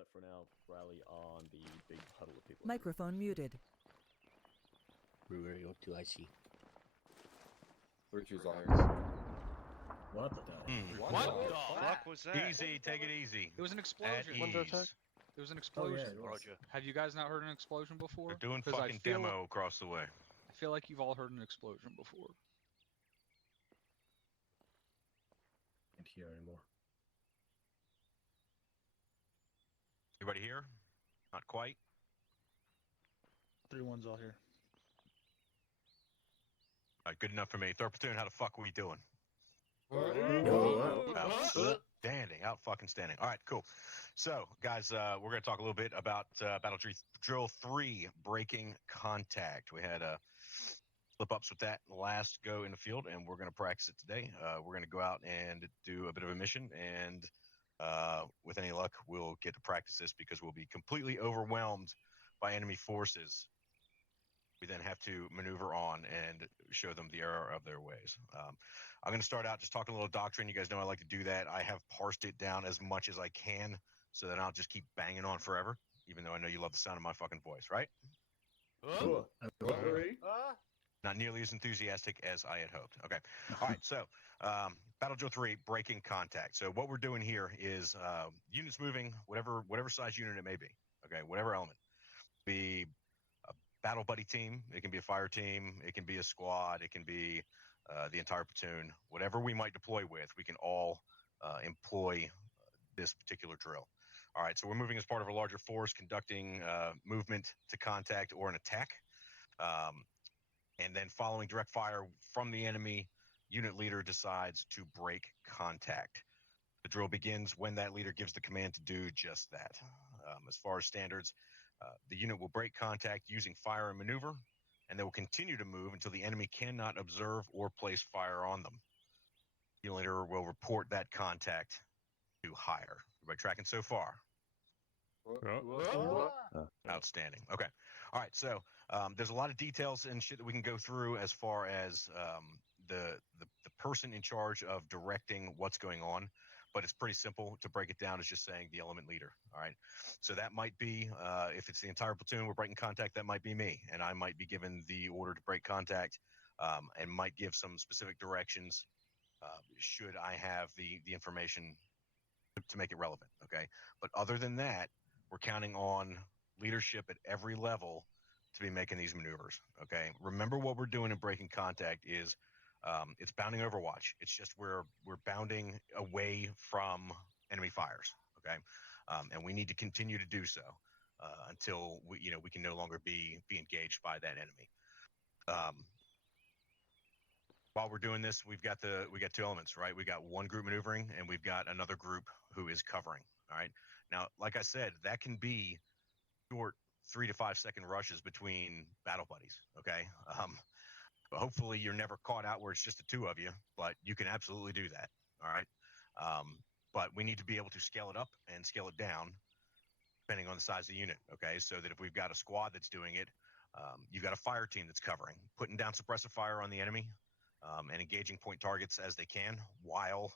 that for now. Rally on the big huddle of people. Microphone muted. Where are you up to? I see. Virtue's irons. What the hell? What the fuck was that? Easy, take it easy. It was an explosion. At ease. It was an explosion. it was. Roger. Have you guys not heard an explosion before? They're doing 'Cause fucking demo across the way. I feel like you've all heard an explosion before. Can't hear anymore. Everybody here? Not quite. 3-1's all here. All right, good enough for me. Third platoon, how the fuck are we doing? Outstanding, out fucking standing. All right, cool. So, guys, we're going to talk a little bit about Battle Drill 3, breaking contact. We had slip-ups with that last go in the field, and we're going to practice it today. We're going to go out and do a bit of a mission, and with any luck, we'll get to practice this because we'll be completely overwhelmed by enemy forces. We then have to maneuver on and show them the error of their ways. I'm going to start out just talking a little doctrine. You guys know I like to do that. I have parsed it down as much as I can so that I'll just keep banging on forever, even though I know you love the sound of my fucking voice, right? Cool. Not nearly as enthusiastic as I had hoped. Okay. All right. So, Battle Drill 3, breaking contact. So what we're doing here is units moving, whatever size unit it may be. Okay. Whatever element. Be a battle buddy team. It can be a fire team. It can be a squad. It can be the entire platoon. Whatever we might deploy with, we can all employ this particular drill. All right. So we're moving as part of a larger force, conducting movement to contact or an attack. And then following direct fire from the enemy, unit leader decides to break contact. The drill begins when that leader gives the command to do just that. As far as standards, the unit will break contact using fire and maneuver, and they will continue to move until the enemy cannot observe or place fire on them. The unit leader will report that contact to higher. Everybody tracking so far? Outstanding. Okay. All right. So there's a lot of details and shit that we can go through as far as the person in charge of directing what's going on, but it's pretty simple to break it down as just saying the element leader. All right. So that might be if it's the entire platoon we're breaking contact, that might be me, and I might be given the order to break contact and might give some specific directions should I have the information to make it relevant. Okay. But other than that, we're counting on leadership at every level to be making these maneuvers. Okay. Remember what we're doing in breaking contact is it's bounding Overwatch. It's just we're bounding away from enemy fires. Okay. And we need to continue to do so until we can no longer be engaged by that enemy. While we're doing this, we got two elements, right? We got one group maneuvering and we've got another group who is covering. All right. Now, like I said, that can be short 3 to 5 second rushes between battle buddies. Okay. But hopefully you're never caught out where it's just the two of you, but you can absolutely do that. All right. But we need to be able to scale it up and scale it down depending on the size of the unit. Okay. So that if we've got a squad that's doing it, you've got a fire team that's covering, putting down suppressive fire on the enemy and engaging point targets as they can while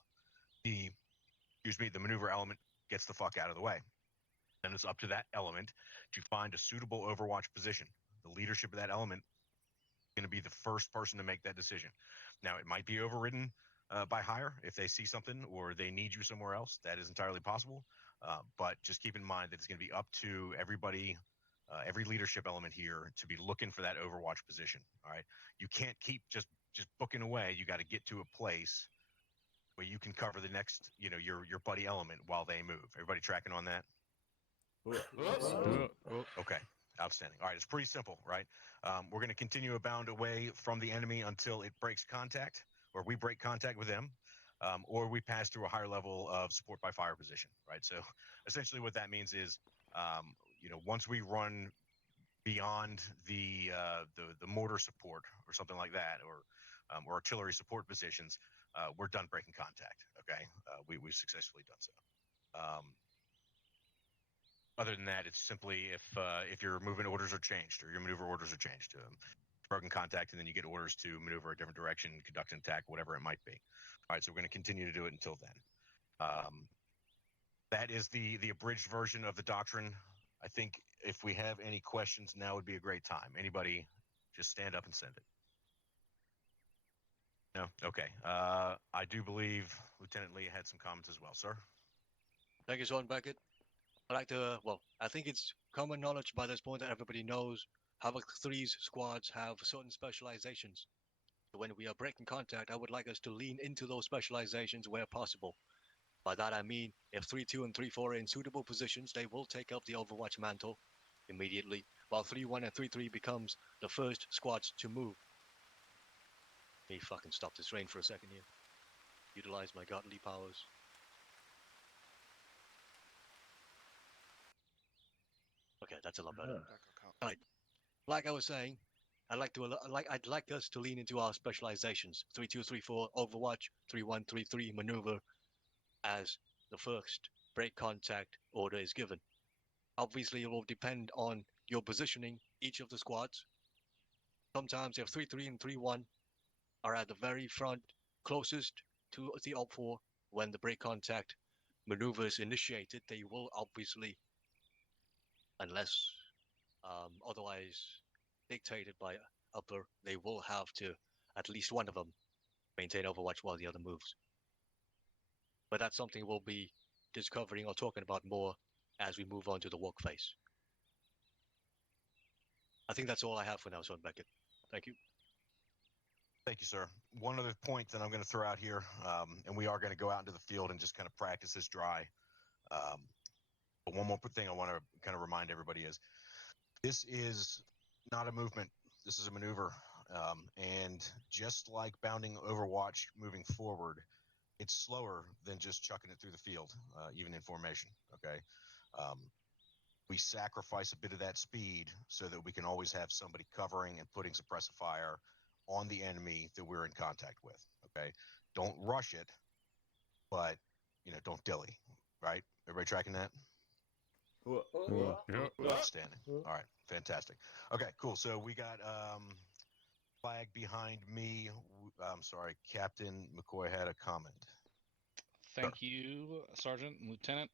the maneuver element gets the fuck out of the way. Then it's up to that element to find a suitable Overwatch position. The leadership of that element is going to be the first person to make that decision. Now, it might be overridden by higher if they see something or they need you somewhere else. That is entirely possible. But just keep in mind that it's going to be up to everybody, every leadership element here to be looking for that Overwatch position. All right. You can't keep just booking away. You got to get to a place where you can cover the next, your buddy element while they move. Everybody tracking on that? Okay, outstanding. All right, it's pretty simple, right? We're going to continue to bound away from the enemy until it breaks contact, or we break contact with them, or we pass through a higher level of support by fire position, right? So essentially what that means is, once we run beyond the mortar support or something like that, or artillery support positions, we're done breaking contact. Okay, we've successfully done so. Other than that, it's simply if your movement orders are changed or your maneuver orders are changed, broken contact, and then you get orders to maneuver a different direction, conduct an attack, whatever it might be. All right, so we're going to continue to do it until then. That is the abridged version of the doctrine. I think if we have any questions, now would be a great time. Anybody, just stand up and send it. No? Okay. I do believe Lieutenant Lee had some comments as well, sir. Thank you, Sergeant Beckett. I'd like to, well, I think it's common knowledge by this point that everybody knows Havoc 3's squads have certain specializations. So when we are breaking contact, I would like us to lean into those specializations where possible. By that I mean, if 3-2 and 3-4 are in suitable positions, they will take up the Overwatch mantle immediately, while 3-1 and 3-3 becomes the first squads to move. Let me fucking stop this rain for a second here. Utilize my godly powers. Okay, that's a lot better. Alright, like I was saying, I'd like us to lean into our specializations. 3-2, 3-4, Overwatch, 3-1, 3-3, maneuver, as the first break contact order is given. Obviously, it will depend on your positioning, each of the squads. Sometimes if 3-3 and 3-1 are at the very front, closest to the OP4, when the break contact maneuver is initiated, they will obviously, unless otherwise dictated by upper, they will have to, at least one of them, maintain Overwatch while the other moves. But that's something we'll be discovering or talking about more as we move on to the walk phase. I think that's all I have for now, Sergeant Beckett. Thank you. Thank you, sir. One other point that I'm going to throw out here, and we are going to go out into the field and just kind of practice this dry. But one more thing I want to kind of remind everybody is, this is not a movement. This is a maneuver. And just like bounding Overwatch moving forward, it's slower than just chucking it through the field, even in formation, okay? We sacrifice a bit of that speed so that we can always have somebody covering and putting suppressive fire on the enemy that we're in contact with, okay? Don't rush it, but, don't dilly, right? Everybody tracking that? Outstanding. All right, fantastic. Okay, cool. So we got flag behind me. I'm sorry, Captain McCoy had a comment. Thank you, Sergeant and Lieutenant.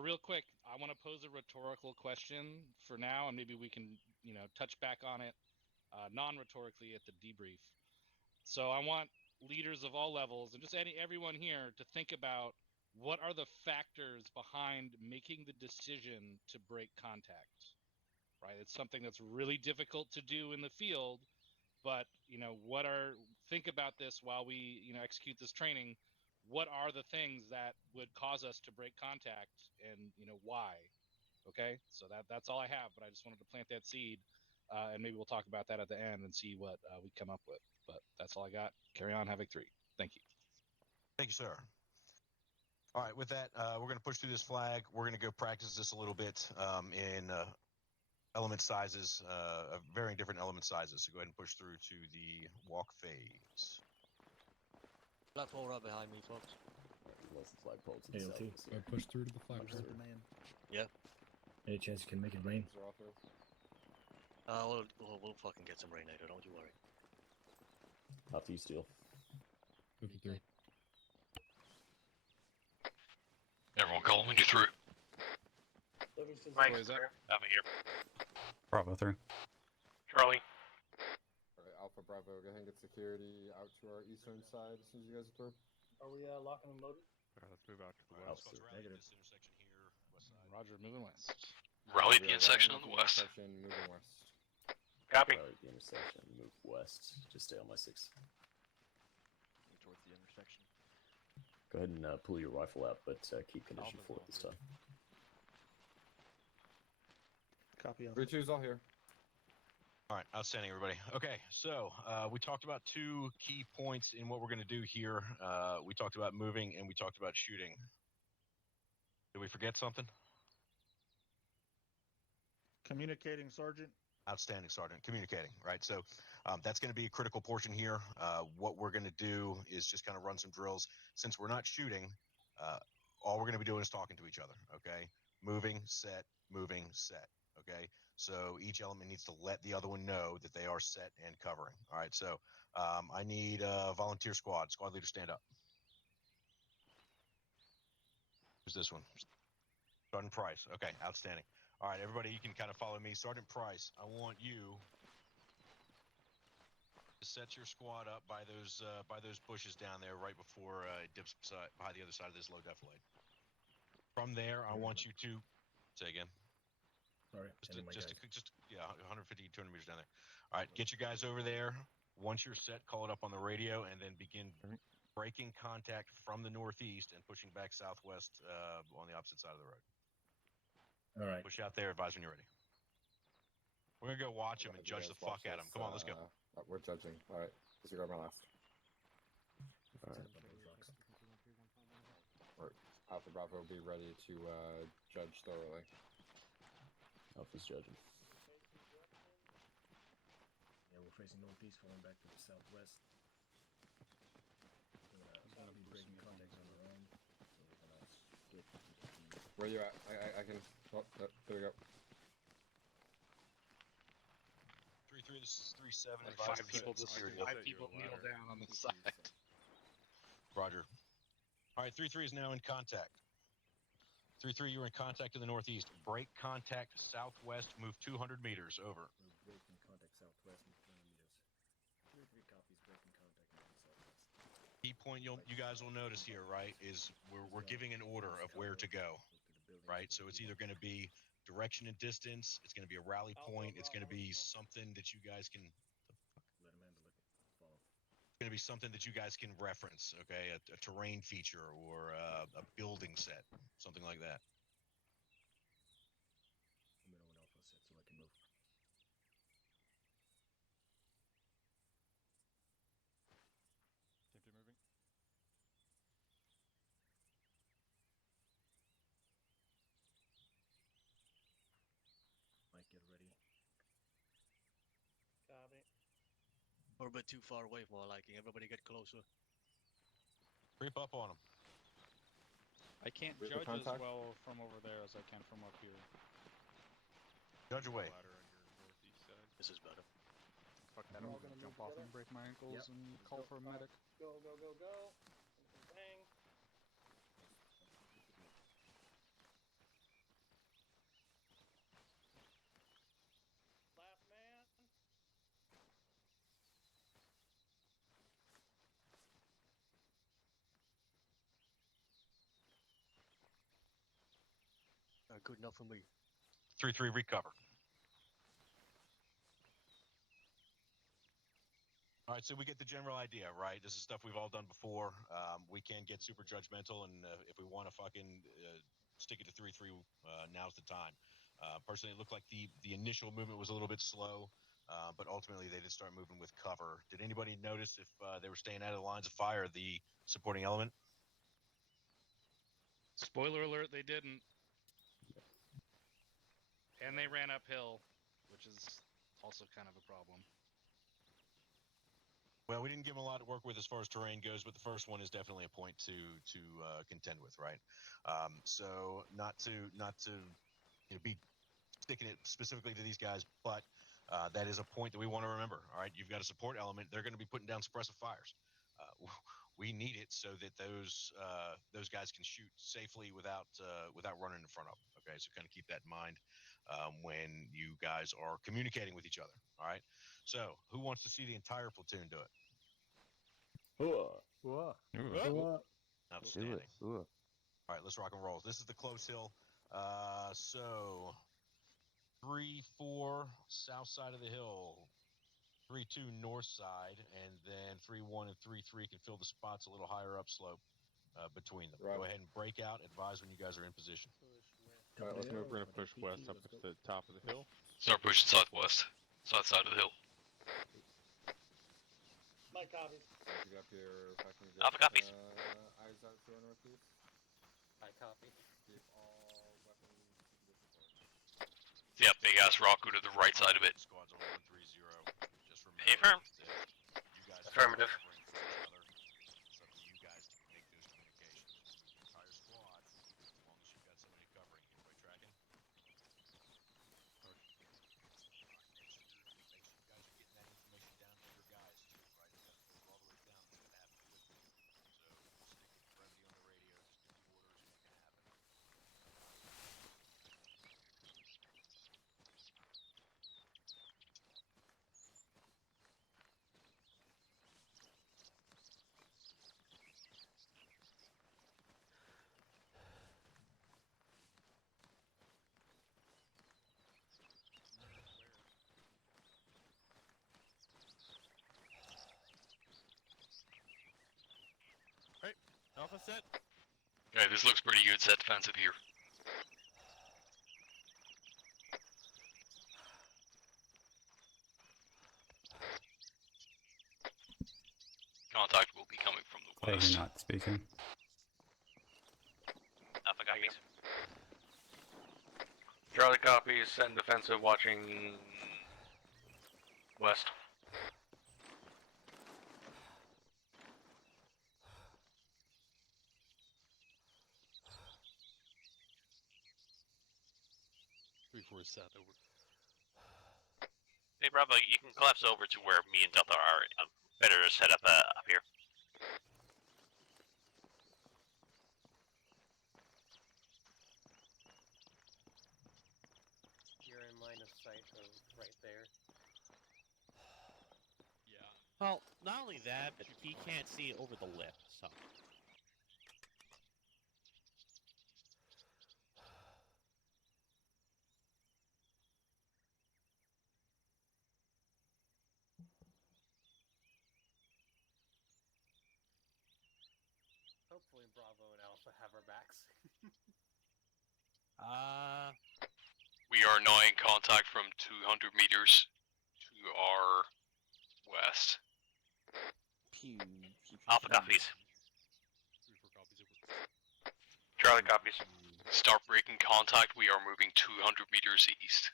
Real quick, I want to pose a rhetorical question for now, and maybe we can, touch back on it non-rhetorically at the debrief. So I want leaders of all levels and just everyone here to think about what are the factors behind making the decision to break contact, right? It's something that's really difficult to do in the field, but, think about this while we, execute this training. What are the things that would cause us to break contact, and why? Okay, so that's all I have, but I just wanted to plant that seed, and maybe we'll talk about that at the end and see what we come up with. But that's all I got. Carry on, Havoc 3. Thank you. Thank you, sir. All right, with that, we're going to push through this flag. We're going to go practice this a little bit in element sizes, varying different element sizes. So go ahead and push through to the walk phase. Flagpole right behind me, folks. Unless the flagpole to the ALT. south. Go push through to the flagpole. Yeah. Any chance you can make it rain? We'll fucking get some rain later, don't you worry. After you steal. 53. Everyone call when you're through. Mike, is that? I'm here. Bravo 3. Charlie. Alright, Alpha Bravo, go ahead and get security out to our eastern side as soon as you guys are through. Are we locking and loaded? Let's move out to the Right, west. let's rally Negative. this intersection here, west side. Roger, moving west. Rally We the are intersection on rallying the west. intersection, moving west. Copy. Right at the intersection, move west. Just stay on my 6. Towards the intersection. Go ahead and pull your rifle out, but keep condition 4 this time. Copy. 3-2's all here. All right, outstanding, everybody. Okay, so we talked about 2 key points in what we're going to do here. We talked about moving and we talked about shooting. Did we forget something? Communicating, Sergeant. Outstanding, Sergeant. Communicating, right? So that's going to be a critical portion here. What we're going to do is just kind of run some drills. Since we're not shooting, all we're going to be doing is talking to each other, okay? Moving, set, okay? So each element needs to let the other one know that they are set and covering. All right, so I need a volunteer squad. Squad leader, stand up. Who's this one? Sergeant Price. Okay, outstanding. All right, everybody, you can kind of follow me. Sergeant Price, I want you to set your squad up by those bushes down there right before it dips behind the other side of this low defilade. From there, I want you to say again. Sorry. Just 150, 200 meters down there. All right, get your guys over there. Once you're set, call it up on the radio, and then begin breaking contact from the northeast and pushing back southwest on the opposite side of the road. All right. Push out there. Advise when you're ready. We're gonna go watch them and judge the fuck at them. Come on, let's go. We're judging. All right, disregard my last. All right. Alpha Bravo will be ready to judge thoroughly. Alpha's judging. Yeah, we're facing northeast, falling back to the southwest. We're gonna be breaking contacts on our own. So we're gonna skip. Where you at? I can. Oh, there we go. 3-3, this is 3-7. Like five people kneel down on the side. Roger. All right, 3-3 is now in contact. 3-3, you're in contact in the northeast. Break contact southwest, move 200 meters, over. We're breaking contact southwest, 200 meters. 3-3 copies, breaking contact southwest. Key point you guys will notice here, right, is we're giving an order of where to go, right? So it's either going to be direction and distance, it's going to be a rally point, it's going to be something that you guys can... Let him handle it. Follow. Going to be something that you guys can reference, okay? A terrain feature or a building set, something like that. Let me know when Alpha set so I can move. Tempted moving. Mike, get ready. Copy. We're a bit too far away for my liking. Everybody get closer. Creep up on them. I can't With the judge as contact? well from over there as I can from up here. Judge away. Ladder on your northeast side. This is better. Fuck that, I'm gonna jump off and break my ankles and call for a medic. Go, go, go, go. Bang. Last man. Good enough for me. 3-3, recover. All right, so we get the general idea, right? This is stuff we've all done before. We can get super judgmental, and if we want to fucking stick it to 3-3, now's the time. Personally, it looked like the initial movement was a little bit slow, but ultimately they did start moving with cover. Did anybody notice if they were staying out of the lines of fire, the supporting element? Spoiler alert, they didn't. And they ran uphill, which is also kind of a problem. Well, we didn't give them a lot to work with as far as terrain goes, but the first one is definitely a point to contend with, right? So not to be sticking it specifically to these guys, but that is a point that we want to remember. All right, you've got a support element; they're going to be putting down suppressive fires. We need it so that those guys can shoot safely without running in front of them. Okay, so kind of keep that in mind when you guys are communicating with each other. All right. So who wants to see the entire platoon do it? Outstanding. All right, let's rock and roll. This is the close hill. So 3-4 south side of the hill. 3-2 north side, and then 3-1 and 3-3 can fill the spots a little higher up slope between them. Right. Go ahead and break out. Advise when you guys are in position. All right, let's move. We're gonna push west up to the top of the hill. Start pushing southwest. South side of the hill. My copies. As you get up here, if I can get, Alpha copies. eyes out to our northeast. I copy. Keep all weapons in position. Yep, big ass rock to the right side of it. Squads on 130. Just remember Affirm. that you guys Affirmative. are covering for each other. It's up to you guys to make those communications. Move the entire squad as long as you've got somebody covering. Anybody tracking? Make sure you guys are getting that information down to your guys too, right? You got to filter all the way down. It's gonna happen quickly. So stick with Brevity on the radio. Just give the orders. Make it happen. Alpha set. Okay, this looks pretty good. Set defensive here. Contact will be coming from the Hey, west. you're not speaking. Alpha copies. Charlie copies. Send defensive watching west. Set over. Hey Bravo, you can collapse over to where me and Delta are. Better set up up here. You're in line of sight of right there. Yeah. Well, not only that, but he can't see over the lip, so. Hopefully Bravo and Alpha have our backs. We are now in contact from 200 meters to our west. Pew, Alpha copies. 3-4 copies over. Charlie copies. Start breaking contact. We are moving 200 meters east.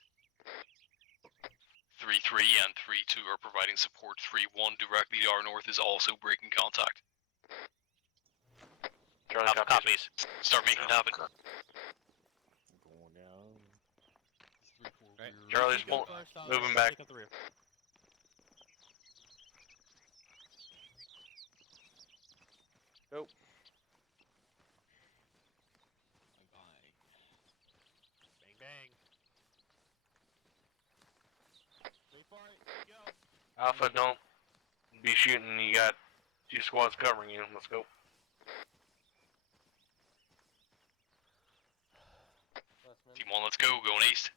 3-3 and 3-2 are providing support. 3-1 directly to our north is also breaking contact. Charlie copies. Start making it happen. Going down. 3-4. Right. Charlie's moving back. Take up the rear. Go. Bye. Bang bang. 3-4, go. Alpha, don't be shooting. You got 2 squads covering you. Let's go. Team 1, let's go. Going east.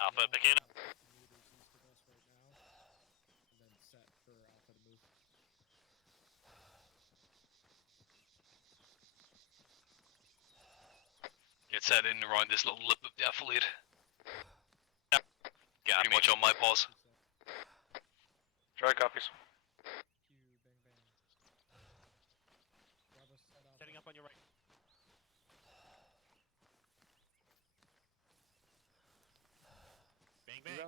Alpha, pick it up. Get set in around this little lip of the affiliate. Yep. Pretty much on my pause. Try copies. Setting up on your right. Bang bang.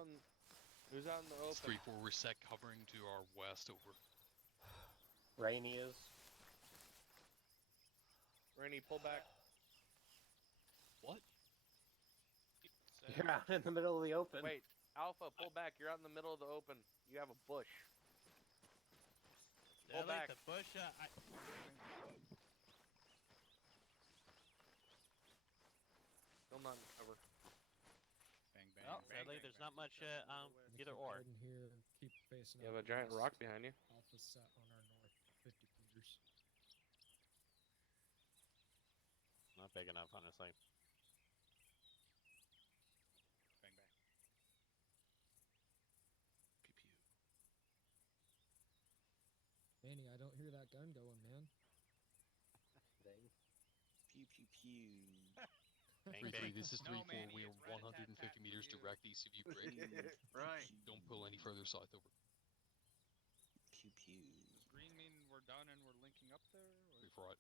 Who's out in the open? 3-4, we're set covering to our west over. Rainy is. Rainy, pull back. What? You're out in the middle of the open. Wait, Alpha, pull back. You're out in the middle of the open. You have a bush. Pull back. The bush, Still not over. Bang, bang, Well, bang, sadly, bang, there's bang. not much, either or. Here, keep facing You have a giant rock behind you. Alpha set on our north, 50 meters. Not big enough, honestly. Bang, bang. Manny, I don't hear that gun going, man. Pew pew pew. Bang 3-3, bang. this is 3-4. No, Manny, We are it's rat-a-tat-tat 150 meters for you. direct east of you. Break. Right. Don't pull any further south over. Pew pew. Does green mean we're done and we're linking up there? Or? 3-4.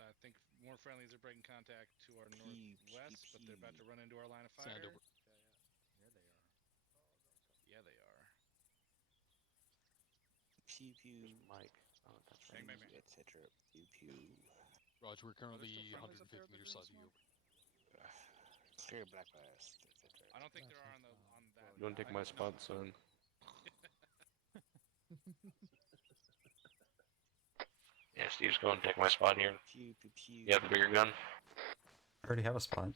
I think more friendlies are breaking contact to our northwest, but they're about to run into our line of fire. Sand over. Yeah, they are. Pew pew. Mike. Oh, that's Bang, bang, bang. Etc. Pew pew. Roger, we're currently still friendlies up there 150 at the meters very south of you. Clear blacklist, etc. I don't think there are on that. You want to take my spot, son? Yeah, Steve's going to take my spot here. Pew pew pew. You have the bigger gun. I already have a spot.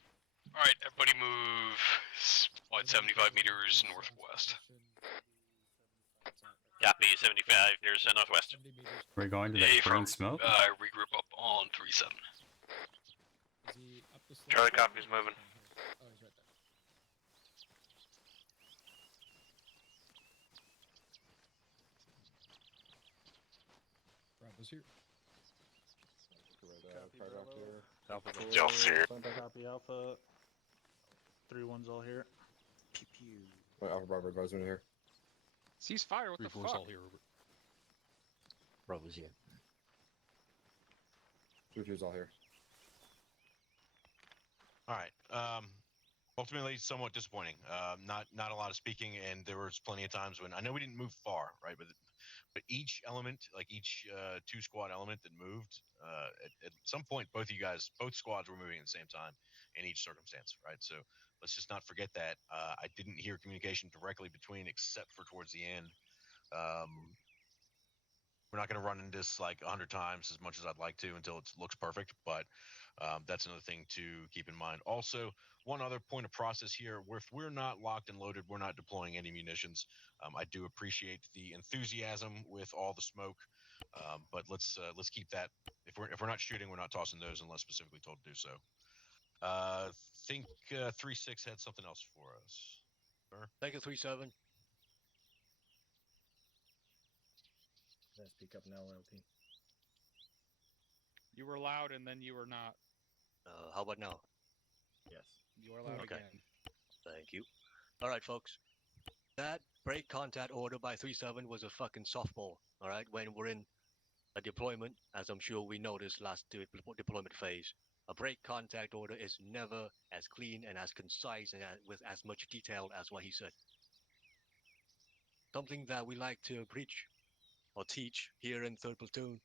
Alright, everybody move about 75 meters northwest. Copy, 75 meters northwest. 70 meters. We're going to Hey, that green smoke. Regroup up on 3-7. Is he up the slope? Charlie copies moving. Oh, he's right there. Alpha's here. Copy, Right up Bravo. here. Alpha's on. Alpha's here. Copy Alpha. 3-1's all here. Pew pew. Wait, Alpha Bravo advisor in here. Ceasefire, what the 3-4's fuck? all here, Robert. Bravo's here. 3-2's all here. All right. Ultimately, somewhat disappointing. Not a lot of speaking, and there was plenty of times when I know we didn't move far, right? But each element, like each 2-squad element that moved, at some point, both squads were moving at the same time in each circumstance, right? So let's just not forget that. I didn't hear communication directly between, except for towards the end. We're not going to run into this like 100 times as much as I'd like to until it looks perfect, but that's another thing to keep in mind. Also, one other point of process here, if we're not locked and loaded, we're not deploying any munitions. I do appreciate the enthusiasm with all the smoke, but let's keep that. If we're not shooting, we're not tossing those unless specifically told to do so. Think 3-6 had something else for us. Sir? Thank you, 3-7. Let's pick up now, LP. You were loud and then you were not. How about now? Yes. You are loud Okay. again. Thank you. All right, folks. That break contact order by 3-7 was a fucking softball. All right, when we're in a deployment, as I'm sure we noticed last deployment phase, a break contact order is never as clean and as concise and with as much detail as what he said. Something that we like to preach or teach here in 3rd Platoon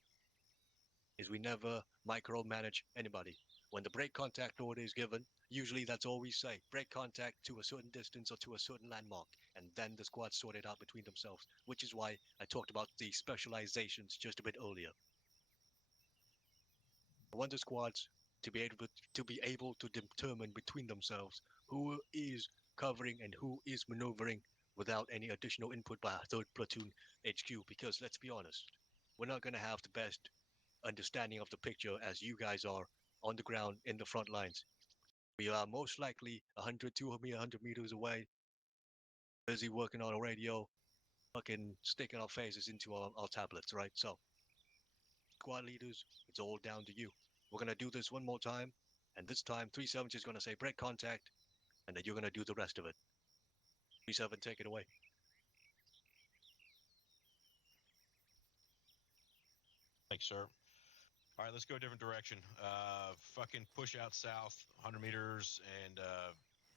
is we never micromanage anybody. When the break contact order is given, usually that's all we say. Break contact to a certain distance or to a certain landmark, and then the squads sort it out between themselves, which is why I talked about the specializations just a bit earlier. I want the squads to be able to determine between themselves who is covering and who is maneuvering without any additional input by 3rd Platoon HQ, because let's be honest, we're not going to have the best understanding of the picture as you guys are on the ground in the front lines. We are most likely 100, 200 meters away, busy working on a radio, fucking sticking our faces into our tablets, right? So, squad leaders, it's all down to you. We're going to do this one more time, and this time 3-7 is going to say break contact, and then you're going to do the rest of it. 3-7, take it away. Thanks, sir. All right, let's go a different direction. Fucking push out south 100 meters and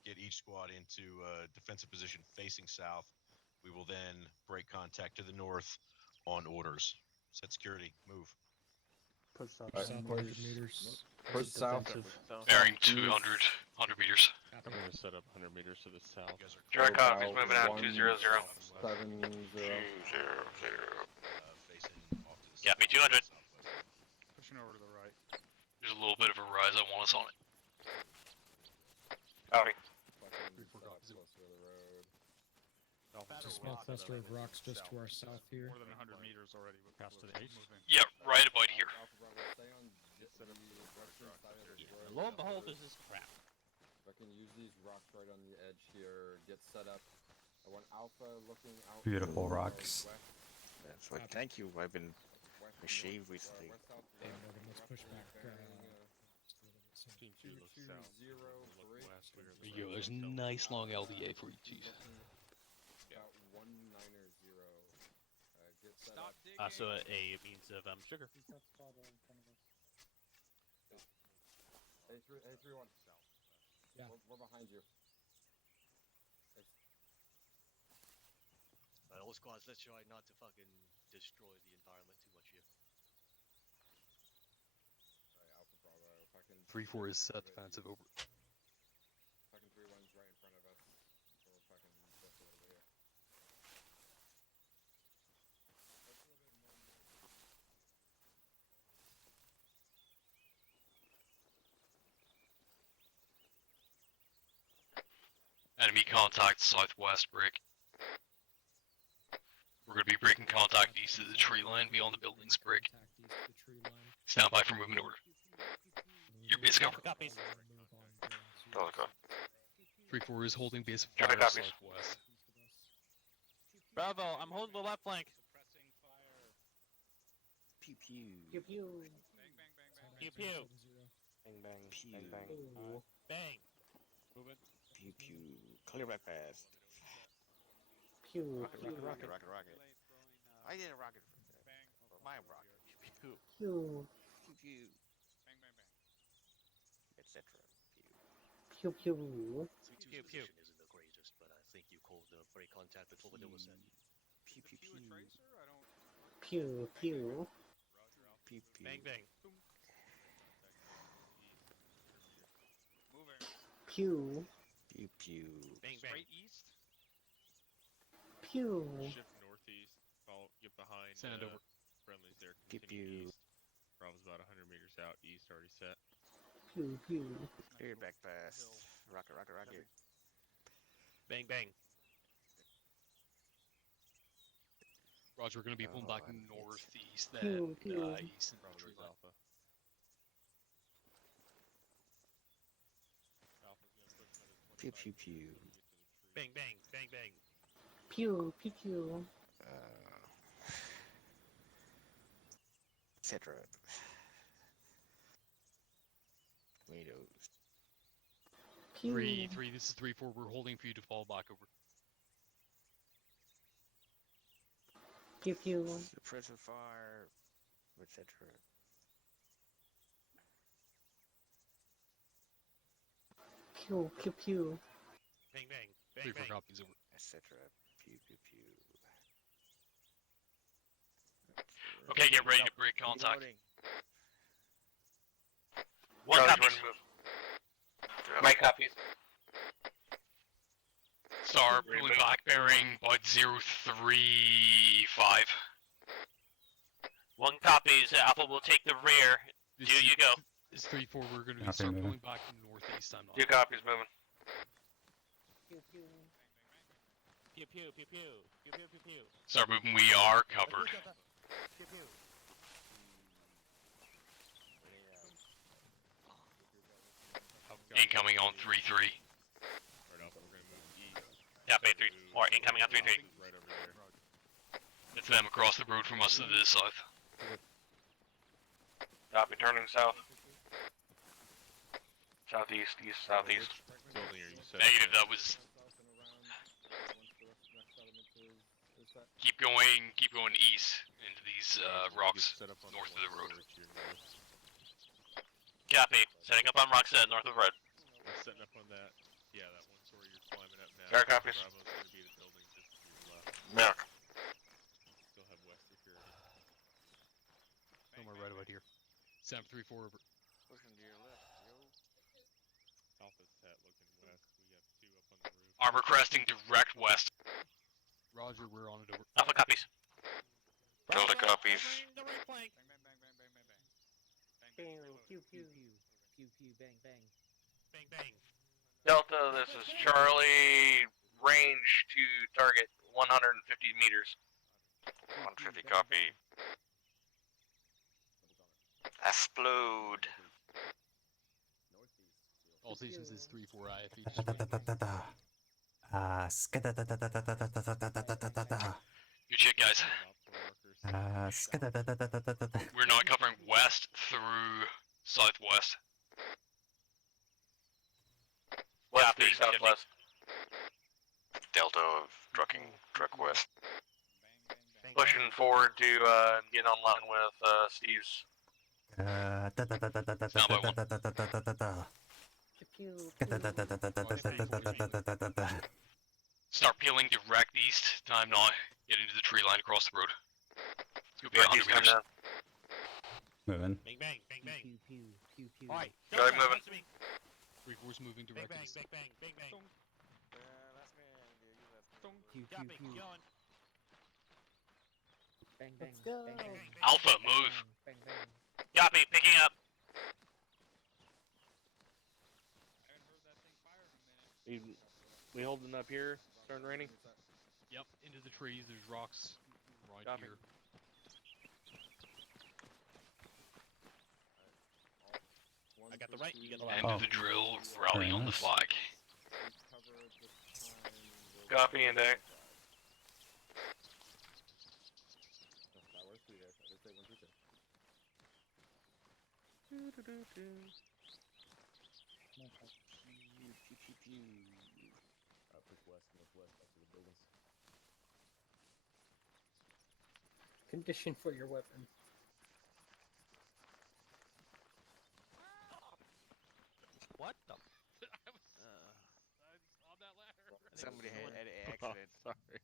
get each squad into defensive position facing south. We will then break contact to the north on orders. Set security. Move. Push south. Alright, 100 meters. Push south. Bearing 100 meters. I'm gonna set up 100 meters to the south. Dry copies moving out 200. 270. Facing off to the Yeah, me 200. Pushing over to the right. There's a little bit of a rise. I want us on it. Howdy. There's a small cluster of rocks just to our south here. More than 100 meters already. Past to the east? Yeah, right about here. Yeah, lo and behold, this is crap. I can use these rocks right on the edge here, get set up. I want Alpha looking out. Beautiful rocks. That's like, thank you. I've been shaved recently. Hey, Morgan, let's push back. Team 2 looks south. Look west. Yo, there's a nice long LDA for each. About 190. Get set up. So A means of sugar. A31. Yeah. We're behind you. All squads, let's try not to fucking destroy the environment too much here. Alright, Alpha Bravo. If I can 3-4 is set. Defensive over. Fucking 3-1's right in front of us. So if I can just a little bit here. Enemy contact southwest break. We're going to be breaking contact east of the tree line beyond the buildings break. Stand by for movement order. Your base cover. Copies. 3-4 is holding base Copy, fire copies. Pew pew. Pew pew. Pew pew. Bang bang. Pew. Bang bang. Ooh. Bang. Moving. Pew pew. Clear back fast. Pew Rocket, pew. rocket, rocket, rocket, rocket. I did a rocket for that. My rocket. Pew Pew. pew. Pew pew. Etc. Pew pew. 3-2's Pew, pew. position isn't the greatest, but I think you called the break contact before the door was set. Pew pew pew. Pew pew. Pew pew. Bang bang. Pew. Pew pew. Bang bang. Straight east. Pew. Shift northeast. Follow, get behind. Send over. Friendlies there. Pew Continue pew. east. Bravo's about 100 meters out. East already set. Pew pew. Clear back fast. Rocket, rocket, rocket. Bang bang. Roger, we're gonna be pulling back Oh, I'm northeast Pew, then. pew. East. Bravo goes Alpha. Alpha's gonna push another 25 Pew pew pew. Bang bang. Bang bang. Pew pew pew. Etc. Tomatoes. Pew. 3-3. This is 3-4. We're holding for you to fall back over. Pew pew. Suppressive fire. Etc. Pew pew pew. Bang bang. Bang 3-4 bang. copies over. Etc. Pew pew pew. Okay, get ready to break contact. Reloading. One copy. My copies. Star pulling back bearing about 035. One copies. Alpha will take the rear. This Do is- you go? It's 3-4. We're gonna Copy, start moving. pulling back northeast. I'm not. 2 copies moving. Pew pew. Pew pew pew pew. Pew pew pew pew. Start moving. We are covered. Pew pew. Incoming on 3-3. Right Alpha, we're gonna move east. Yeah, 3. Or incoming on 3-3. Right over there. It's them across the road from us to the south. Copy, turning south. Southeast, east, southeast. Building are you set? Negative, that was... Keep going east into these rocks Set up on north of the road. story to your north. Copy, setting up on rocks north of road. We're setting up on that. Yeah, that one story you're climbing up now. Fair copies. Bravo's gonna be the building just to your left. Merrick. Still have west security. Somewhere right about here. Sam 3-4 over. Pushing to your left, yo. Alpha's set looking west. We have 2 up on the roof. Armor cresting direct west. Roger, we're on it over. Alpha copies. Delta copies. The right flank. Pew pew pew. Pew pew bang bang. Bang bang. Delta, this is Charlie. Range to target 150 meters. 150 copy. Explode. All stations is 3-4 IFE. Good shit, guys. We're not covering west through southwest. West through southwest. Delta of truck west. Pushing forward to get online with Steve's. Start peeling direct east. Time now. Get into the tree line across the road. It's gonna be 100 meters. Moving. Bang bang. Bang bang. Pew pew pew pew. All right. Go ahead, Delta, moving. answer me. 3-4's moving Bang direct bang. east. Bang bang. Bang bang. Last man, you last man. Pew pew Copy. pew. Going. Bang bang. Let's go. Bang bang. Alpha, move. Bang bang. Copy. Picking up. We holding up here? Starting raining? Yep, into the trees. There's rocks right Copy. here. I got the right. You got the End left. of the drill. Rally on the nice. flag. Copy and That works for you guys. I did say 1 2 3. Push west, northwest, back to the buildings. Condition for your weapon. What the? I was on that ladder. Somebody had someone- an accident. Sorry.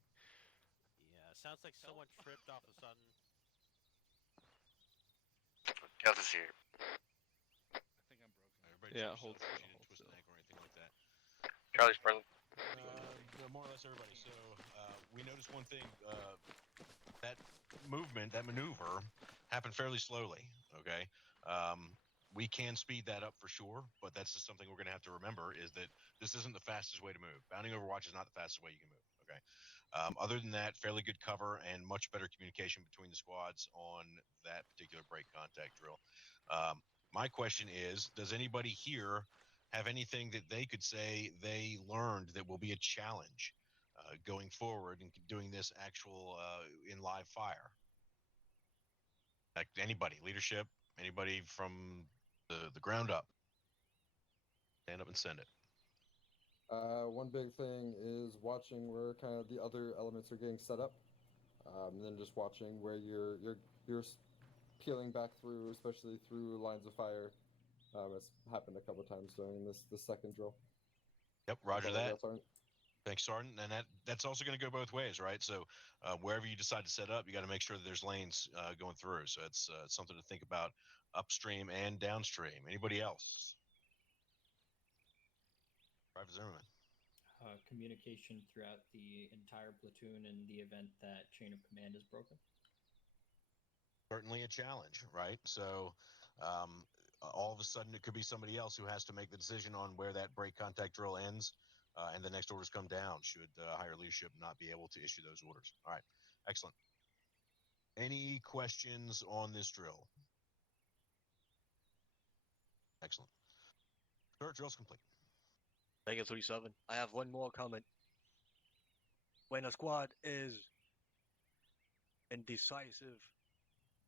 Yeah, sounds like someone tripped off a sudden. Delta's here. I think I'm broken. Everybody Yeah, check hold yourself, still, you didn't hold twist an still. ankle or anything like that. Charlie's present. More or less everybody. So we noticed one thing. That movement, that maneuver, happened fairly slowly. Okay. We can speed that up for sure, but that's just something we're going to have to remember is that this isn't the fastest way to move. Bounding Overwatch is not the fastest way you can move. Okay. Other than that, fairly good cover and much better communication between the squads on that particular break contact drill. My question is, does anybody here have anything that they could say they learned that will be a challenge going forward and doing this actual in live fire? Like anybody, leadership, anybody from the ground up, stand up and send it. One big thing is watching where kind of the other elements are getting set up, and then just watching where you're peeling back through, especially through lines of fire. It's happened a couple times during this second drill. Yep, roger that. Sergeant. Thanks, Sergeant. And that's also going to go both ways, right? So wherever you decide to set up, you got to make sure that there's lanes going through. So it's something to think about upstream and downstream. Anybody else? Private Zimmerman. Communication throughout the entire platoon in the event that chain of command is broken. Certainly a challenge, right? So all of a sudden it could be somebody else who has to make the decision on where that break contact drill ends. And the next orders come down should higher leadership not be able to issue those orders. All right, excellent. Any questions on this drill? Excellent. Sir, drill's complete. Thank you, 37. I have one more comment. When a squad is in decisive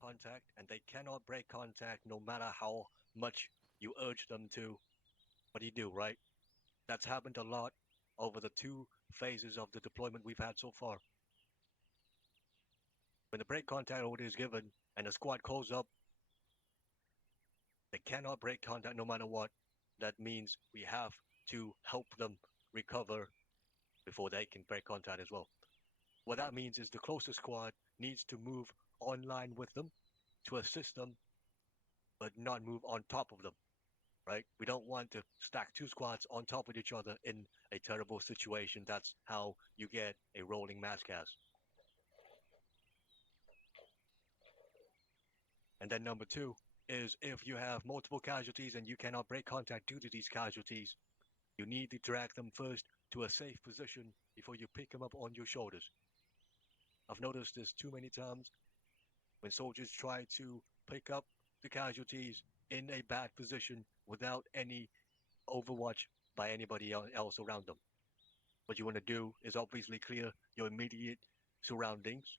contact and they cannot break contact no matter how much you urge them to, what do, right? That's happened a lot over the 2 phases of the deployment we've had so far. When the break contact order is given and the squad calls up, they cannot break contact no matter what. That means we have to help them recover before they can break contact as well. What that means is the closest squad needs to move online with them to assist them, but not move on top of them, right? We don't want to stack 2 squads on top of each other in a terrible situation. That's how you get a rolling mass cast. And then number 2 is if you have multiple casualties and you cannot break contact due to these casualties, you need to drag them first to a safe position before you pick them up on your shoulders. I've noticed this too many times when soldiers try to pick up the casualties in a bad position without any overwatch by anybody else around them. What you want to do is obviously clear your immediate surroundings,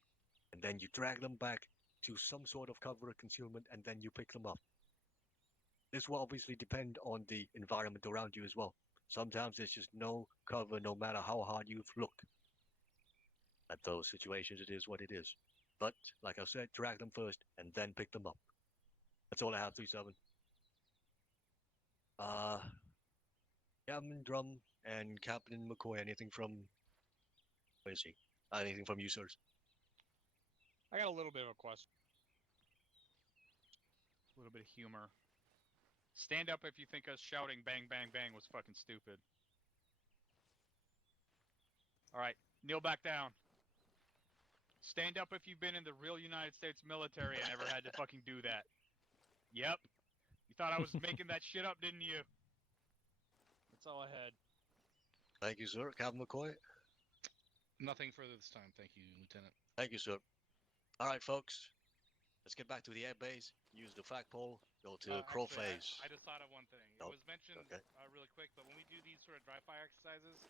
and then you drag them back to some sort of cover or concealment, and then you pick them up. This will obviously depend on the environment around you as well. Sometimes there's just no cover no matter how hard you look. At those situations, it is what it is. But, like I said, drag them first and then pick them up. That's all I have, 37. Captain Drum and Captain McCoy, anything from... Where is he? Anything from you, sirs? I got a little bit of a question. A little bit of humor. Stand up if you think us shouting bang, bang, bang was fucking stupid. Alright, kneel back down. Stand up if you've been in the real United States military and ever had to fucking do that. Yep. You thought I was making that shit up, didn't you? That's all I had. Thank you, sir. Captain McCoy? Nothing further this time. Thank you, Lieutenant. Thank you, sir. Alright, folks. Let's get back to the airbase. Use the flagpole. Go to Crow Actually, Phase. I just thought of one thing. It was mentioned really quick, but when we do these sort of dry fire exercises,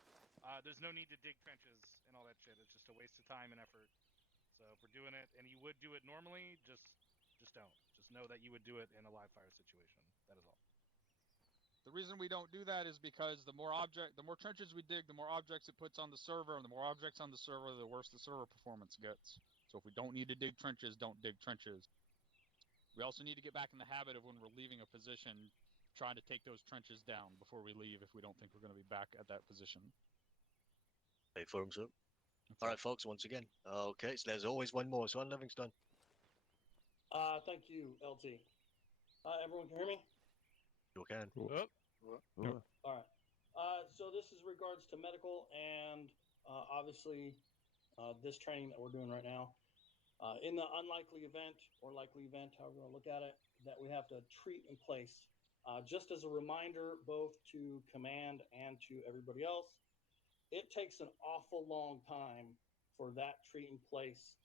there's no need to dig trenches and all that shit. It's just a waste of time and effort. So if we're doing it, and you would do it normally, just don't. Just know that you would do it in a live fire situation. That is all. The reason we don't do that is because the more trenches we dig, the more objects it puts on the server, and the more objects on the server, the worse the server performance gets. So if we don't need to dig trenches, don't dig trenches. We also need to get back in the habit of when we're leaving a position, trying to take those trenches down before we leave if we don't think we're going to be back at that position. Hey, firms up. All right, folks, once again. Okay, so there's always one more. So on Livingston. Thank you, LT. Everyone can hear me? You can. All right. So this is regards to medical and obviously this training that we're doing right now. In the unlikely event or likely event, however you want to look at it, that we have to treat in place. Just as a reminder, both to command and to everybody else, it takes an awful long time for that treat in place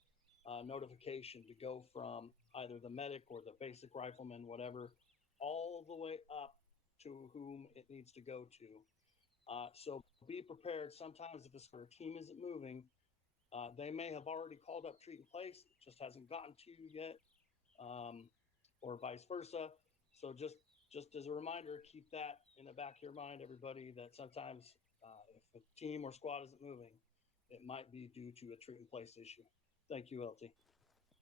notification to go from either the medic or the basic rifleman, whatever, all the way up to whom it needs to go to. So be prepared. Sometimes if a team isn't moving, they may have already called up treat in place, it just hasn't gotten to you yet, or vice versa. So just as a reminder, keep that in the back of your mind, everybody, that sometimes if a team or squad isn't moving, it might be due to a treat in place issue. Thank you, LT.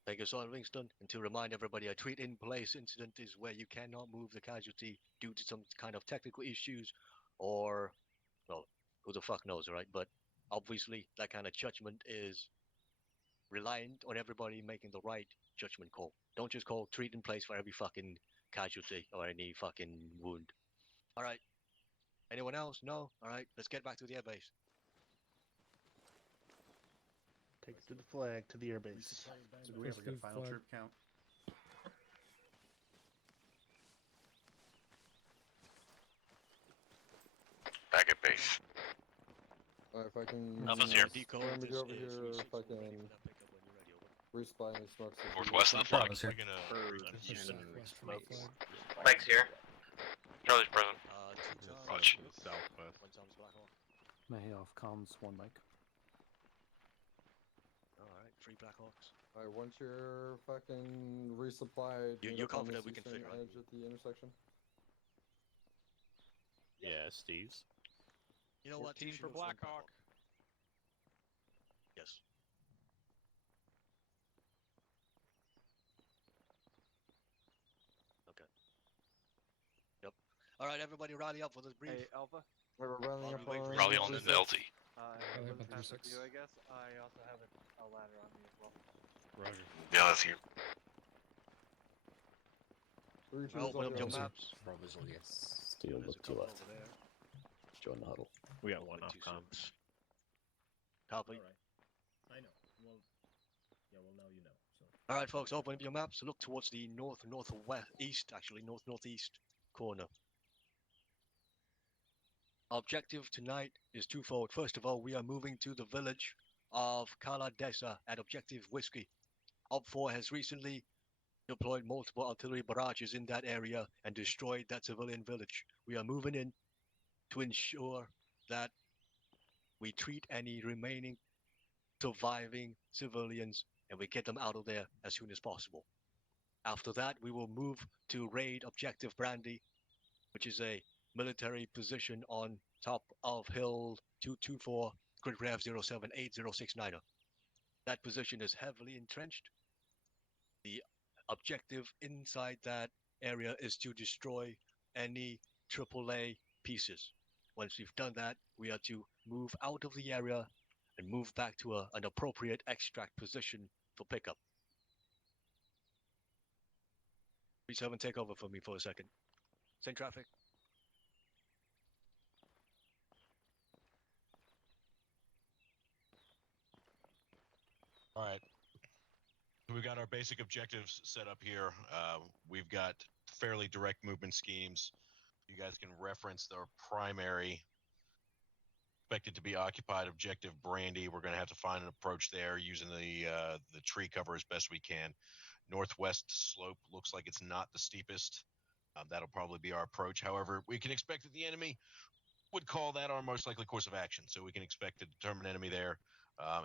Thank you, Sergeant Livingston. And to remind everybody, a treat in place incident is where you cannot move the casualty due to some kind of technical issues or, well, who the fuck knows, right? But obviously, that kind of judgment is reliant on everybody making the right judgment call. Don't just call treat in place for every fucking casualty or any fucking wound. All right. Anyone else? No? All right. Let's get back to the airbase. Take it to the flag, to the airbase. So do we ever get a final troop count? Back at base. If I can Alpha's here. Let me go over here if I can resupply any smokes. Northwest of the flag. Bravo's here. Flag's here. Charlie's present. Watch. Southwest. May off comms, one mic. All right, 3 Blackhawks. Alright, once you're fucking resupplied, You're meet up on confident this we can eastern fit, right? edge at the intersection. Yeah, Steve's. You know what? 14 for Blackhawk. Yes. Okay. Yep. All right, everybody, rally up for this brief. Hey, Alpha. We're rallying up on Rally on the LT. Rally up on 36. I guess I also have a ladder on me as well. Roger. Yeah, that's you. Open up your maps. Bravo's on, yes. Steel, look to left. Over there. Join the huddle. We got one off comms. Copy. I know. Well, yeah, well, now you know. So. All right, folks, open up your maps. Look towards the northwest, east, actually, northeast corner. Objective tonight is twofold. First of all, we are moving to the village of Kaladesa at Objective Whiskey. OP4 has recently deployed multiple artillery barrages in that area and destroyed that civilian village. We are moving in to ensure that we treat any remaining surviving civilians and we get them out of there as soon as possible. After that, we will move to raid Objective Brandy, which is a military position on top of Hill 224, Grid Rev 078069. That position is heavily entrenched. The objective inside that area is to destroy any AAA pieces. Once we've done that, we are to move out of the area and move back to an appropriate extract position for pickup. 3-7, take over for me for a second. Send traffic. All right. We've got our basic objectives set up here. We've got fairly direct movement schemes. You guys can reference their primary expected to be occupied objective Brandy. We're going to have to find an approach there using the tree cover as best we can. Northwest slope looks like it's not the steepest. That'll probably be our approach. However, we can expect that the enemy would call that our most likely course of action. So we can expect a determined enemy there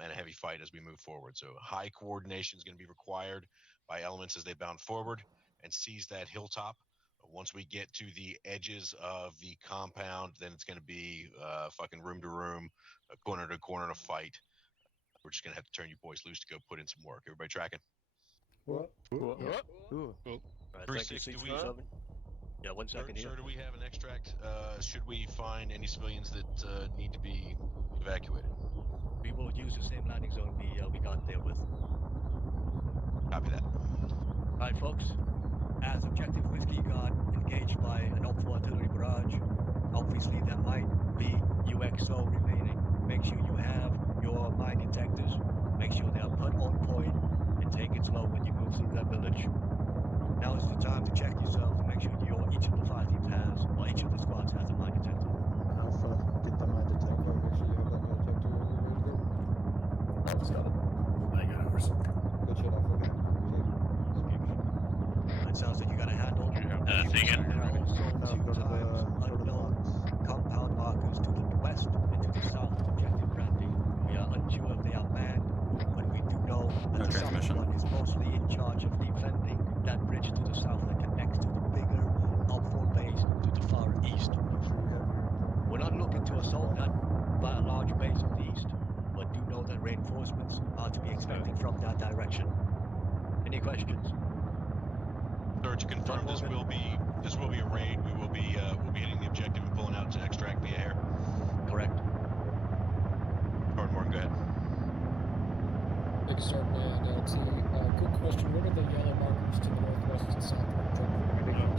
and a heavy fight as we move forward. So high coordination is going to be required by elements as they bound forward. and seize that hilltop. Once we get to the edges of the compound, then it's going to be fucking room to room, corner to corner to fight. We're just going to have to turn you boys loose to go put in some work. Everybody tracking? Right, 3-6, do we... Yeah, 1 second here. Sir, do we have an extract? Should we find any civilians that need to be evacuated? We will use the same landing zone we got there with. Copy that. Alright, folks. As Objective Whiskey got engaged by an helpful artillery barrage, obviously there might be UXO remaining. Make sure you have your mine detectors. Make sure they are put on point and take it slow when you move through that village. Now is the time to check yourselves and make sure each of the fire teams has, or each of the squads has a mine detector. Alpha, get the mine detector. Make sure you have that mine detector ready to go. Alpha's got it. I got ours. Good shit, Alpha. It sounds like you got a handle. Again. There are also two times unknown compound markers to the west and to the south of Objective Brandy. We are unsure if they are manned, but we do know that No the southern transmission. one is mostly in charge of defending that bridge to the south that connects to the bigger outfall base to the far east. We're not looking to assault that large base on the east, but do know that reinforcements are to be expected from that direction. Any questions? Sir, to confirm, this will be a raid. We'll be hitting the objective and pulling out to extract via air. Correct. Sergeant Morgan, go ahead. Thank you, Sergeant and LT. Quick question: what are the yellow markers to the northwest and south of the truck?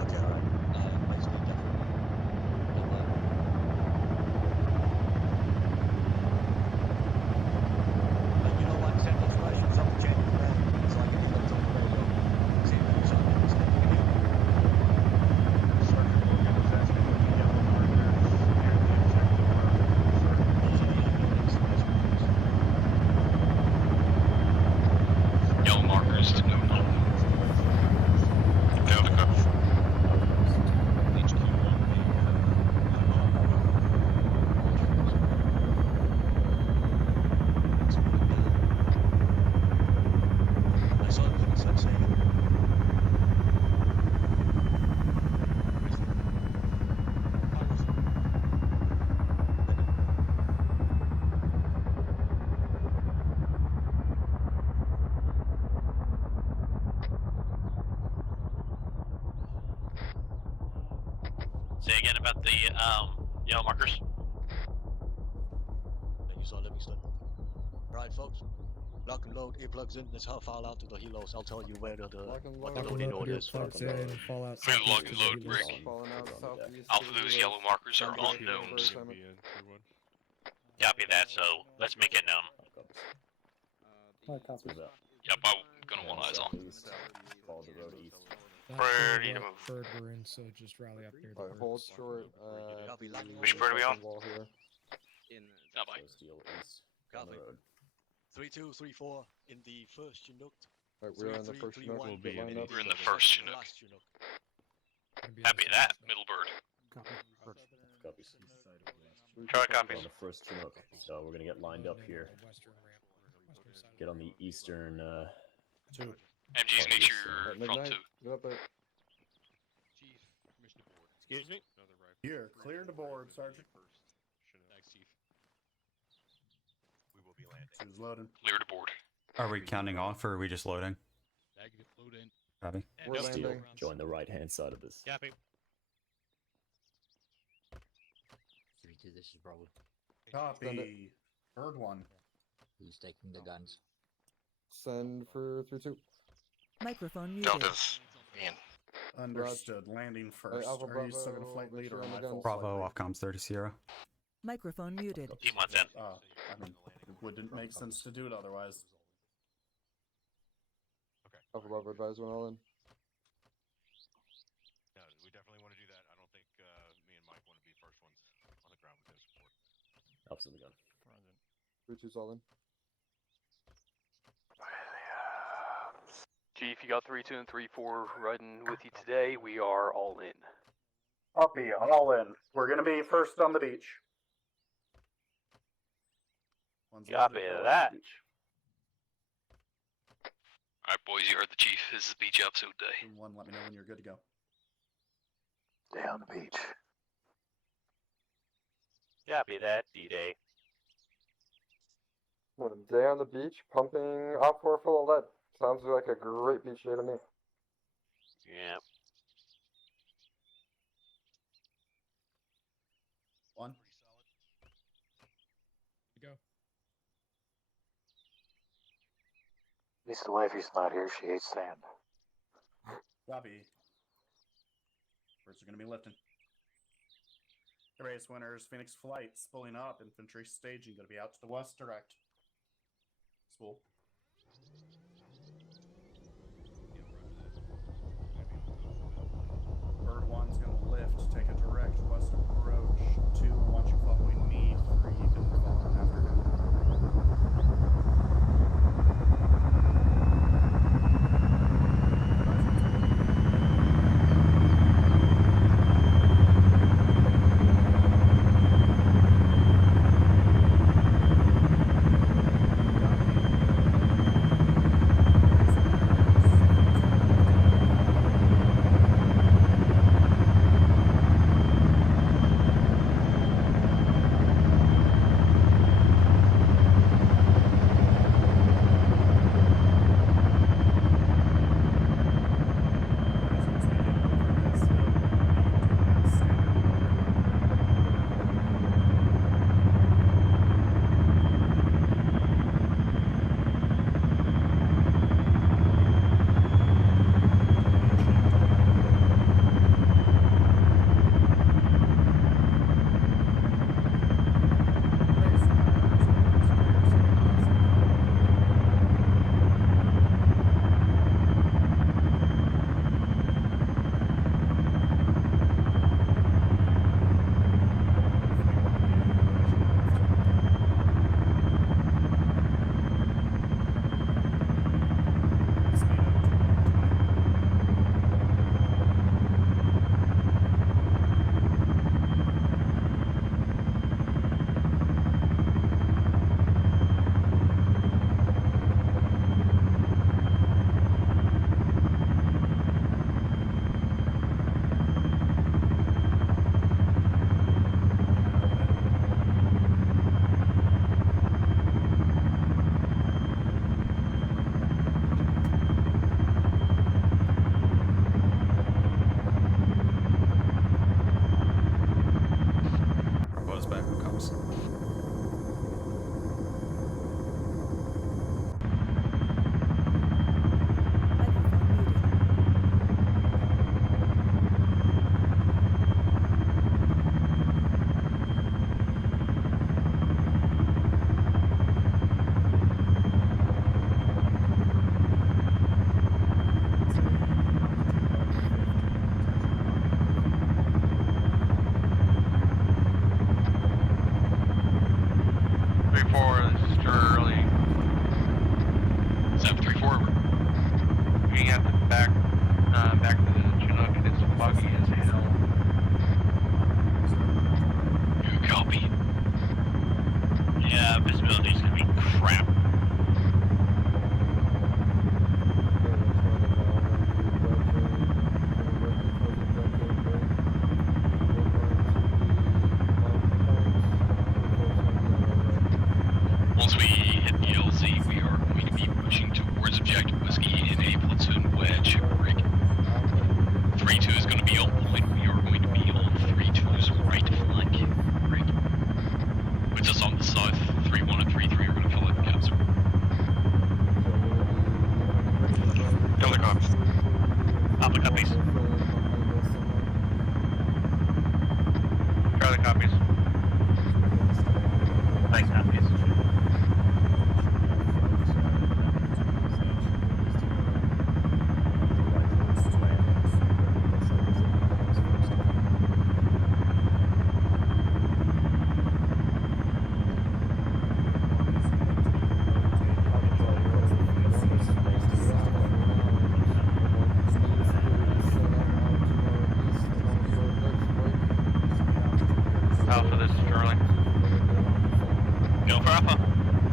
Okay, all right. I speak definitely. You know what? Send those questions up to January, so I can hear them on the radio. See if there's something that's going to be Sergeant Morgan was asking what the yellow markers near the objective Yellow markers to go north. Go to go. I saw them in Sun Sagan. Say again about the yellow markers. You saw Livingston. Alright, folks. Lock and load, earplugs in. Let's fall out to the helos. I'll tell you where what the loading order is. Plugs in and fall out. Move lock and load, Rick. Alpha, those yellow markers are unknowns. Copy that, so let's make it known. Yep, I'm gonna want eyes on. Follow the road east. Ready to move. Bird we're in, so just rally up near the bird. Hold short. Which bird are we on? Wall here. Bye-bye. Steel east. On Copy. the road. 3234 in the first Chinook. Alright, we're on the first Chinook. We'll Get lined up. We're in the first Chinook. Last Chinook. Happy that, middle bird. Copies. Charlie copies. On the first Chinook. So we're gonna get lined up here. Get on the eastern. MGs, make sure you're front two. Get up there. Excuse me? Here, clear the board, Sergeant. Thanks, Chief. We will be landing. Who's loading? Clear the board. Are we counting off or are we just loading? Negative, load in. Copy. We're Steel, landing. join the right hand side of this. Copy. 3-2, this is Bravo. Copy. Bird 1. Who's taking the guns? Send for 3-2. Microphone muted. Delta's in. Understood. Landing first. Alpha Are you still Bravo, gonna flight make lead sure or on am I the full guns. Bravo, flight off comms 30-0. Microphone muted. T-1's in. I mean, it wouldn't make sense to do it otherwise. Alpha Bravo advise when all in. No, we definitely want to do that. I don't think me and Mike want to be first ones on the ground with no support. Alpha's in the gun. 3-2's all in. Chief, you got 3-2 and 3-4 riding with you today. We are all in. Copy. All in. We're gonna be first on the beach. Copy that. Alright, boys, you heard the chief. This is beach episode day. 1, let me know when you're good to go. Day on the beach. Copy that, D-Day. Day on the beach, pumping Op4 full of lead. Sounds like a great beach day to me. Yeah. 1. Go. At least the wifey's not here. She hates sand. Copy. Birds are going to be lifting. Race winners, Phoenix Flight, spooling up, infantry staging, going to be out to the west direct. Spool. Bird 1's going to lift, take a direct west approach. 2, want you following me. 3, you can follow after him.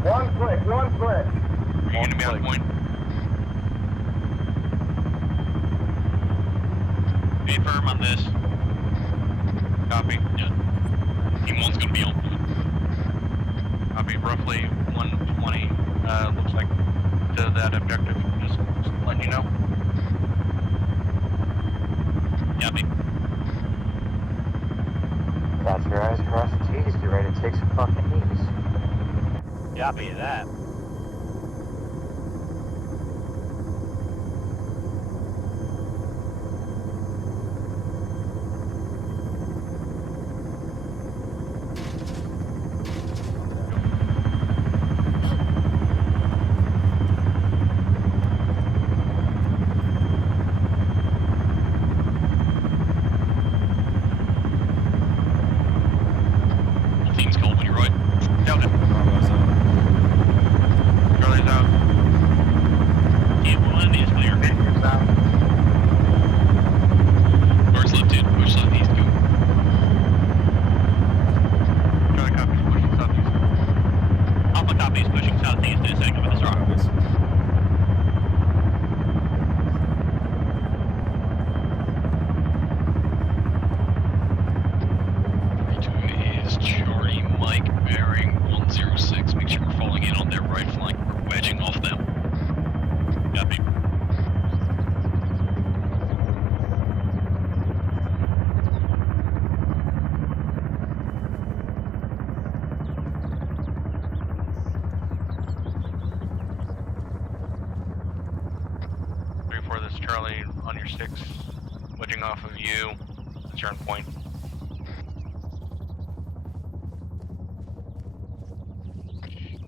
One click. Are you gonna be on point? Stay firm on this. Copy. Yeah. Team 1's gonna be on foot. Copy. Roughly 120. Looks like to that objective. Just letting you know. Copy. Cross your eyes, cross your T's, get ready to take some fucking knees. Copy that. Team's called when you're right. Down it. Charlie's out. Team 1 is clear. Victor's out. Guards left 2, push southeast 2. Charlie copies, pushing southeast. Alpha copies, pushing southeast in a second with the rock. 3-2 is Charlie Mike bearing 106. Make sure we're falling in on their right flank. We're wedging off them. Copy. This is Charlie on your 6, wedging off of you. That's your end point.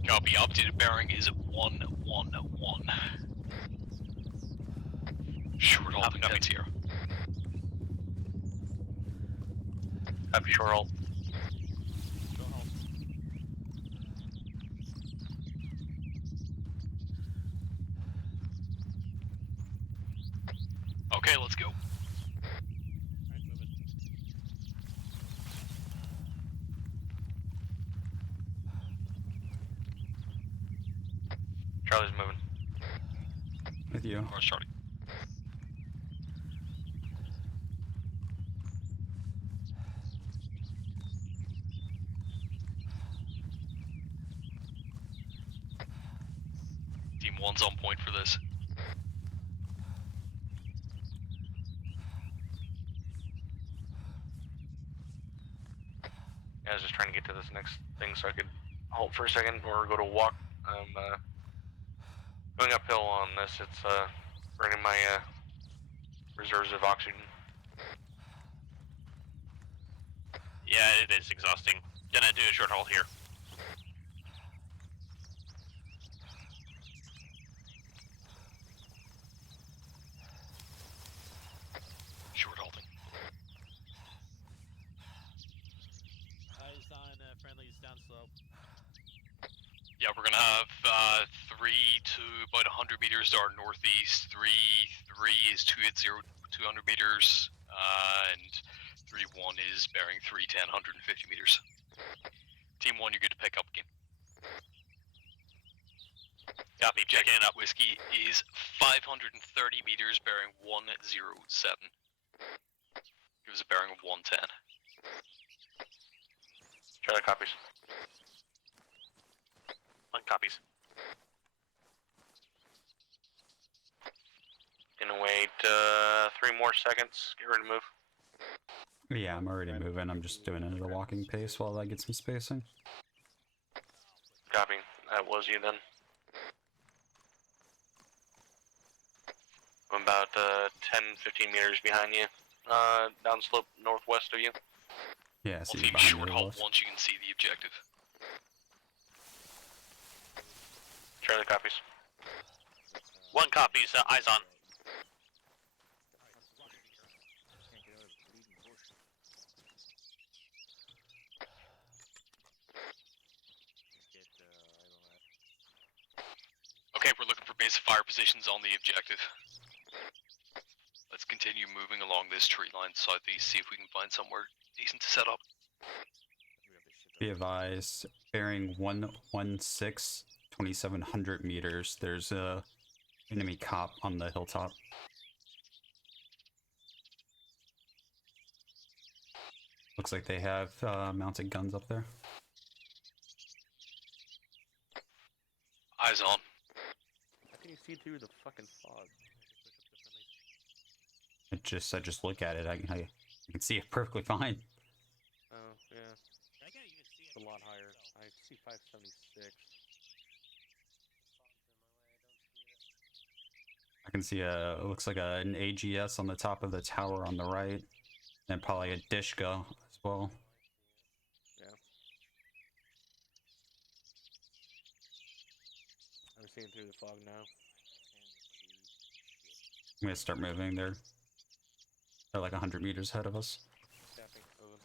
Copy, updated bearing is 111. Short halt and 10 Sierra. Copy, short halt. Okay, let's go. Charlie's moving. With you. Where's Charlie? Team 1's on point for this. I was just trying to get to this next thing so I could halt for a second or go to walk. I'm going uphill on this. It's burning my reserves of oxygen. Yeah, it is exhausting. Gonna do a short halt here. Short halting. Eyes on friendlies down slope. Yeah, we're gonna have 3 to about 100 meters to our northeast. 3 is 280, 200 meters, and 3-1 is bearing 310, 150 meters. Team 1, you're good to pick up again. Copy, check in. That whiskey is 530 meters, bearing 107. Gives a bearing of 110. Charlie copies. 1 copies. Gonna wait 3 more seconds. Get ready to move. Yeah, I'm already moving. I'm just doing it at a walking pace while I get some spacing. Copy. That was you then. I'm about 10-15 meters behind you. Downslope northwest of you. Yeah, I'll see team you short behind halt me. once you can see the objective. Charlie copies. 1 copies, eyes on. Okay, we're looking for base of fire positions on the objective. Let's continue moving along this tree line southeast, see if we can find somewhere decent to set up. Be advised, bearing 116, 2700 meters. There's a enemy cop on the hilltop. Looks like they have mounted guns up there. Eyes on. How can you see through the fucking fog? I just look at it. I can see it perfectly fine. Oh, yeah. I can't even see It's a lot higher. I see 576. I can see it looks like an AGS on the top of the tower on the right, and probably a Dishka as well. Yeah. I'm seeing through the fog now. I'm gonna start moving. They're like 100 meters ahead of us. Tapping, moving.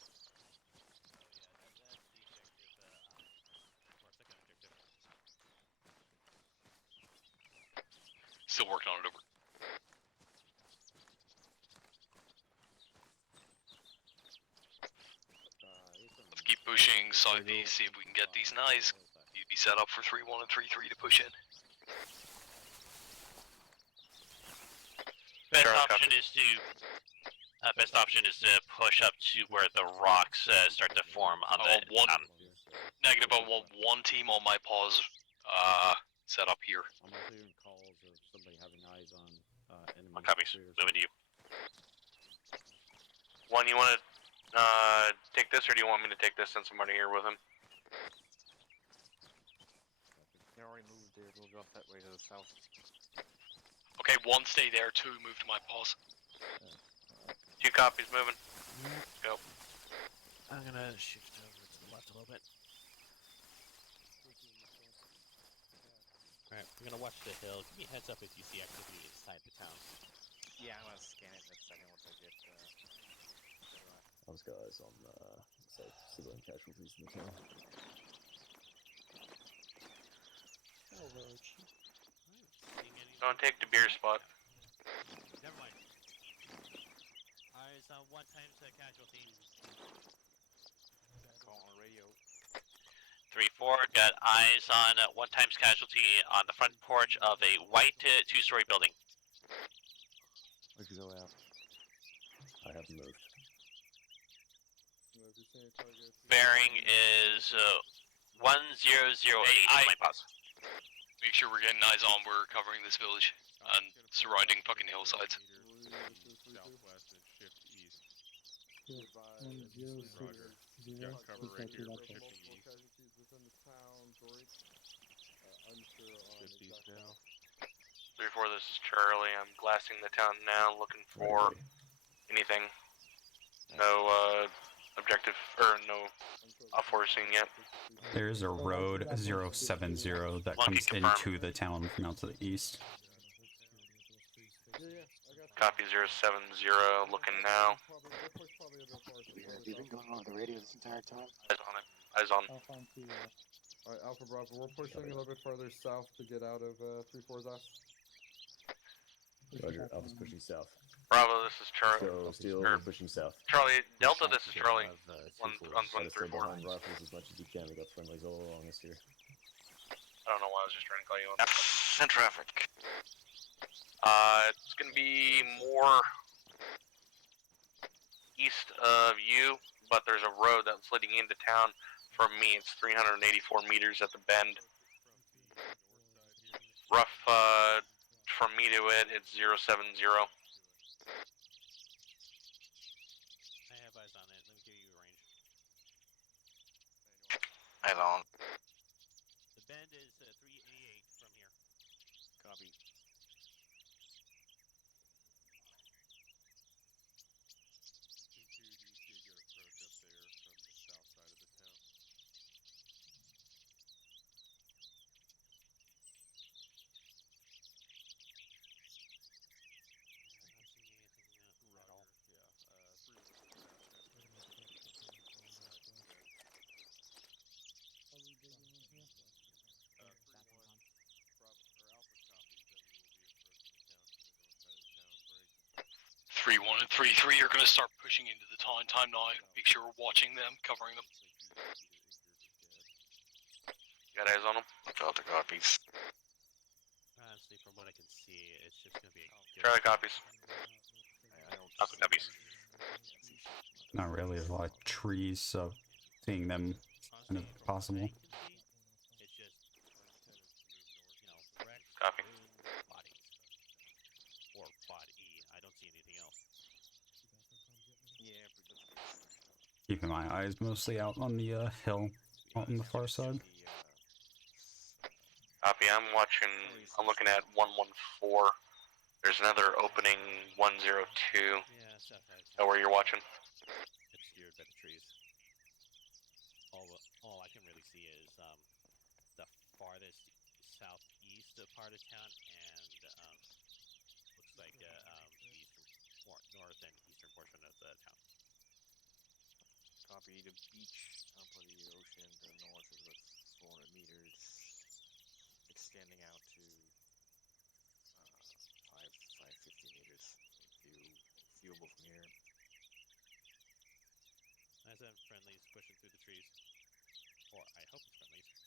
Still working on it over. Let's keep pushing southeast, see if we can get these nice. You'd be set up for 3-1 and 3-3 to push in. Best option is to push up to where the rocks start to form on the. Negative. I want one team on my pause set up here. I'm also hearing calls of somebody having eyes on enemy. Copies. Moving to you. One, you want to take this, or do you want me to take this since I'm already here with him? They already moved there. We'll go that way to the south. Okay, one stay there, two move to my pause. 2 copies moving. Go. I'm gonna shift over to the left a little bit. Alright, we're gonna watch the hill. Give me a heads up if you see activity inside the town. Yeah, I'm gonna scan it in a second once I get. Those guys on civilian casualties in the town. Don't take the beer spot. Never mind. Eyes on 1 times the casualty. Call on radio. 3-4, got eyes on 1 times casualty on the front porch of a white 2-story building. We could go out. I haven't moved. Bearing is 1008 on my pause. Make sure we're getting eyes on. We're covering this village and surrounding fucking hillsides. Southwest and shift east. Roger. Got cover right here. We're shifting east. Shift east now. 3-4, this is Charlie. I'm glassing the town now, looking for anything. No objective, or no forcing yet. There's a road 070 that comes into the town from out to the east. Copy 070, looking now. Have you been going on the radio this entire time? Eyes on it. Eyes on. Alright, Alpha Bravo, we're pushing a little bit further south to get out of 3-4's ass. Roger, Alpha's pushing south. Bravo, this is Charlie. So, still pushing south. Charlie, Delta, this is Charlie. Try to stay 1-3-4. behind rifles as much as you can. We got friendlies all along us here. I don't know why I was just trying to call you on. In traffic. It's gonna be more east of you, but there's a road that's leading into town. From me, it's 384 meters at the bend. Rough, from me to it, it's 070. I have eyes on it. Let me give you a range. Eyes on. The bend is 388 from here. Copy. Three 1 and 3-3 are going to start pushing into the time now. Make sure we're watching them, covering them. Got eyes on them? Delta copies. Honestly, from what I can see, it's just going to be a good Charlie copies. Alpha copies. Not really. There's a lot of trees, so seeing them kind of possible. It's just, wreck Copy. bodies. Or quad E. I don't see anything else. Yeah, Keeping my eyes mostly out on the hill on the far side. Copy. I'm looking at 114. There's another opening 102. Yeah, south side. Know where you're watching? Obscured by the trees. All I can really see is the farthest southeast part of town and looks like the north and eastern portion of the town. Copy. The beach top of the ocean to the north is about 400 meters, extending out to 550 meters. Viewable from here. As I'm friendlies pushing through the trees. Or I hope it's friendlies.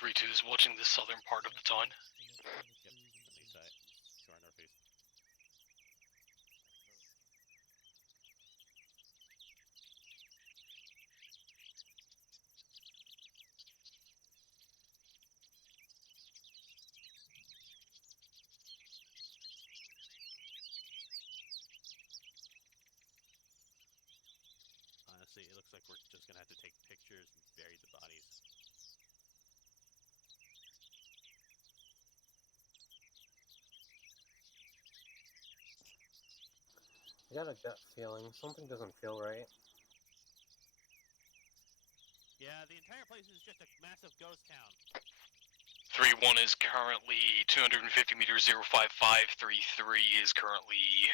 3-2 is watching the southern part of the town. Yep, friendly side to our northeast. Honestly, it looks like we're just gonna have to take pictures and bury the bodies. I got a gut feeling. Something doesn't feel right. Yeah, the entire place is just a massive ghost town. 3-1 is currently 250 meters 055. 3-3 is currently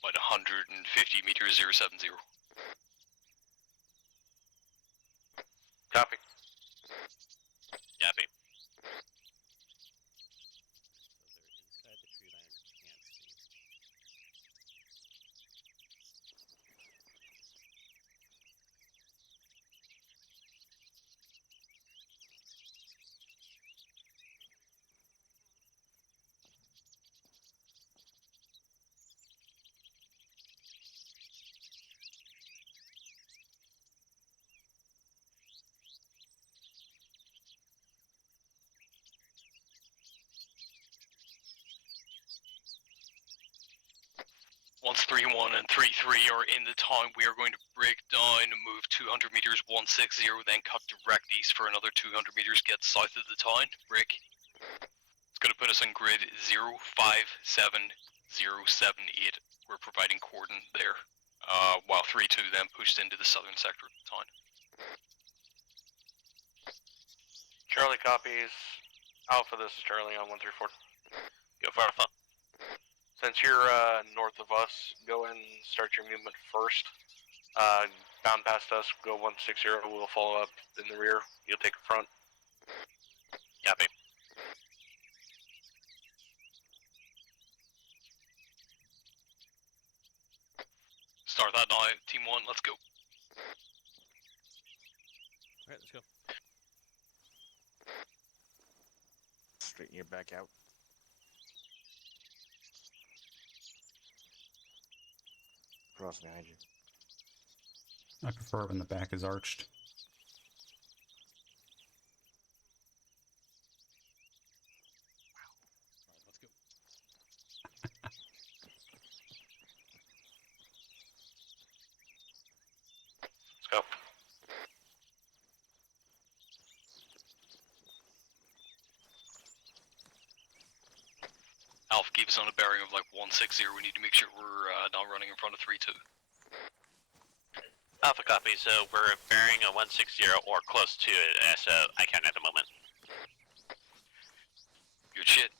about 150 meters 070. Copy. Copy. So they're inside the tree line, we can't see. Once 3-1 and 3-3 are in the town, we are going to break down, move 200 meters 160, then cut direct east for another 200 meters, get south of the town. Rick. It's going to put us on grid 057078. We're providing coordinate there, while 3-2 then pushed into the southern sector of the town. Charlie copies. Alpha, this is Charlie on 134. Go for Alpha. Since you're north of us, go and start your movement first. Bound past us, go 160, we'll follow up in the rear. You'll take the front. Copy. Start that now, Team 1, let's go. Alright, let's go. Straighten your back out. Cross behind you. I prefer when the back is arched. Alright, let's go. Let's go. Alpha, keep us on a bearing of like 160. We need to make sure we're not running in front of 3-2. Alpha copy, so we're bearing a 160 or close to it, so I can at the moment. Good shit.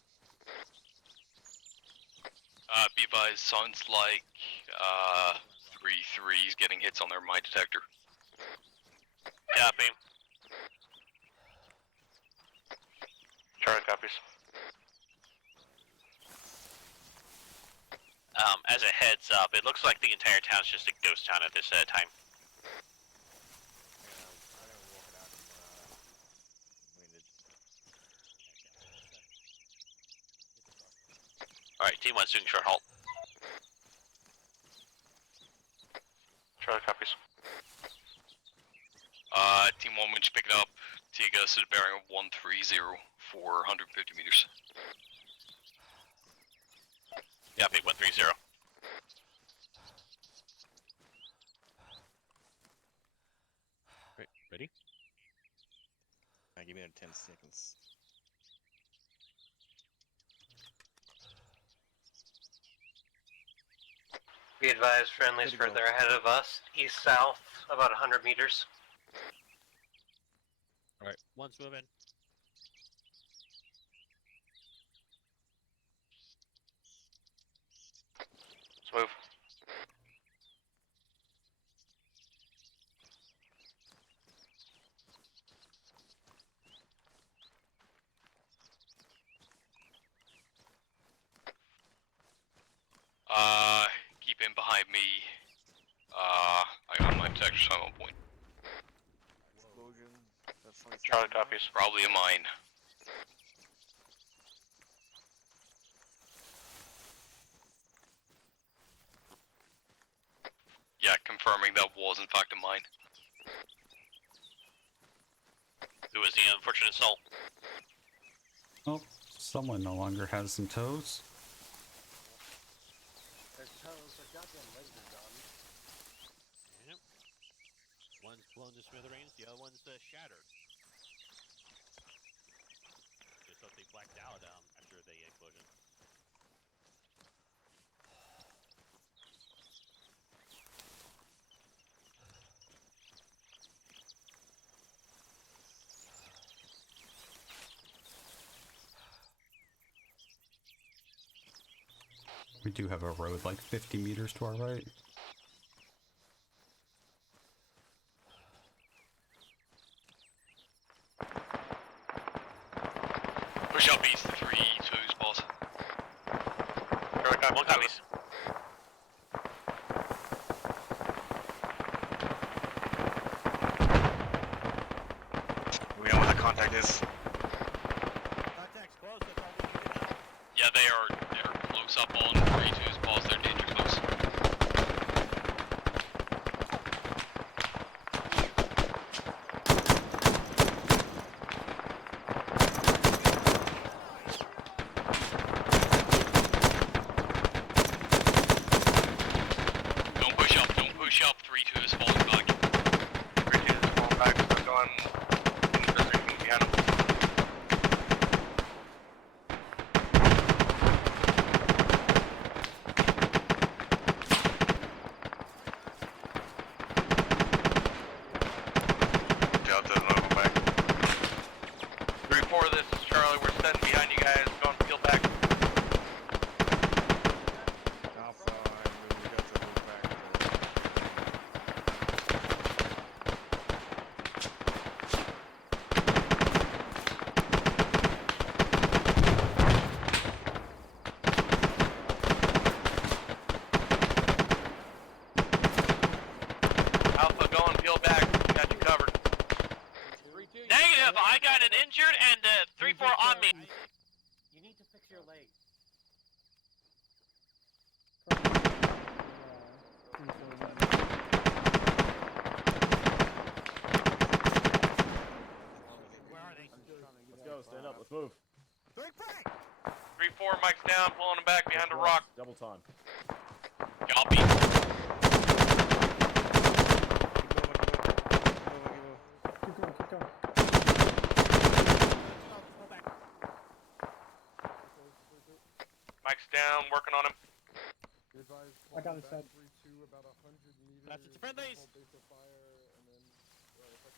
Be advised, sounds like 3-3 is getting hits on their mine detector. Copy. Charlie copies. As a heads up, it looks like the entire town's just a ghost town at this time. Alright, Team 1's doing short halt. Charlie copies. Team 1, winch pick it up. Take us at a bearing of 130 for 150 meters. Copy, 130. Right, ready? Give me another 10 seconds. Be advised, friendly's Good to go. further ahead of us, east-south, about 100 meters. Alright, one's moving. Let's move. Keep in behind me. I got my protection time on point. Explosion. Charlie copies. Probably a mine. Yeah, confirming that was in fact a mine. Who was the unfortunate soul? Oh, someone no longer has some toes. Their toes, their goddamn legs are gone. Yep. One's blown to smithereens, the other one's shattered. Just hope they blacked out after the explosion. We do have a road like 50 meters to our right. Push up east to 3-2's boss. Charlie copies. One copies. We know where the contact is. Contact's close, that's all we need to know. Yeah, they're close up on 3-2's boss, they're danger close. Don't push up, 3-2's falling back. 3-2's falling back. We're going in the position behind him. Delta, level back. 3-4, this is Charlie. We're standing behind you guys. Going to peel back. Alpha, we got to move back. Alpha, go and peel back. Got you covered. Negative! I got an injured and 3-4 on me. You need to fix your legs. Where are they? Let's go, stand up, let's move. 3-4, Mike's down, pulling him back behind a rock. Double time. Copy. Keep going, keep going. Mike's down, working on him. I got his head. That's it, friendlies!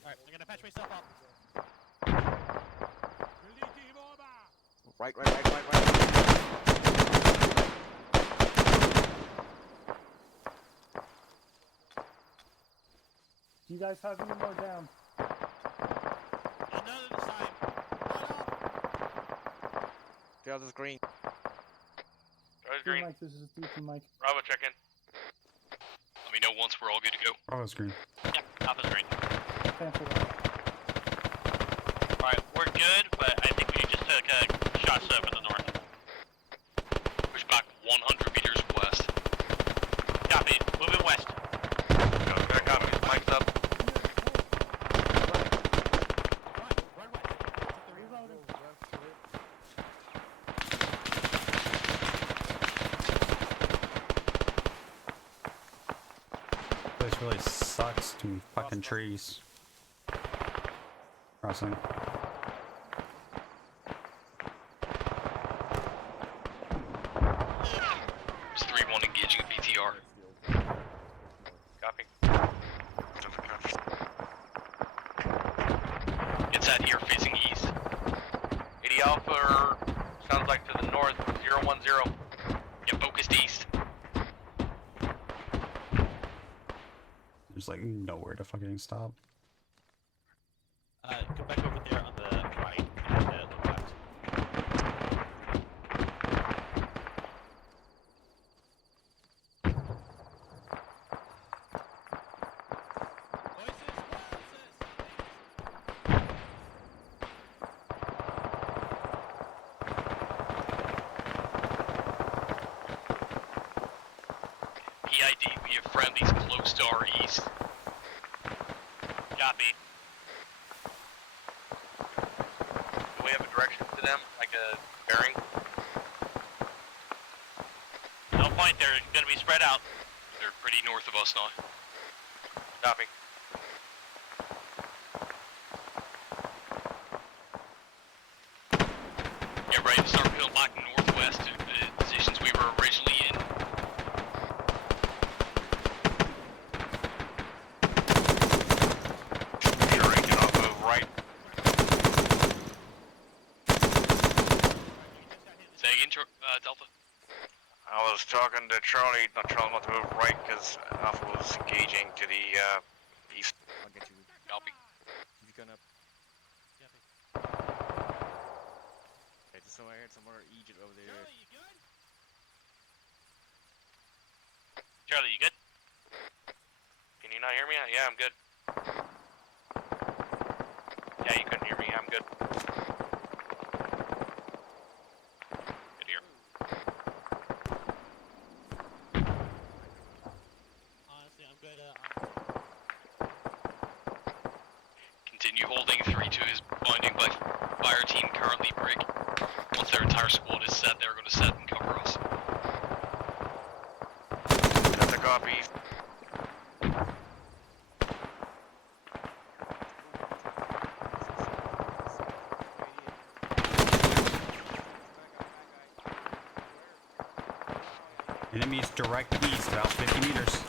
Alright, I'm gonna patch myself up. Right. Do you guys have any more down? Another this time. Delta's green. Charlie's Hey, green. Mike, this is Duke and Mike. Bravo, check in. Let me know once we're all good to go. Oh, screen. Yeah, Alpha's green. Cancel that. Alright, we're good, but I think we just took shots over the north. Push back 100 meters west. Copy. Moving west. Go. sucks. Too many fucking trees. Crossing. It's 3-1 engaging a BTR. Copy. It's out here facing east. 80 Alpha sounds like to the north, 010. Yeah, focused east. There's like nowhere to fucking stop. Come back over there on the right and the left. PID, we have friendlies close to our east. Copy. Do we have a direction to them, like a bearing? No point, they're gonna be spread out. They're pretty north of us now. Copy. Get ready to start peeling back northwest to the positions we were originally in. Sure, you cannot move right. Say again, Delta. I was talking to Charlie, not Charlie, not to move right, because Alpha was engaging to the east. I'll get you. Copy. If you gonna. Okay, just so I heard some more Egypt over there. Charlie, you good? Can you not hear me? Yeah, I'm good. Yeah, you couldn't hear me. I'm good. Good here. Honestly, I'm good. Continue holding. 3-2 is binding by fire team currently brig. Once their entire squad is set, they're going to set and cover us. That's a copy. Enemies direct east, about 50 meters.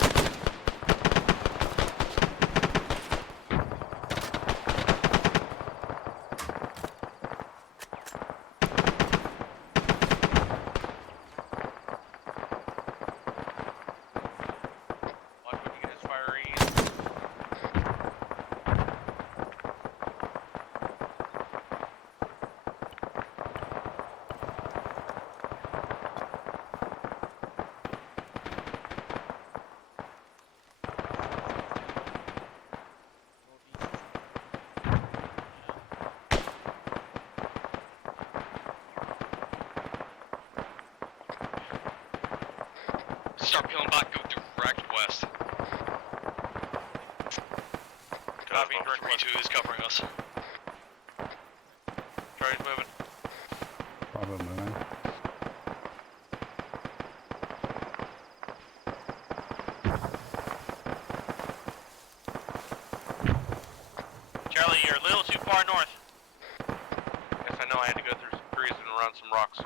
Watch when you get his fire east. Start peeling back, go direct west. Copy, direct west. 3-2 is covering us. Charlie's moving. Bravo moving. Charlie, you're a little too far north. Yes, I know I had to go through some trees and around some rocks.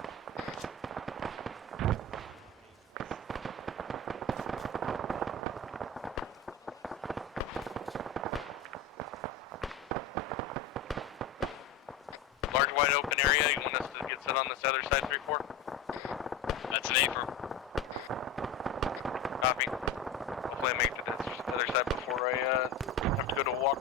Large wide open area, you want us to get set on this other side, 3-4? That's an A-firm. Copy. Hopefully I make it to the other side before I have to go to a walk.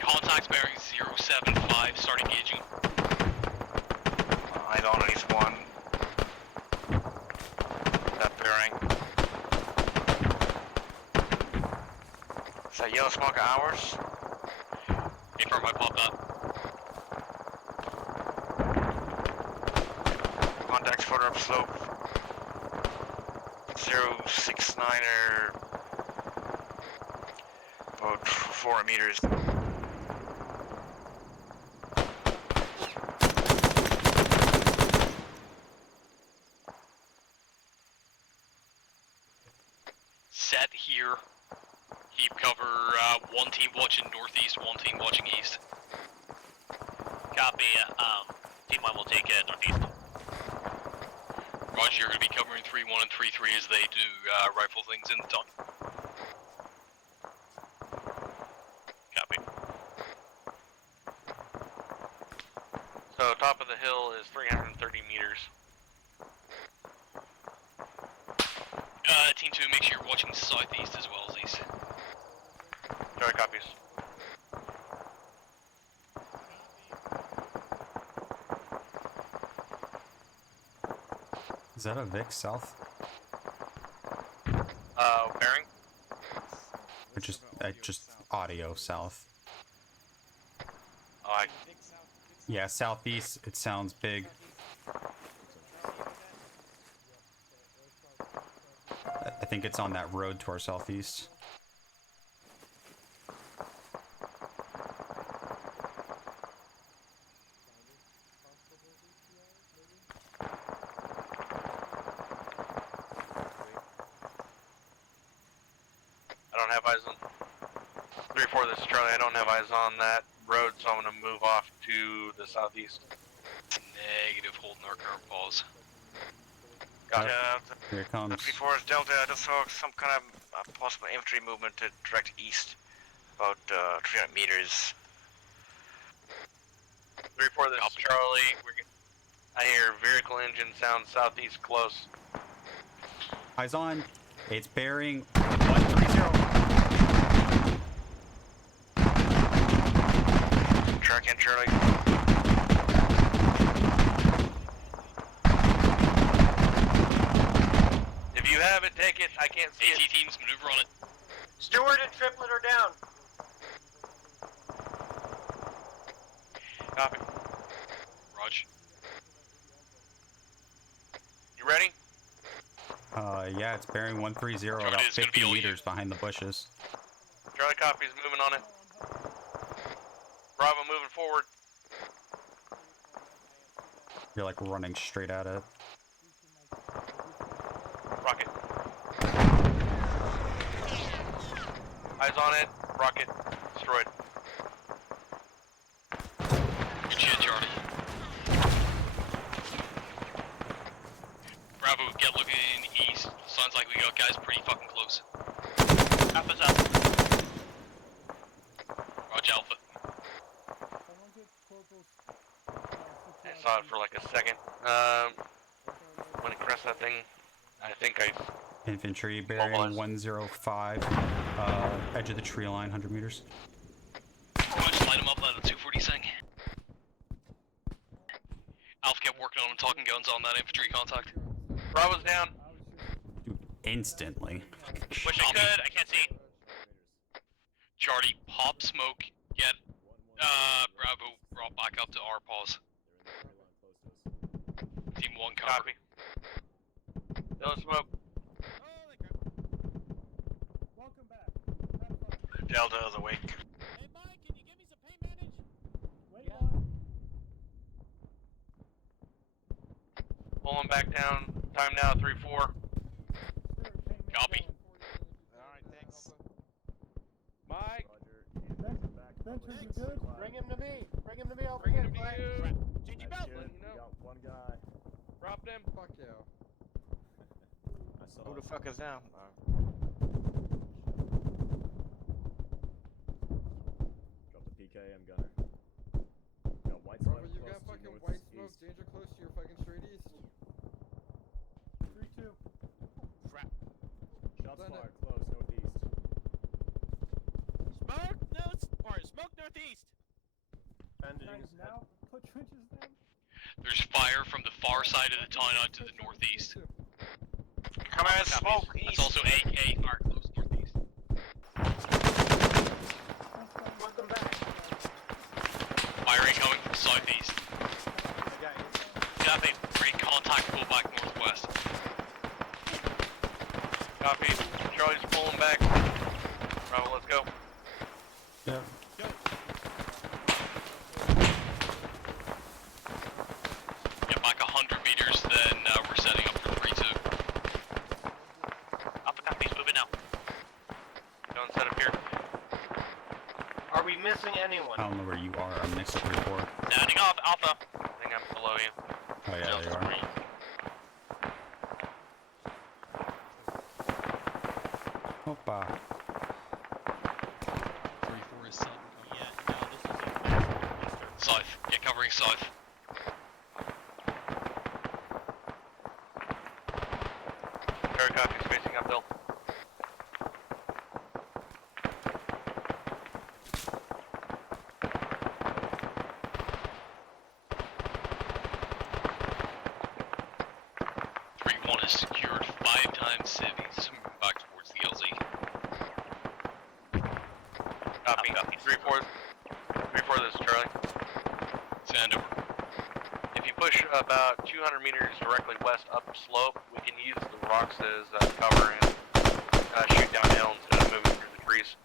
Contacts bearing 075, start engaging. Eyes on at least one. That bearing. Is that yellow smoke of ours? A-firm, I popped that. Contacts further up slope. 069er. About 4 meters. Set here. Keep cover, one team watching northeast, one team watching east. Copy, Team 1 will take northeast. Roger, you're gonna be covering 3-1 and 3-3 as they do, rifle things in the tunnel. Copy. So top of the hill is 330 meters. Team 2, make sure you're watching southeast as well as east. Sorry, copies. Is that a Vic south? Bearing? Or just audio south? Oh, Yeah, southeast, it sounds big. I think it's on that road to our southeast. I don't have eyes on 3-4, this is Charlie. I don't have eyes on that road, so I'm gonna move off to the southeast. Negative, holding our current pause. Got it. Here it comes. 3-4 is Delta. I just saw some kind of possible infantry movement to direct east, about 300 meters. 3-4, this is Charlie. I hear vehicle engine sound southeast close. Eyes on. It's bearing 130. Track in, Charlie. If you have it, take it. I can't see AT it. teams, maneuver on it. Stewart and Triplet are down. Copy. Raj. You ready? Yeah, it's bearing 130, about it's gonna be 50 all meters behind the bushes. Charlie copies, moving on it. Bravo moving forward. You're like running straight at it. Rocket. Eyes on it. Rocket. Destroyed. Good shit, Charlie. Bravo, get looking east. Sounds like we got guys pretty fucking close. Alpha's up. Roger, Alpha. I saw it for like a second. When it crest that thing, I think I... Infantry bearing 105, edge of the tree line, 100 meters. Roger, light him up, let the 240 sing. Alpha, get working on him, talking guns on that infantry contact. Bravo's down. Dude, instantly. Wish I could, I can't see. Charlie, pop smoke, get, Bravo brought back up to our pause. Team 1 cover. Copy. No smoke. Delta is awake. Pulling back down. Time now, 3-4. Copy. Alright, thanks. Mike. Bring him to me. Bring him to me. I'll Bring him to Frank. you. GG Belt. Got one guy. Drop them. Fuck yeah. I saw Who the fuck is down? Drop the PKM gunner. Got white Bravo, smoke you close got to fucking northeast. white smoke. Danger close to your fucking straight east. 3-2. Shots fired close northeast. Smoke northeast. Now put trenches down. There's fire from the far side of the town out to the northeast. Come on, smoke That's east. also AK fire close northeast. Welcome back. Fire incoming from southeast. Copy. Ready, contact, pull back northwest. Copy. Charlie's pulling back. Bravo, let's go. missing anyone? I don't know where you are. I'm next to 3-4. Sounding off, Alpha. I think I'm below you. Oh yeah, there you are. Opa. 3-4 is south. Yeah, no, this is South. Yeah, covering south. Charlie copy, spacing uphill. One is secured 5 times cities, moving back towards the LZ. Copy. 3-4. 3-4, this is Charlie. Send over. If you push about 200 meters directly west up slope, we can use the rocks as cover and shoot downhill instead of moving through the trees.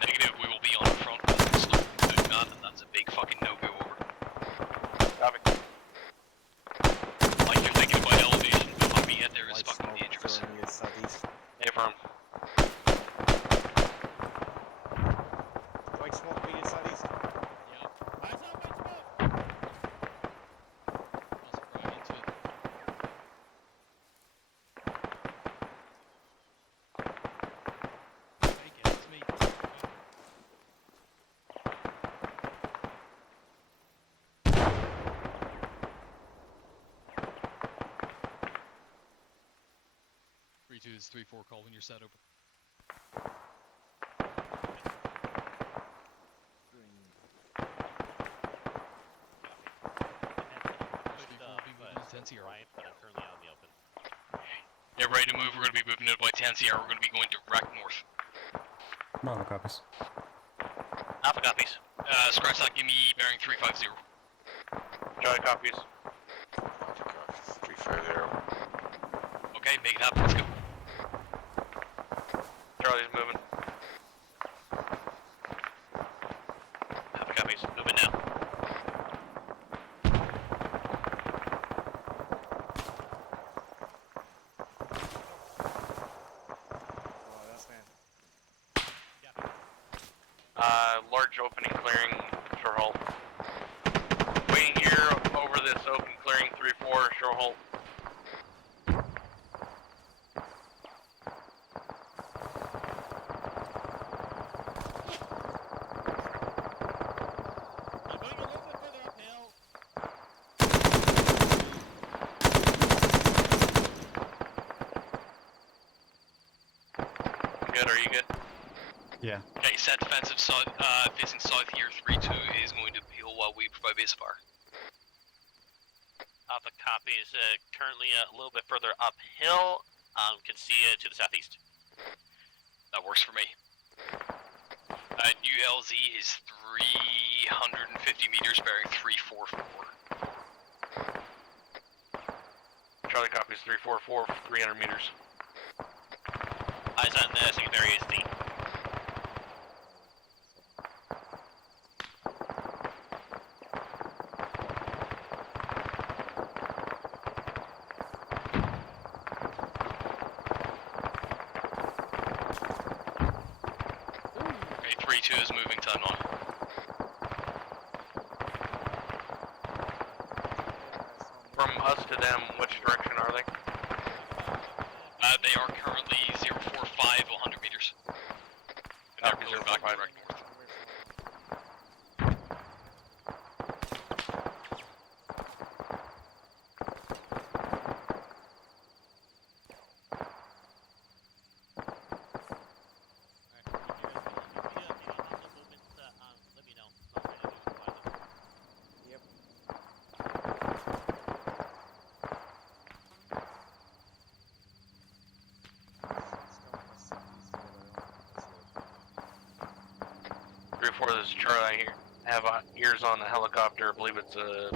Negative, we will be on the front of the slope, including that, and that's a big fucking no-go over. Copy. Like you're thinking about elevation, but on me there is fucking dangerous. Affirm. White smoke being southeast. Is 3-4 call when you're set open. Right, but I'm currently out in the open. Yeah, ready to move. We're going to be moving in by 10 CR. We're going to be going direct north. Bravo copies. Alpha copies. Scratch that. Give me bearing 350. Charlie copies. 350. Okay, make it happen. Let's go. Charlie's moving. Alpha copies. Moving now. Large opening clearing, shore halt. Waiting here over this open clearing, 3-4, shore halt. Good, are you good? Yeah. Okay, set defensive south, facing south here. 3-2 is going to peel while we provide base fire. Alpha copies. Currently a little bit further uphill. Can see it to the southeast. That works for me. New LZ is 350 meters, bearing 344. Charlie copies, 344, 300 meters. Eyes on secondary SD. Okay, 3-2 is moving to unknown. From us to them, which direction are they? They are currently 045, 100 meters. And they're cleared back direct north. This is Charlie. I have ears on a helicopter. I believe it's a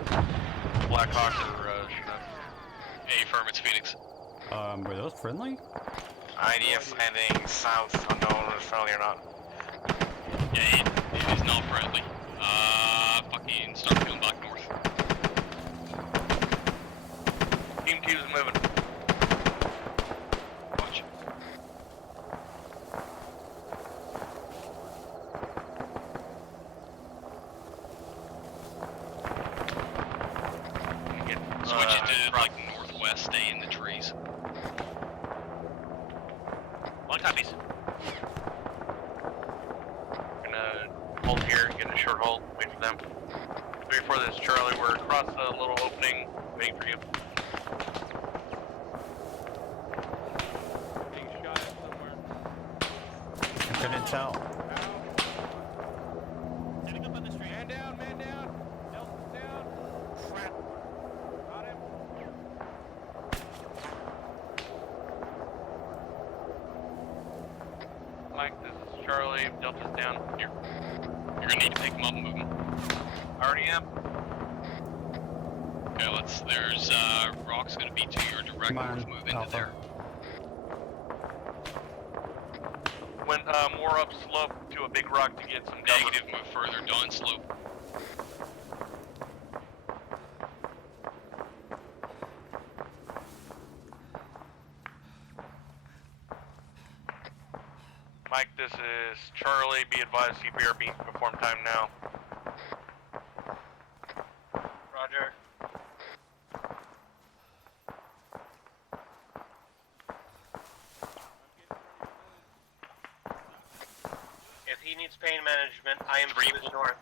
Black Hawk or Chinook. Hey, firm, it's Phoenix. Were those friendly? IDF landing south, unknown if friendly or not. Yeah, it is not friendly. Fucking start peeling back north. Team 2 is moving. Watch. to like northwest, stay in the trees. One copies. Gonna hold here, get a short hold, wait for them. Before this, Charlie, we're across the little opening, waiting for you. Being shot at somewhere. I couldn't tell. Setting up on the street. Man down, man down. Nelson's down. Crap. Got him. Mike, this is Charlie. Delta's down. You're gonna need to pick them up and move them. Already am. Okay, there's rocks gonna be to your direct north, move into there. Went more up slope to a big rock to get some cover. Negative, move further down slope. Mike, this is Charlie. Be advised, CPR being performed time now. Roger. If he needs pain management, I am 3 north.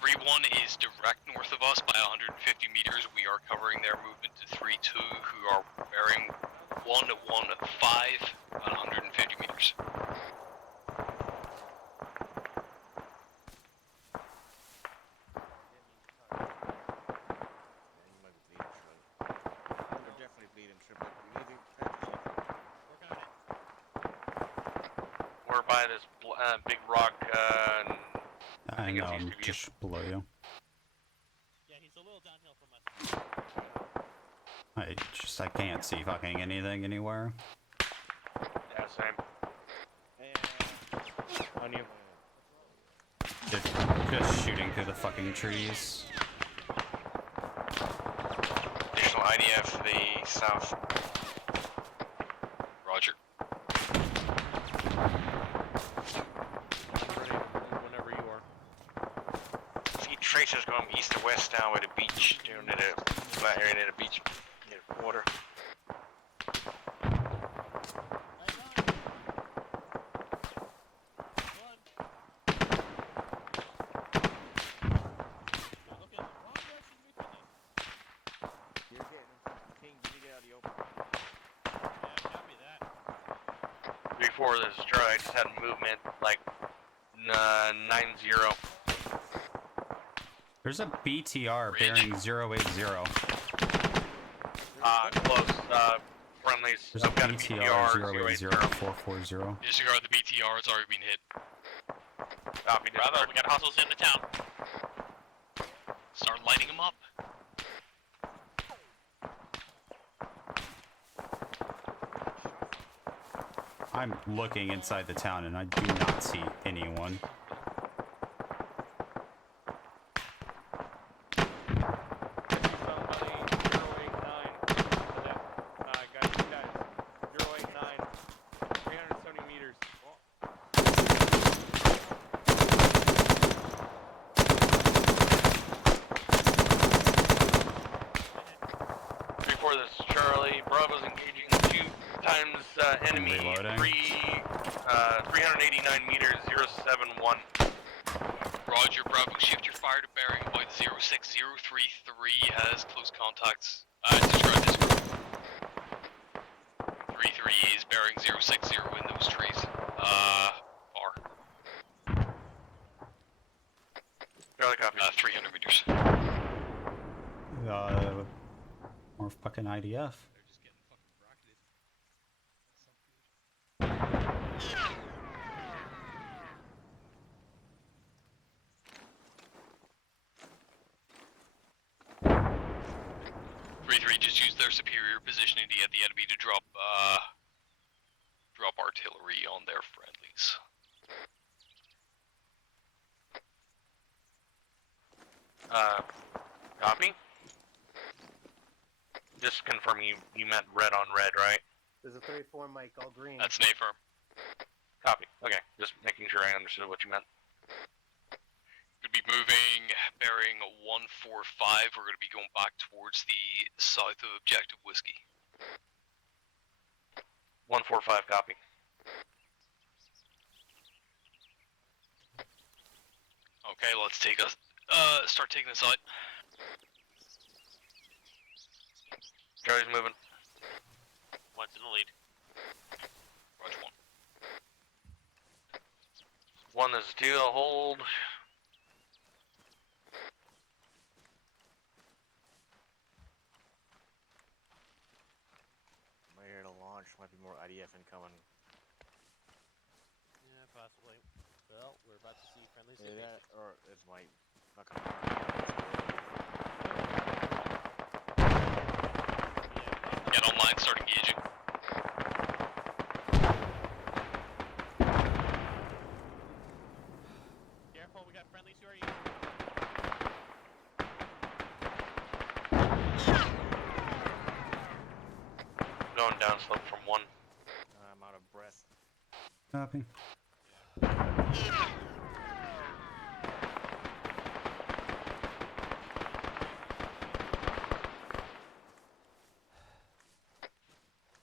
3-1 is direct north of us by 150 meters. We are covering their movement to 3-2, who are bearing 1-1-5 at 150 meters. We're by this big rock. I know, I'm just below you. Yeah, he's a little downhill from us. I can't see fucking anything anywhere. Yeah, same. On you. Just shooting through the fucking trees. Additional IDF to the south. Roger. Whenever you are. See tracers going east to west down by the beach, down near the flat area near the beach, near the water. Before this, Charlie, I just had movement like 9-0. There's a BTR bearing 080. Close. Friendlies. There's a BTR 080440. Disregard the BTR, it's already been hit. Copy. Bravo, we got hostiles in the town. Start lighting them up. I'm looking inside the town and I do not see anyone. Before this, Charlie, Bravo's engaging 2 times enemy, 389 meters, 071. Roger, Bravo, shift your fire to bearing about 06033 has close contacts. Disregard. 33 is bearing 060 in those trees. Far. Charlie, copy. 300 meters. More fucking IDF. 3-3 just use their superior positioning to get the enemy to drop artillery on their friendlies. Copy? Just confirm you meant red on red, right? There's a 3-4 Mike, all green. That's an A-firm. Copy. Okay, just making sure I understood what you meant. Could be Moving, bearing 145. We're going to be going back towards the south of Objective Whiskey. 145, copy. Okay, let's take us. Start taking this out. Charlie's moving. One's in the lead. Roger one. One is two, I'll hold. Am I here to launch? Might be more IDF incoming. Yeah, possibly. Well, we're about to see friendlies. Yeah, that, or it's my fucking. Get online, start engaging. Careful, we got friendlies who are you? Going down slope from one. I'm out of breath. Copy.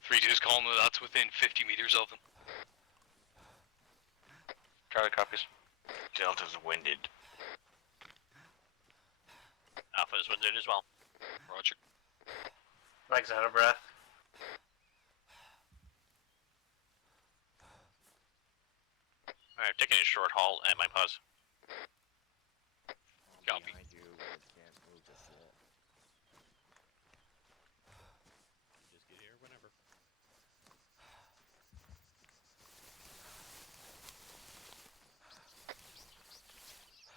3-2's calling that that's within 50 meters of them. Charlie copies. Delta's winded. Alpha is winded as well. Roger. Mike's out of breath. Alright, I'm taking a short haul at my pause. Copy. Behind you, but can't move just yet. Just get here whenever.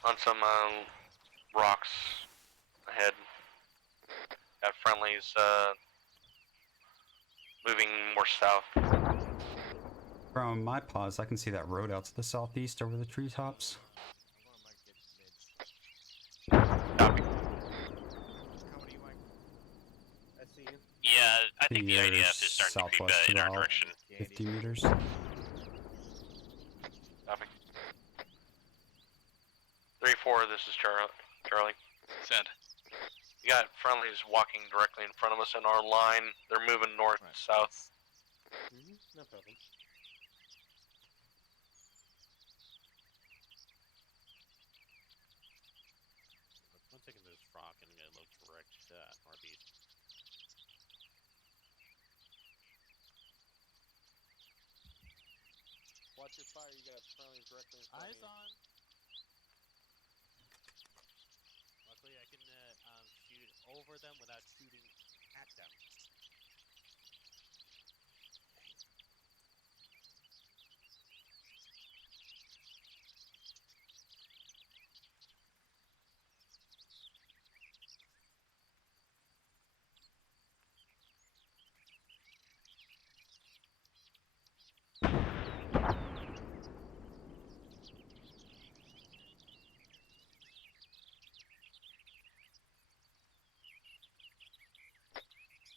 On some rocks ahead. Got friendlies moving more south. From my pause, I can see that road out to the southeast over the treetops. Copy. I see you. Yeah, I think the Yours IDF is starting to creep southwest in our about direction. 50 meters. Copy. 3-4, this is Charlie. Send. You got friendlies walking directly in front of us in our line. They're moving north and south. No problem. I'm taking this rock and I'm gonna look direct northeast. Watch your fire, you got friendly directly in front Eyes of you. on. Luckily, I can shoot over them without shooting at them.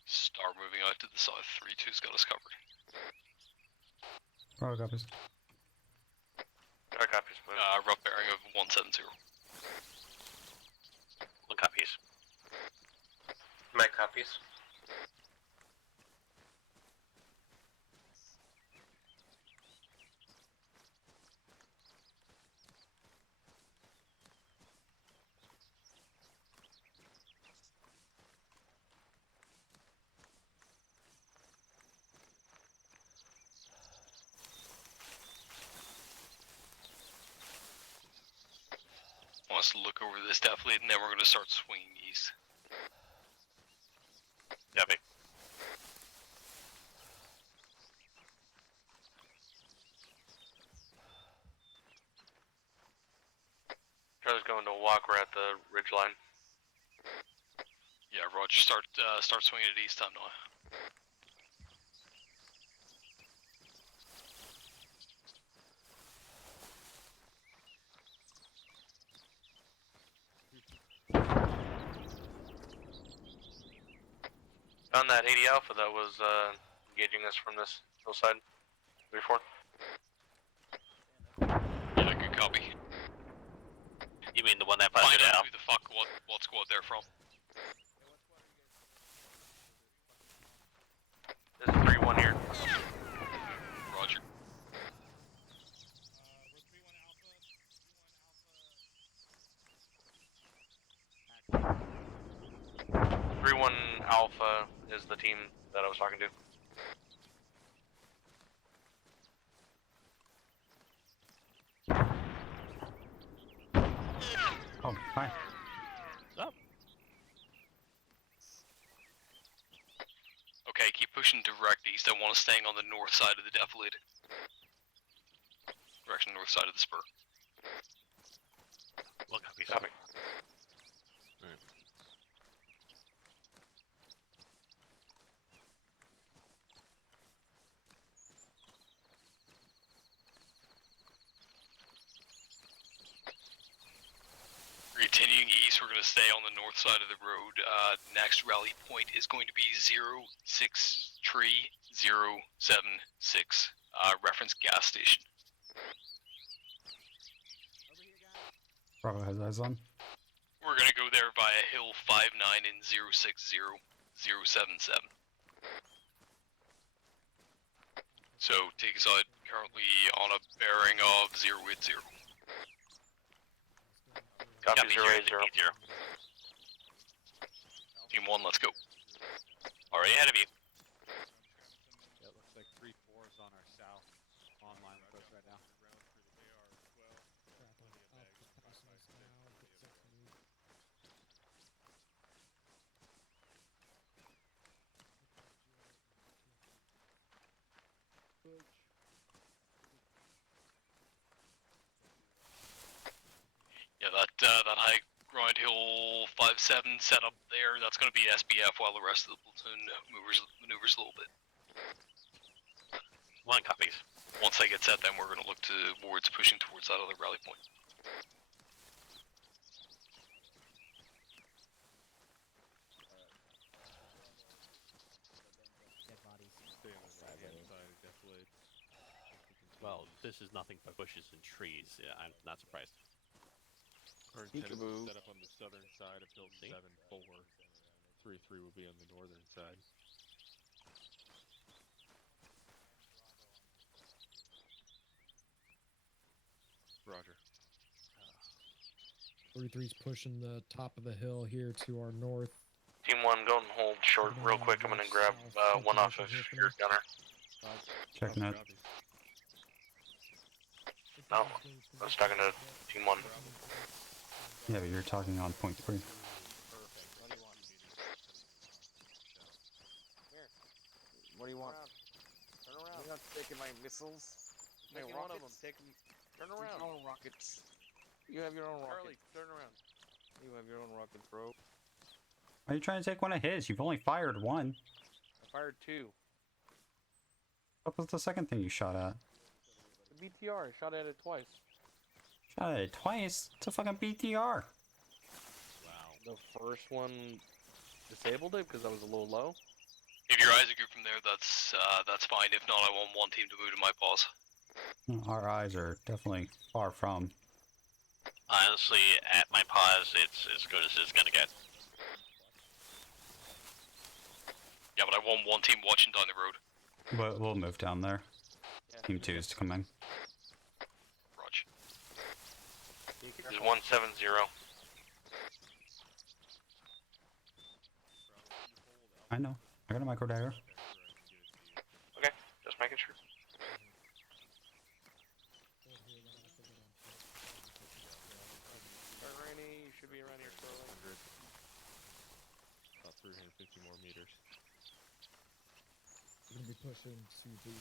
Start moving out to the south. 3-2's got us covered. Bravo copies. Our copies. Rough bearing of 170. One copies. Mike copies. Want us to look over this definitely, and then we're going to start swinging east. Copy. Charlie's going to walk. We're at the ridge line. Yeah, Roger. Start swinging it east time now. Found that 80 Alpha that was engaging us from this hillside. 3-4. Yeah, good copy. You mean the one that squad there from? This is 3-1 here. Roger. 3-1 Alpha is the team that I was talking to. Oh, hi. What's up? Okay, keep pushing direct east. I want to staying on the north side of the defilade. Direction north side of the spur. Well, copy. Copy. Continuing east, we're going to stay on the north side of the road. Next rally point is going to be 063076. Reference gas station. Bravo has eyes on. We're going to go there via Hill 59 and 060077. So, take us out currently on a bearing of 080. Copy 080. Team 1, let's go. Already ahead of you. Yeah, it looks like 3-4 is on our south online with us right now. Yeah, that high grind hill 5-7 set up there, that's going to be SBF while the rest of the platoon maneuvers a little bit. 1 copies. Once they get set, then we're going to look towards pushing towards that other rally point. Well, this is nothing but bushes and trees. Yeah, I'm not surprised. Our intent is to set up on the southern side of Hill 7-4. 3-3 will be on the northern side. Roger. 33's pushing the top of the hill here to our north. Team 1, go and hold short real quick. I'm going to grab one off of your gunner. Checking it. No, I was talking to Team 1. Yeah, but you're talking on point 3. What do you want? Turn around. You're not taking my missiles. My Taking rockets. one of them. Take them. Turn Take around. your own rockets. You have your own rockets. Charlie, turn around. You have your own rockets, bro. Why are you trying to take one of his? You've only fired one. I fired 2. What was the second thing you shot at? The BTR, I shot at it twice. Shot at it twice? It's a fucking BTR. Wow. The first one disabled it because I was a little low. If your eyes are good from there, that's fine. If not, I want one team to move to my pause. Our eyes are definitely far from. Honestly, at my pause, it's as good as it's gonna get. Yeah, but I want one team watching down the road. But we'll move down there. Team 2 is coming. Roger. There's 170. I know. I got a micro dagger. Okay, just making sure. Alright, Rainy, you should be around here shortly. About 350 more meters. We're going to be pushing to the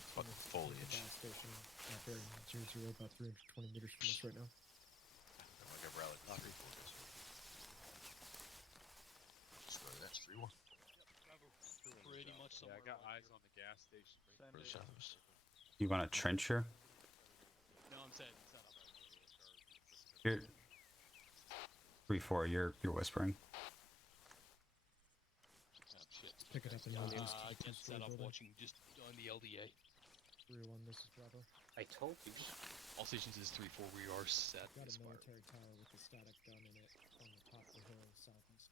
foliage. gas station at bearing 00, about 320 meters from us right now. Like a rally. That's 3-1. Pretty much somewhere. Yeah, I got eyes on the gas station. For the shadows. You want a trencher? No, I'm saying set up. You're 3-4. You're whispering. Pick it up in the east. I can set up watching just on the LDA. 3-1, this is Bravo. I told you. All stations is 3-4. We are set. Got a military tower with a static gun in it on the top of the hill southeast.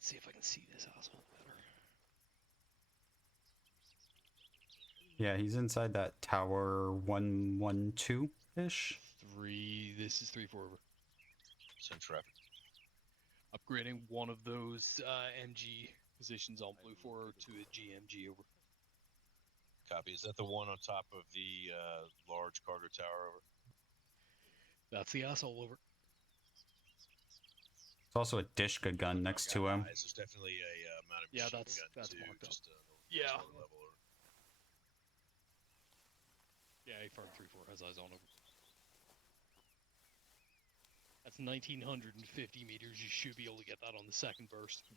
Let's see if I can see this asshole better. Yeah, he's inside that tower 112-ish. This is 3-4 over. Send traffic. Upgrading one of those MG positions on Blue 4 to a GMG over. Copy. Is that the one on top of the large cargo tower over? That's the asshole over. There's also a Dishka gun next to him. There's definitely a mounted Yeah, machine that's gun too, marked up. just Yeah. low level. Yeah, A-Farm 3-4 has eyes on over. That's 1,950 meters. You should be able to get that on the second burst.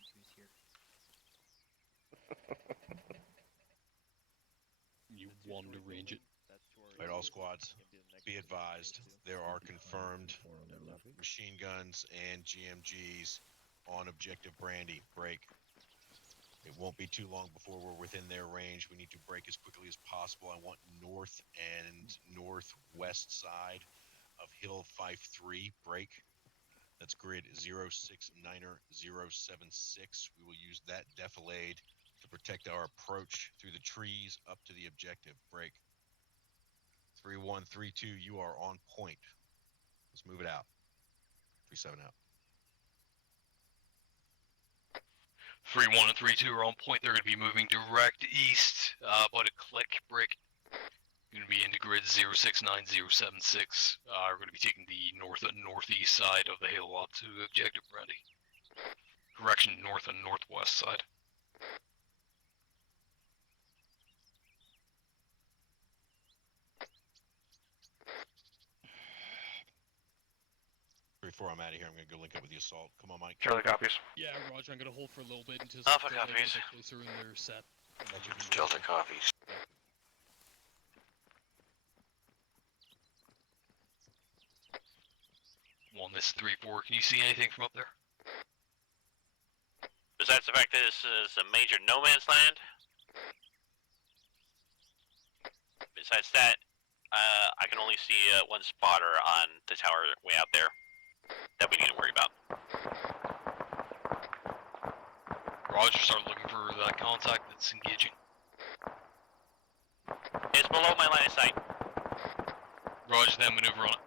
You want to range it. Alright, all squads, be advised, there are confirmed machine guns and GMGs on objective Brandy. Break. It won't be too long before we're within their range. We need to break as quickly as possible. I want north and northwest side of Hill 5-3 break. That's grid 069er076. We will use that defilade to protect our approach through the trees up to the objective. Break. 3132, you are on point. Let's move it out. 37 out. 3-1 and 3-2 are on point. They're going to be moving direct east about a click break. Going to be into grid 069076. We're going to be taking the north and northeast side of the hill up to objective Brandy. Correction, north and northwest side. Before I'm out of here, I'm going to go link up with the assault. Come on, Mike. Charlie copies. Yeah, Roger, I'm going to hold for a little bit until Alpha they're a little copies. bit closer in their set. Delta copies. One, this 3-4. Can you see anything from up there? Besides the fact that this is a major no man's land. Besides that, I can only see one spotter on the tower way out there that we need to worry about. Roger, start looking for that contact that's engaging. It's below my line of sight. Roger, then maneuver on it.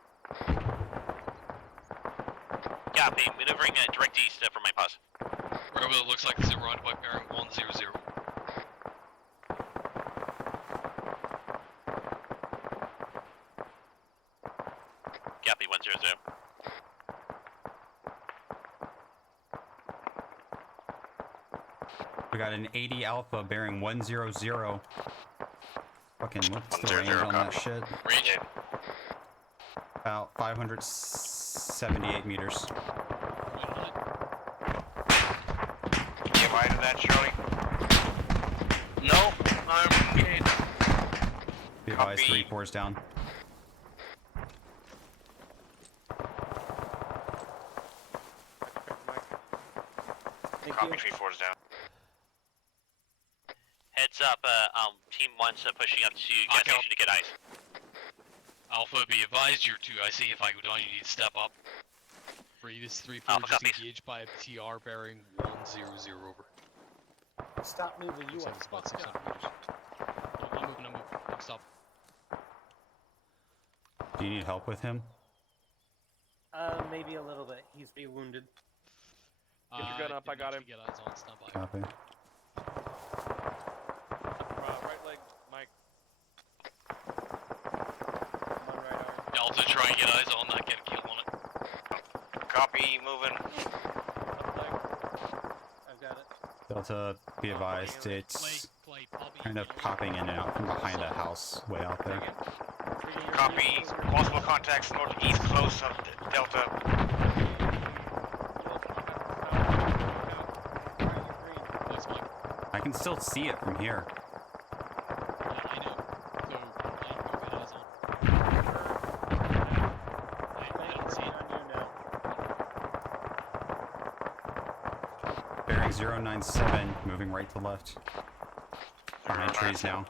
Copy, maneuvering direct east from my pause. Right, well, it looks like it's around by bearing 100. Copy, 100. We got an 80 Alpha bearing 100. Fucking, what's the 100, range on that copy. shit? Range. About 578 meters. Am I to that, Charlie? No, I'm okay. Be advised, Copy. 3-4's down. Copy, 3-4's down. Heads up, Team 1's pushing up to gas station to get eyes. Alpha, be advised, you're 2 IC. If I go down, you need to step up. Free, this 3-4 Alpha just copies. engaged by a TR bearing 100 over. Stop moving, you Looks are like it's about fucked 600 up. meters. I'm moving. Stop. Do you need help with him? Maybe a little bit. He's be wounded. Get your gun up, I got him. Get eyes on, stand by. Copy. Right leg, Mike. Come on, right arm. Delta, try and get eyes on that, get a kill on it. Copy, moving. I've got it. Delta, be advised, it's kind of popping in and out from behind a house way out there. Copy. Possible contacts northeast close of Delta. I can still see it from here. Bearing 097, moving right to left. Behind trees now.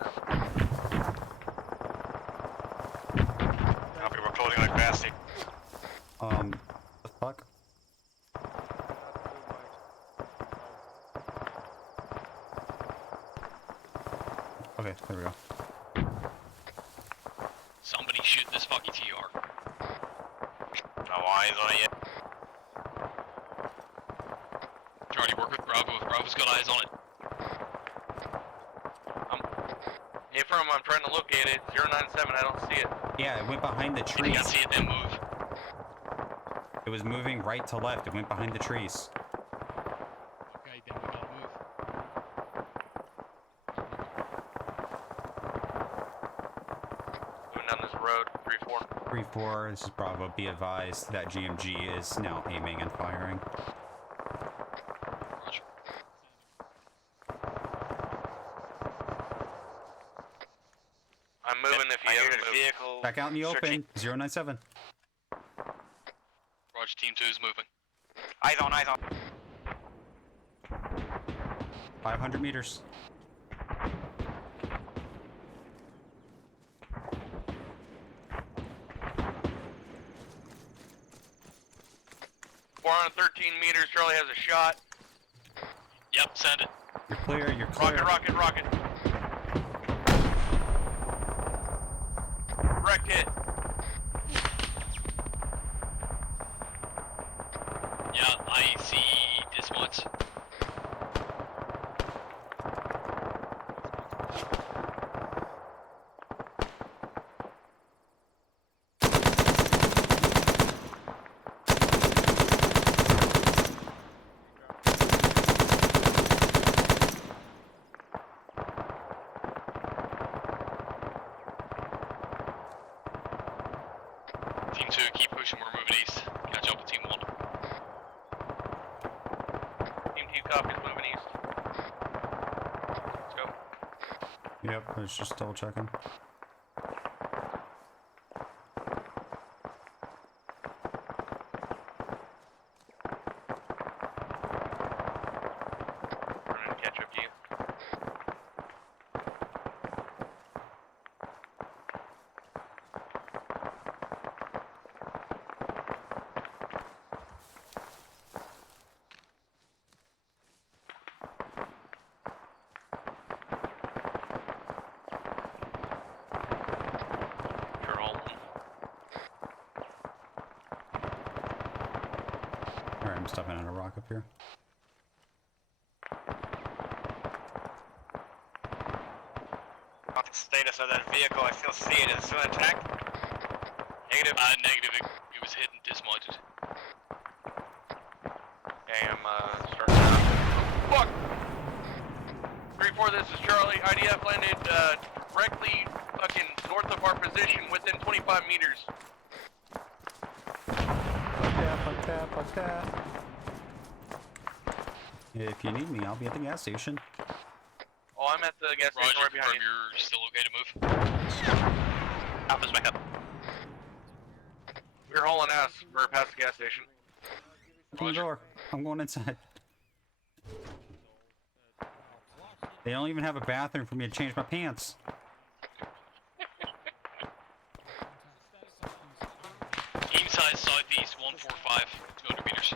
Copy, we're closing like bastard. The fuck? shoot this fucking TR. No eyes on it yet. Trying to work with Bravo. Bravo's got eyes on it. I'm trying to locate it. 097, I don't see it. Yeah, it went behind the If you trees. can see it, then move. It was moving right to left. It went behind the trees. Okay, then we gotta move. Moving down this road, 3-4. 3-4, this is Bravo. Be advised that GMG is now aiming and firing. I'm moving if you haven't moved. Vehicle. Back out in the open. 097. Roger, Team 2 is moving. Eyes on, eyes on. 500 meters. meters. Charlie has a shot. Yep, send it. You're clear, you're clear. Rocket, rocket, rocket. Wrecked it. Yeah, I see this once. Team 2, keep pushing, we're moving east. Catch up with Team 1. Team 2 copies, moving east. Let's go. Yep, I was just double checking. We're gonna catch up to you. You're all Alright, I'm stepping on a rock up here. Status of that vehicle, I still see it. Is it still intact? Negative. Negative. It was hit and dismounted. Okay, I'm starting now. Fuck! 3-4, this is Charlie. IDF landed directly fucking north of our position within 25 meters. Fuck that. If you need me, I'll be at the gas station. Oh, I'm at the gas station Roger, right behind you. you're still okay to move? Alpha's back up. We're hauling ass. We're past the gas station. Open the door. I'm going inside. They don't even have a bathroom for me to change my pants. Team size southeast 145, 200 meters.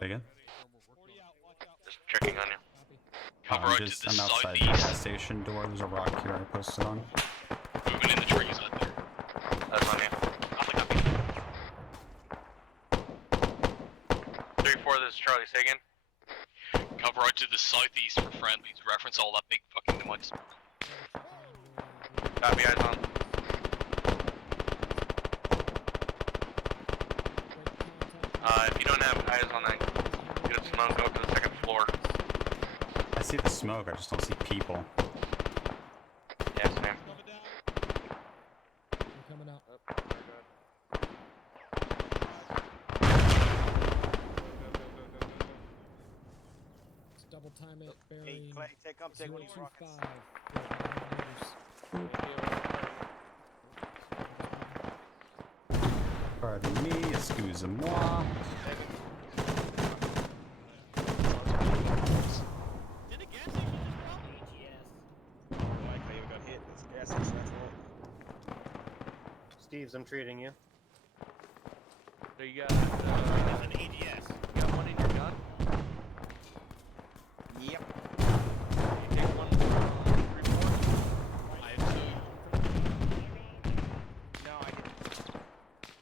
Again? Just checking on you. Cover out to the I'm outside the southeast. gas station door. There's a rock here I posted on. Moving in the trees out there. That's on you. I'll pick up. 3-4, this is Charlie. Say again. Cover out to the southeast for friendlies. Reference all that big fucking noise. Copy, eyes on. If you don't have eyes on that, get a smoke, go up to the second floor. I see the smoke, I just don't see people. Yes, ma'am. They're coming out. Let's double time it, bearing take 025 for 100 meters. Pardon me, excusez-moi. Steve's, I'm treating you. So you got an AGS. You got one in your gun? Yep. You take one from 3-4? I have two. No, I didn't.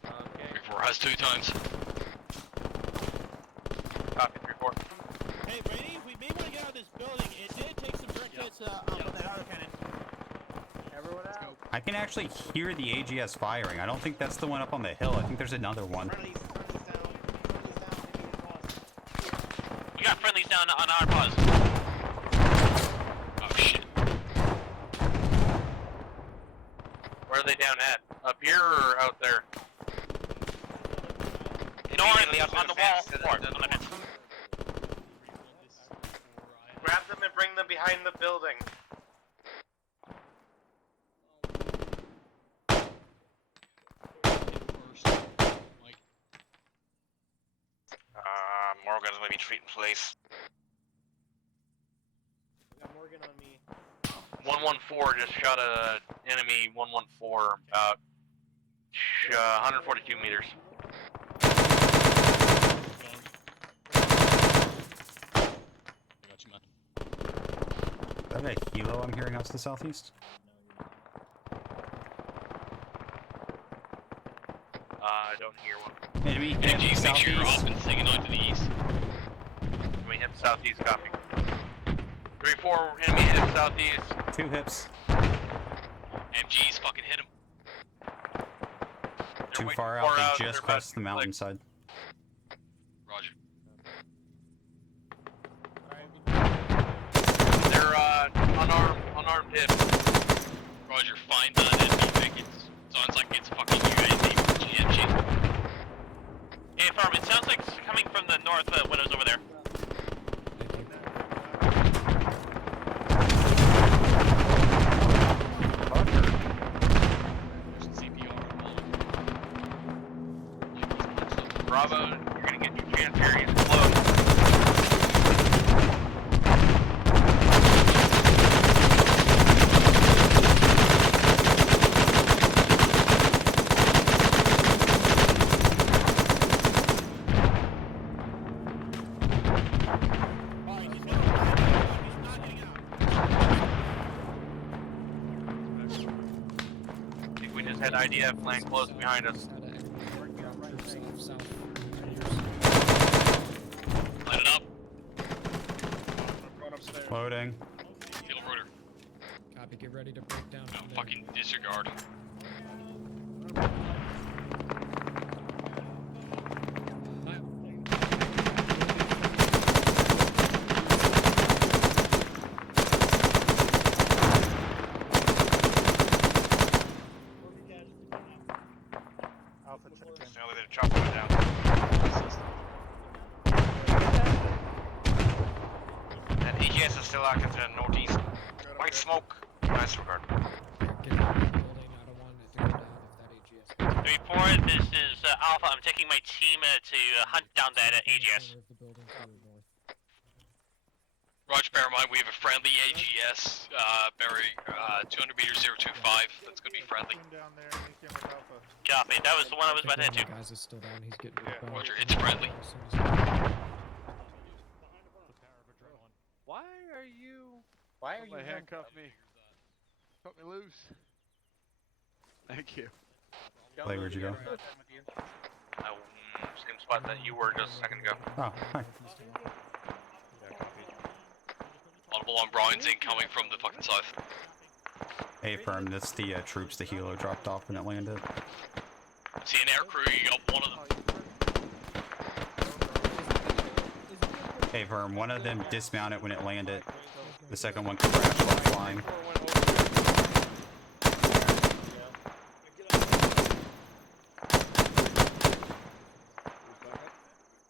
Okay. 3-4 has 2 times. Copy, 3-4. Hey, Brady, we may want to get out of this building. It did take some direct hits from that auto cannon. Everyone out. I can actually hear the AGS firing. I don't think that's the one up on the hill. I think there's another one. We got friendlies down on our pause. Oh shit. Where are they down at? Up here or out there? North, on the wall. North, on the fence. Grab them and bring them behind the building. Morgan's gonna be treating place. I got Morgan on me. 114 just shot a enemy 114 about 142 meters. I got you, man. Is that a helo I'm hearing out to the southeast? I don't hear one. Enemy hit MGs, make sure you're southeast. off and singing on to the east. Enemy hit southeast, copy. 3-4, enemy hit southeast. 2 hips. MGs, fucking hit him. Too way far too out. far They out, just they're crossed the about to mountainside. Roger. They're unarmed hit. Roger, find the enemy pickets. Sounds like it's fucking UAV GMG. Hey, Farm, it sounds like it's coming from the north windows over there. Bravo, you're gonna get your transference close. I think we just had IDF land close behind us. Line it up. Loading. Kill rotor. Copy, get ready to break down. No, fucking disregard. Alpha check. No, they're chopping it down. And EGS is still active to the northeast. White smoke. Nice regard. Get out of the building. I don't want it to go down if that AGS. 3-4, this is Alpha. I'm taking my team to hunt down that AGS. Of the building to the north. Roger, bear in mind we have a friendly AGS bearing 200 meters 025. That's gonna be friendly. Down there, and he came with Alpha. Copy. That was the one I was about to hit to. Guys is still down. He's getting Roger, it's friendly. Why are you? Why are you Somebody handcuff me? Cut me loose. Thank you. Wait, where'd you go? Same spot that you were just a second ago. Oh, hi. Audible on Brian's incoming from the fucking south. Hey, firm, that's the troops the helo dropped off when it landed. See an air crew, you got one of them. Hey, firm, one of them dismounted when it landed. The second one crashed while flying.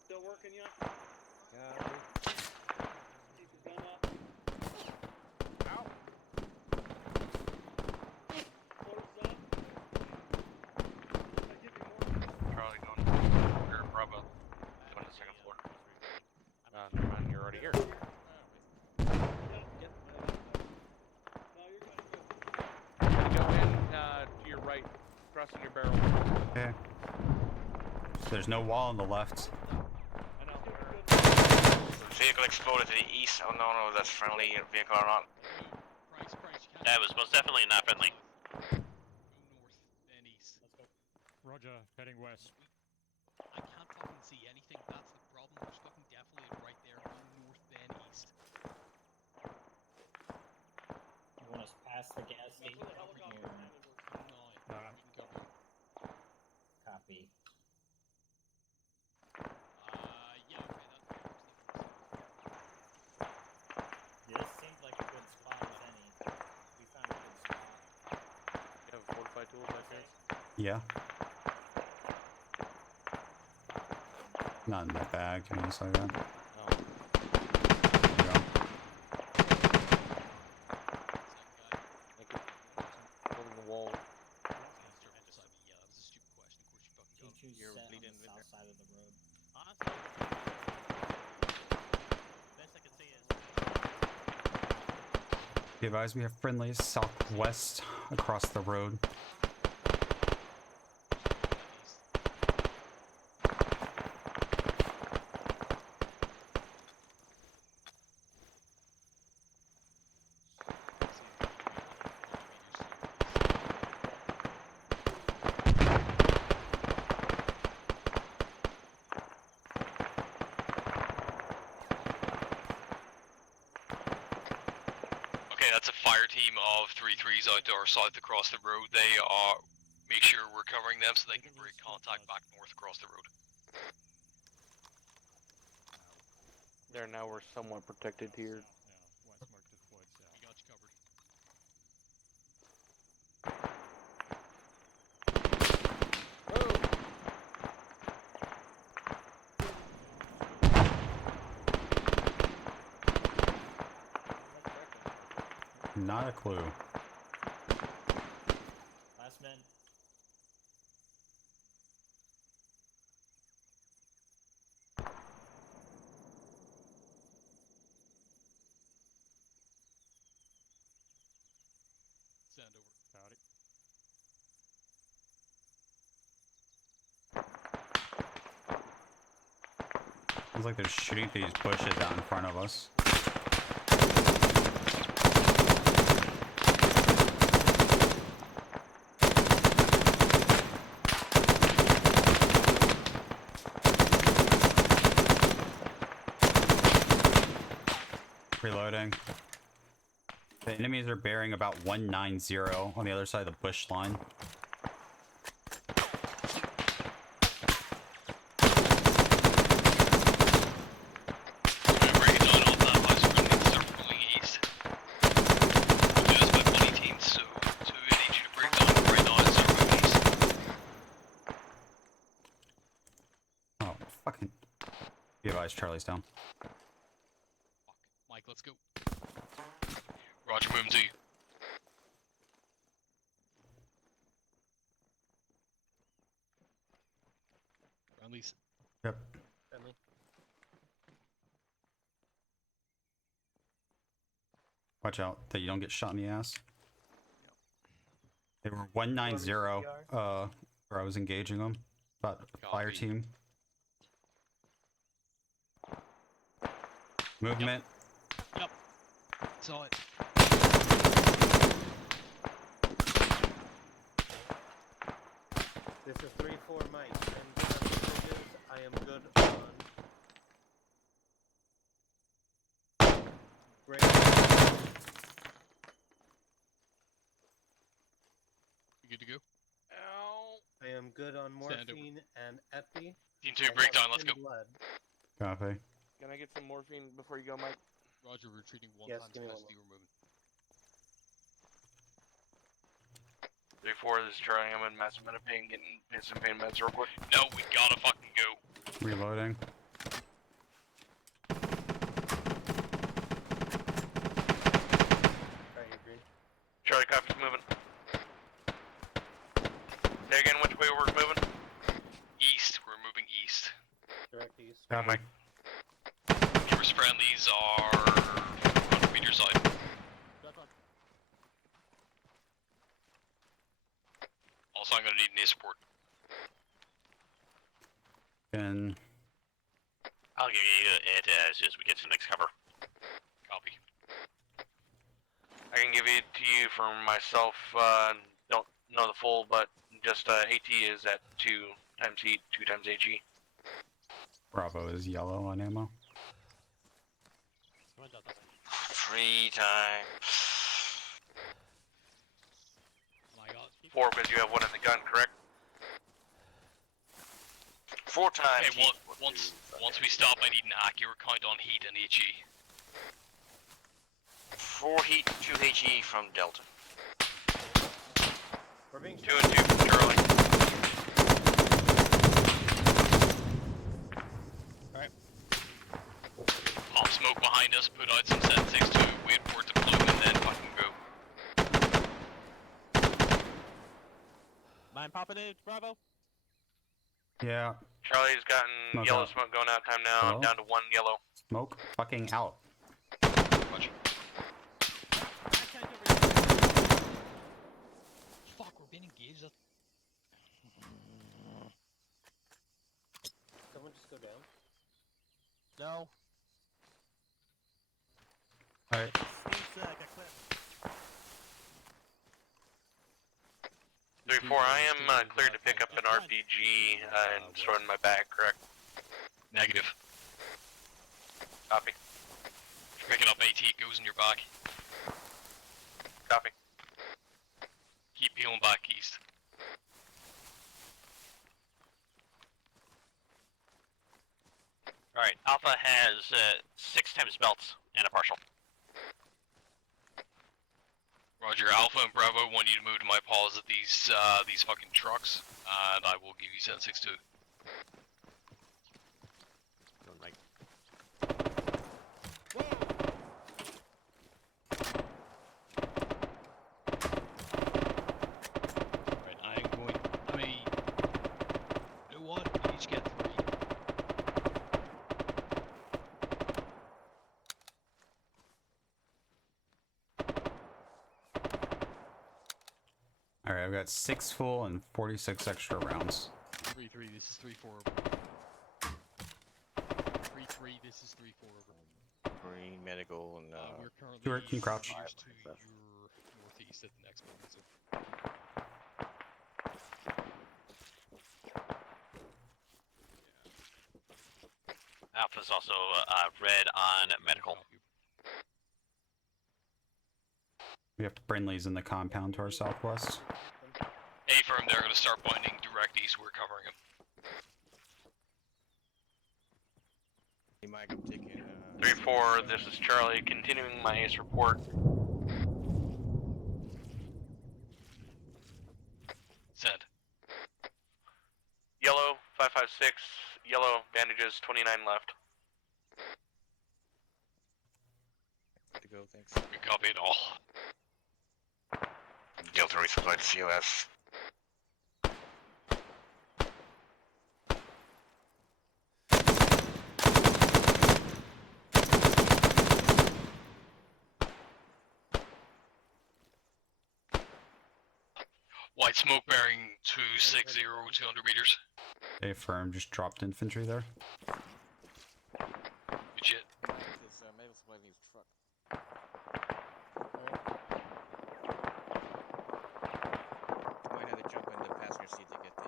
Still working yet? crossing your barrel. Okay. There's no wall on the left. Vehicle exploded to the east. I don't know if that's friendly vehicle or not. That was most definitely not friendly. And east. Let's go. Roger, heading west. I can't fucking see anything. That's the problem. There's fucking definitely right there. Go north, then east. You want us past the gas station? No, Nah. we can cover you. Copy. Yeah, okay, This seems like a good spot as any. We found a good spot. You have a fortified tool by chance? Yeah. Not in my bag. Give me a second. There you go. Building the wall. Yeah, that was a stupid question. Of course you fucking T2 You're set on bleeding the in south side of the road. Honestly, best I can see is Be advised, we have friendlies southwest across the road. Okay, that's a fire team of 3-3s out to our south across the road. They are, make sure we're covering them so they can break contact back north across the road. There, now we're somewhat protected here. Yeah, west mark to Floyd south. We got you covered. Not a clue. Last man. Send over. Howdy. Sounds like they're shooting through these bushes out in front of us. Reloading. The enemies are bearing about 190 on the other side of the bush line. Oh, fucking. Be advised, Charlie's down. Mike, let's go. Roger, moving to you. Friendlies. Yep. Friendly. Watch out that you don't get shot in the ass. They were 190, where I was engaging them. About a fire team. Movement. Yep. Saw it. This is 3-4 Mike. I'm good on messages. I am good on. Great. You good to go? I am good on morphine and epi. Team 2, breakdown, let's go. Blood. Copy. Can I get some morphine before you go, Mike? Roger, retreating one Yes, time give me fast, one you were moving. 3-4, this is Charlie. I'm in massive amount of pain, getting some pain meds real quick. No, we gotta fucking go. Reloading. Alright, you're green. Charlie, copy's moving. Say again, which way we're moving? East, we're moving east. Direct east. Copy. Nearest friendlies are 100 meters out. Also, I'm gonna need need any support. And I'll give you it as soon as we get to the next cover. Copy. I can give it to you for myself. Don't know the full, but just AT is at 2 times heat, 2 times HE. Bravo is yellow on ammo. 3 times. 4 because you have one in the gun, correct? 4 times. Okay, once we stop, I need an accurate count on heat and HE. 4 heat, 2 HE from Delta. We're being 2 and 2 from Charlie. Alright. Pop smoke behind us, put out some 762, wait for it to bloom, and then fucking go. Mind popping it, Bravo? Yeah. Charlie's gotten Smoke yellow out. smoke going out. Time now. Hello? I'm down to 1 yellow. Smoke fucking out. Fuck, we're being engaged. Someone just go down? No. Alright. Seems got clipped. 3-4, I am cleared to pick up an RPG and store it in my bag, correct? Negative. Copy. If you're picking up AT, it goes in your back. Copy. Keep peeling back east. Alright, Alpha has 6 times belts and a partial. Roger, Alpha and Bravo want you to move to my paws at these fucking trucks, and I will give you 762. Right, I'm going. You know what? We each get 3. Alright, I've got 6 full and 46 extra rounds. 3-3. This is 3-4 over. 3-3. This is 3-4 over. Green, medical, and We're currently Stuart, can you crouch? to your northeast at the next moment. So. Alpha's also red on medical. We have Brindley's in the compound to our southwest. A firm, they're gonna start binding direct east, we're covering them. Hey Mike, I'm taking 3-4, this is Charlie, continuing my ace report. Send. Yellow, 556, yellow, bandages, 29 left. to go, thanks. We copy it all. Delta resupplied COS. White smoke bearing 260, 200 meters. A firm just dropped infantry there. Good shit. This medical supply needs truck. Might have to jump in the passenger seat to get the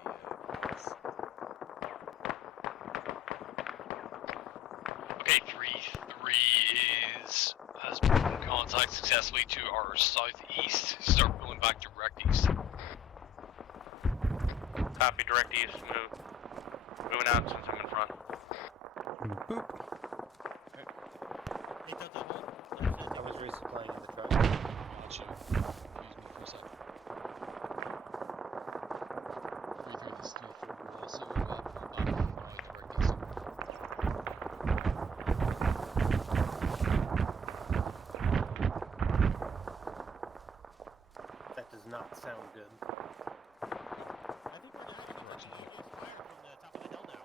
Okay, 3-3 has broken contact successfully to our southeast. Start pulling back direct east. Copy, direct east, move. Moving out since I'm in front. Boop. I was resupplying in the truck. Gotcha. Excuse me for a sec. 3-3, this is 3-4. We'll also pull back direct east. That does not sound good. I think we're actually fired from the top of the hill now.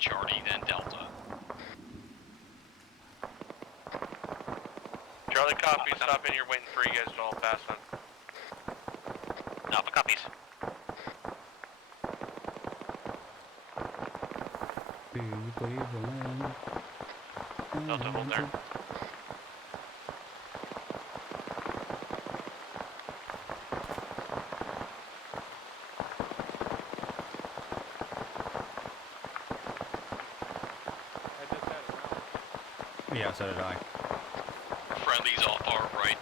Charlie, then Delta. Charlie copy, stop in, you're waiting for you guys to all pass on. Alpha copies. Do you believe in? Delta, hold there. Yeah, so did I. Friendly's off our right.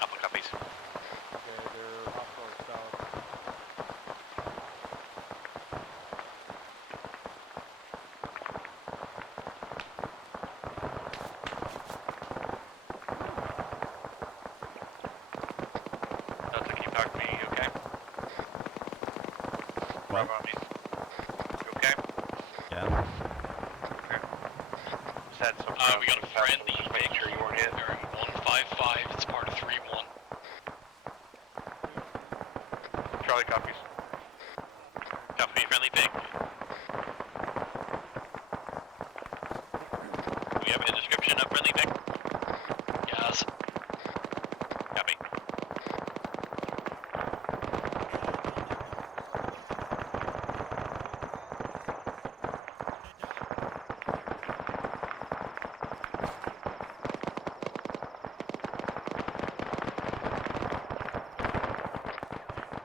Alpha copies. Okay, they're off to our south. Delta, can you talk to me? You okay? What? You okay? Yeah. Said some We got a friendly make sure you weren't hit. bearing 155. It's part of 3-1. Charlie copies. Copy, friendly pig. Do we have a description of friendly pig? Yes. Copy.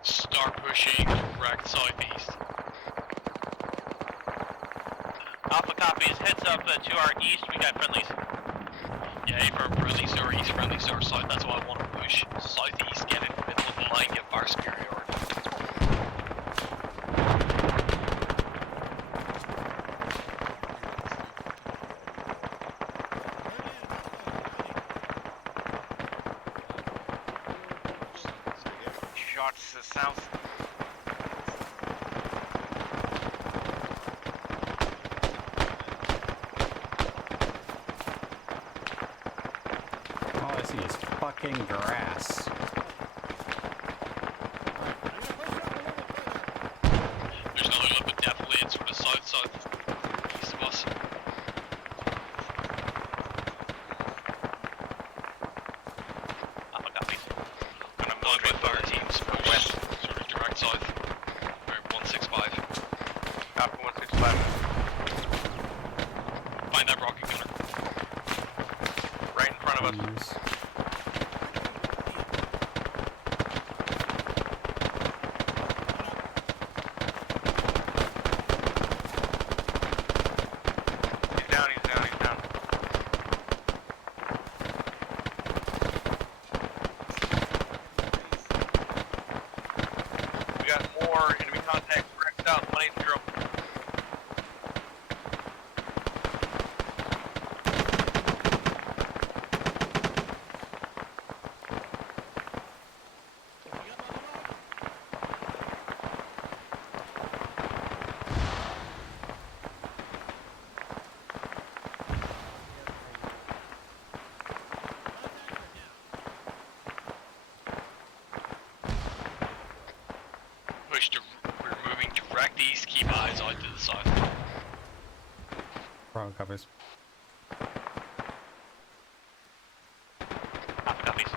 Start pushing direct southeast. Alpha copies, heads up to our east, we got friendlies. Yeah, from friendlies to our east, friendlies to our south. That's why I want to push southeast, get in the middle of the line, get fire superiority. Shots south. All I see is fucking grass. There's another little bit definitely it's sort of south east of us. Alpha copies. Gonna Dodge move with fire teams push west. sort of direct south. Or 165. Alpha 165. Find that rocket gunner. Right in front of us. Yes. He's down, he's down, he's down. We got more enemy contact direct south, 180. Push to, we're moving direct east, keep eyes out to the south. Bravo copies. Alpha copies.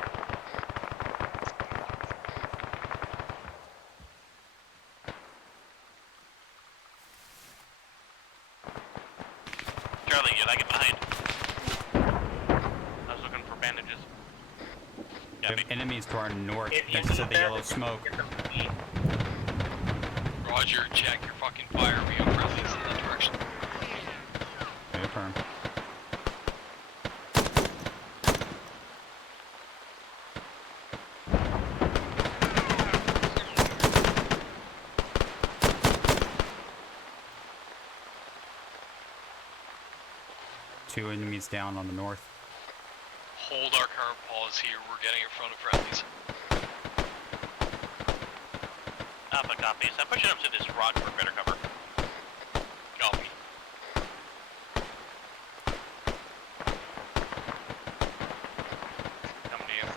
Charlie, you like it behind? I was looking for bandages. We have enemies to our north next to the yellow smoke. Roger, check your fucking fire. We have friendlies in that direction. Affirm. Two enemies down on the north. Hold our current pause here. We're getting in front of friendlies. Alpha copies. I'm pushing up to this rock for better cover. Copy. Coming to you.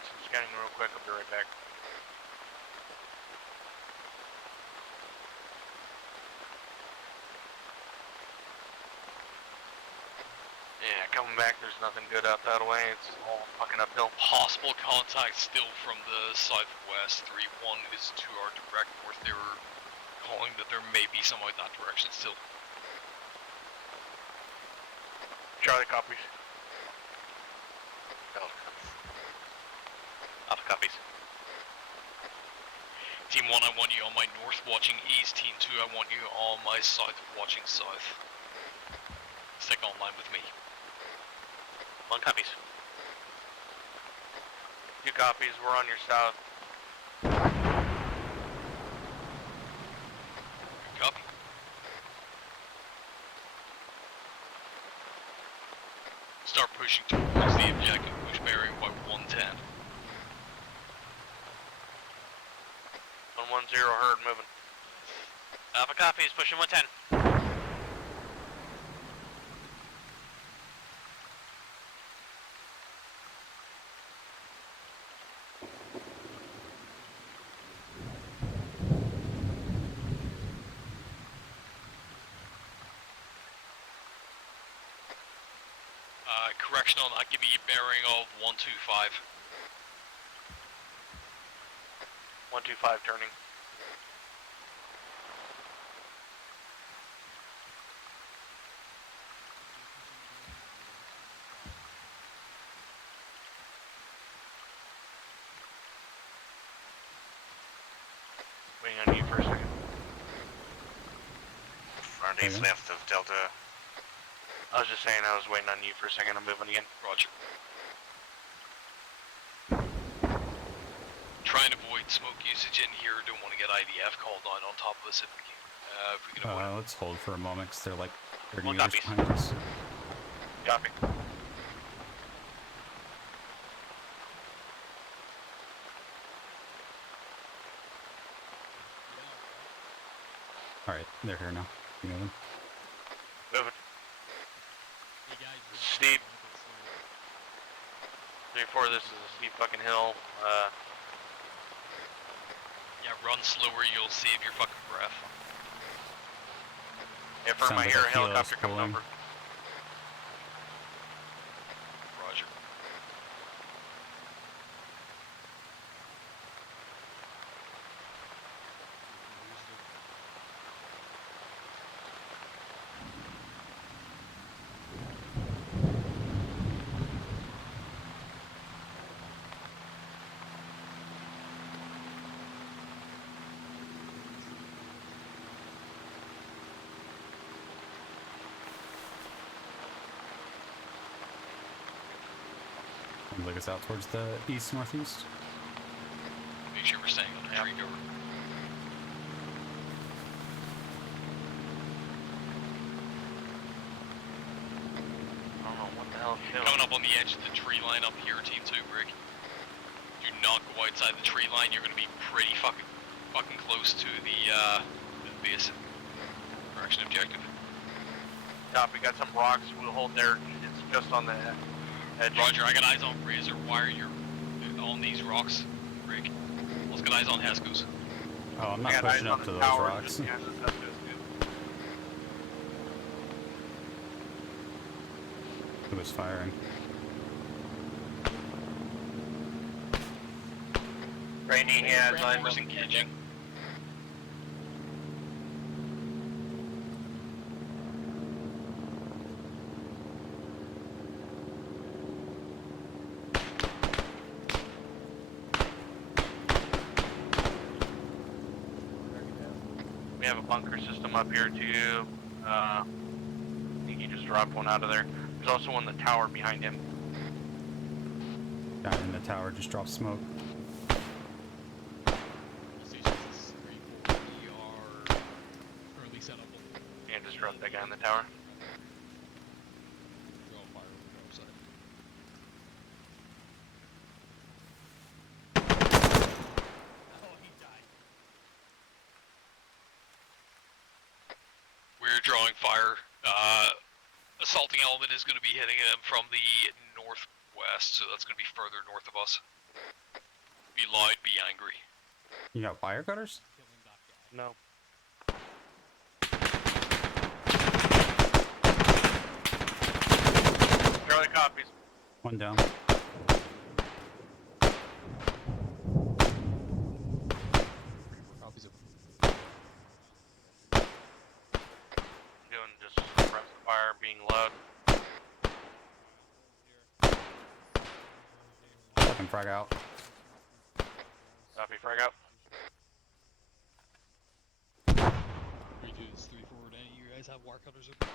doing some scanning real quick. I'll be right back. Yeah, coming back, there's nothing good out that way. It's all fucking uphill. Possible contact still from the southwest. 3-1 is to our direct north. They were calling that there may be someone in that direction still. Charlie copies. Alpha copies. Team 1, I want you on my north watching east. Team 2, I want you on my south watching south. Stick online with me. 1 copies. 2 copies, we're on your south. Copy. Start pushing towards the objective. Push bearing by 110. 110 herd moving. Alpha copies, pushing 110. Correction on that, give me a bearing of 125. 125 turning. Waiting on you for a second. Front east left of Delta. I was just saying I was waiting on you for a second. I'm moving again. Roger. Try and avoid smoke usage in here. Don't want to get IDF called on top of us if we can avoid it. Let's hold for a moment because they're like 30 Well, meters copies. behind us. Copy. Alright, they're here now. You know them? Moving. Steep. 3-4, this is a steep fucking hill. Yeah, run slower, you'll save your fucking breath. If I Sounds like hear a a helicopter kilo is coming pulling. over. Roger. Seems like it's out towards the east-northeast. Make sure we're staying on the tree cover. I don't know what the hell it's doing. Coming up on the edge of the tree line up here, Team 2, Rick. Do not go outside the tree line. You're going to be pretty fucking close to the base. Correction objective. Copy, got some rocks. We'll hold there. It's just on the edge. Roger, I got eyes on Razor Wire. You're on these rocks, Rick. Let's get eyes on Hesco's. Oh, I'm I not got pushing eyes up on to the those tower, rocks. just behind us. That's good. Who was firing? Rainy, he has eyes Force on engaging. We have a bunker system up here too. I think he just dropped one out of there. There's also one in the tower behind him. Guy in the tower just dropped smoke. Currently set up. Yeah, just dropped that guy in the tower. Draw fire on the north side. We're drawing fire. Assaulting element is going to be hitting him from the northwest, so that's going to be further north of us. be loud, be angry. You got wire cutters? No. Charlie copies. One down. Copies of Doing just rapid fire, being loud. Fucking frag out. Copy, frag out. 3-2 is 3 forward. Any of you guys have wire cutters open?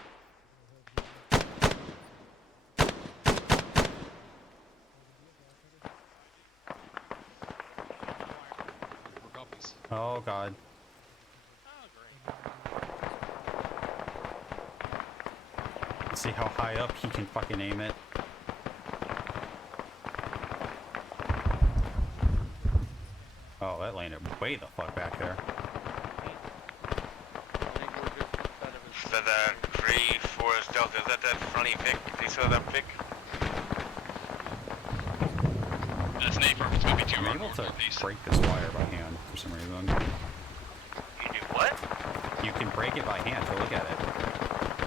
Four copies. Oh god. Let's see how high up he can fucking aim it. Oh, that landed way the fuck back there. Is that a 3-4 Delta? Is that funny pick? Do you saw that pick? That's an A-firm. It's going to be 2 I'm run able north to northeast. break this wire by hand for some reason. You do what? You can break it by hand. Go look at it.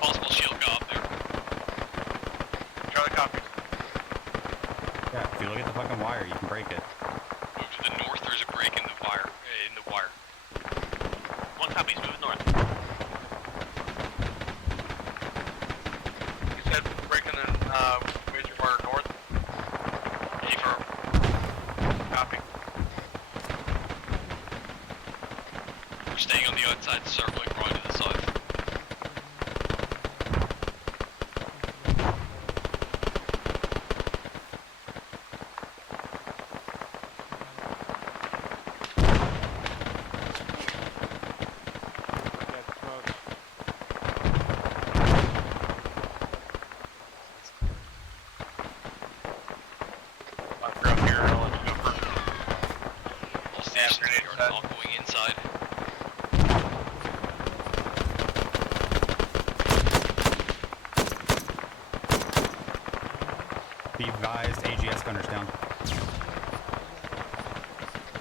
Possible shield go up there. Charlie copies. Yeah, if you look at the fucking wire, you can break it. Move to the north. There's a break in the wire. One copy's moving north. You said breaking the major wire north? A-firm. Copy. We're staying on the outside, circling right to the south. All stations are not going inside. Be advised, AGS gunners down.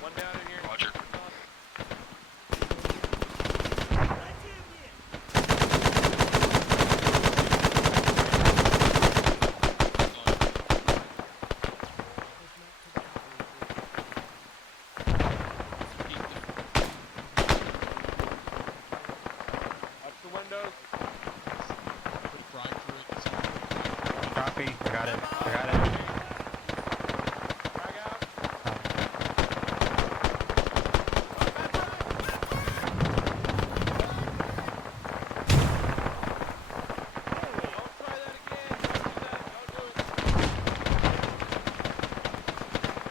One down in here. Roger. Watch the windows. Copy. I got it. I got it. Frag out.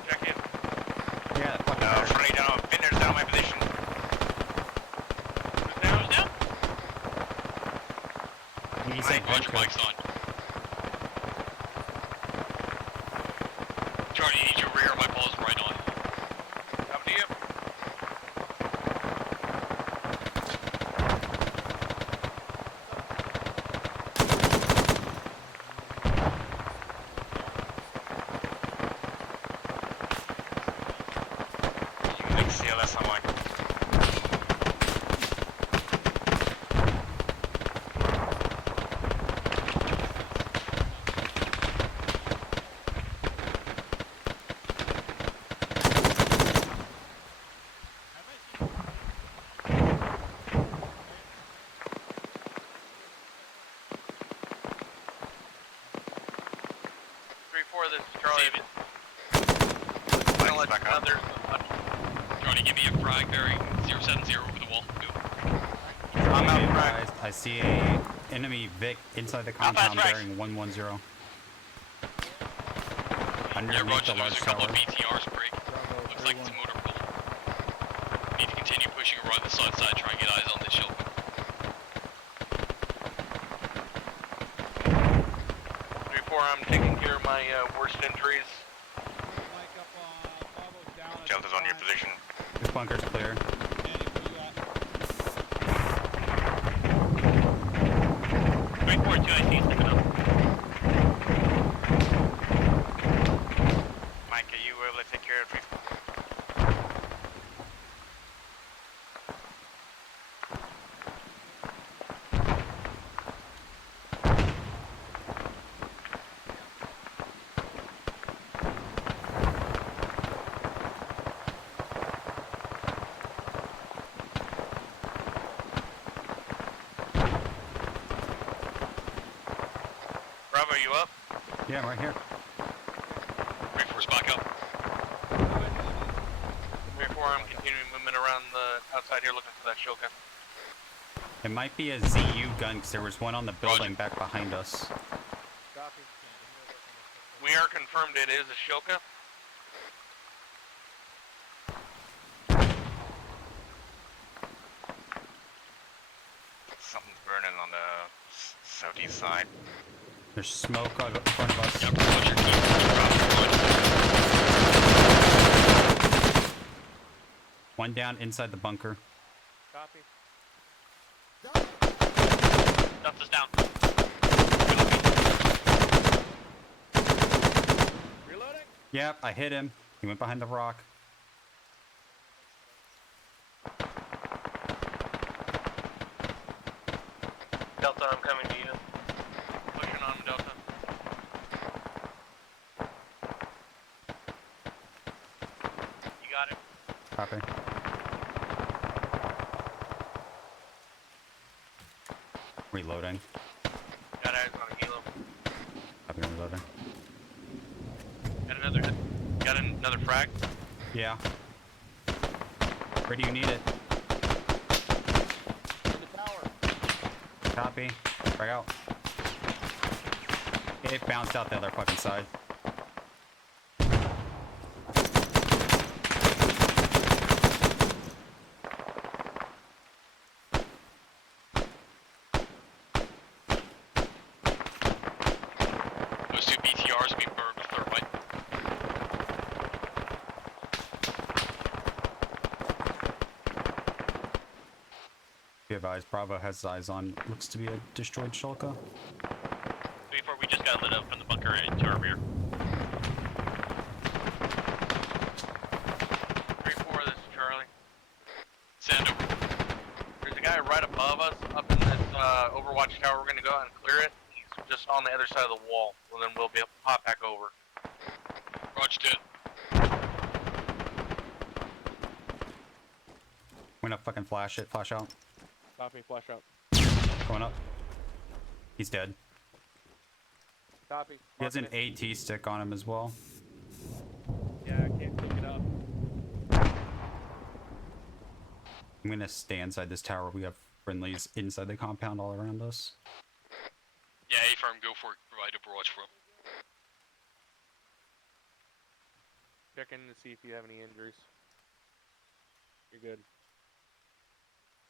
Check in. Yeah, fucking better. Friendly down. Finders down my position. Who's down? Who's down? He said Roger, good. mic's on. Charlie, you need your rear. My ball's right on. Up to you. You make CLS on like. This is Charlie. I'll let you know there's Charlie, give me a frag bearing 070 over the wall. Go. I'm out Be frag. advised, I see a enemy Vic inside the compound frag. bearing 110. Yeah, Underneath Roger, the large there's a couple tower. of BTRs break. Looks like it's a motor pool. Need to continue pushing around the south side, try and get eyes on the shield. 3-4, I'm taking care of my worst injuries. Delta's on your position. This bunker's clear. 3-4, 2 ICs picking up. Mike, are you able to take care of 3-4? are you up? Yeah, I'm right here. 3-4's back up. 3-4, I'm continuing movement around the outside here looking for that Shoka. It might be a ZU gun because there was one on the building back behind us. We are confirmed it is a Shoka. Something's burning on the southeast side. There's smoke in front of us. One down inside the bunker. Copy. Delta's down. Reloading. Yep, I hit him. He went behind the rock. Delta, I'm coming to you. Pushing on Delta. You got it. Copy. Reloading. Got eyes on a helo. Copy, reloading. Got another frag. Yeah. Where do you need it? In the tower. Copy. Frag out. It bounced out the other fucking side. Those 2 BTRs being burned with thermite. Be advised, Bravo has eyes on. Looks to be a destroyed Shulka. 3-4, we just got lit up from the bunker into our rear. 3-4, this is Charlie. Sand over. There's a guy right above us, up in this Overwatch tower. We're gonna go out and clear it. He's just on the other side of the wall. Well, then we'll be able to pop back over. Roger, dead. I'm gonna fucking flash it. Flash out. Copy. Flash out. Going up. He's dead. Copy. He has an AT stick on him as well. Yeah, I can't pick it up. I'm gonna stay inside this tower. We have friendlies inside the compound all around us. Yeah, A-firm, go for it. Provide a barrage for him. Checking to see if you have any injuries. You're good.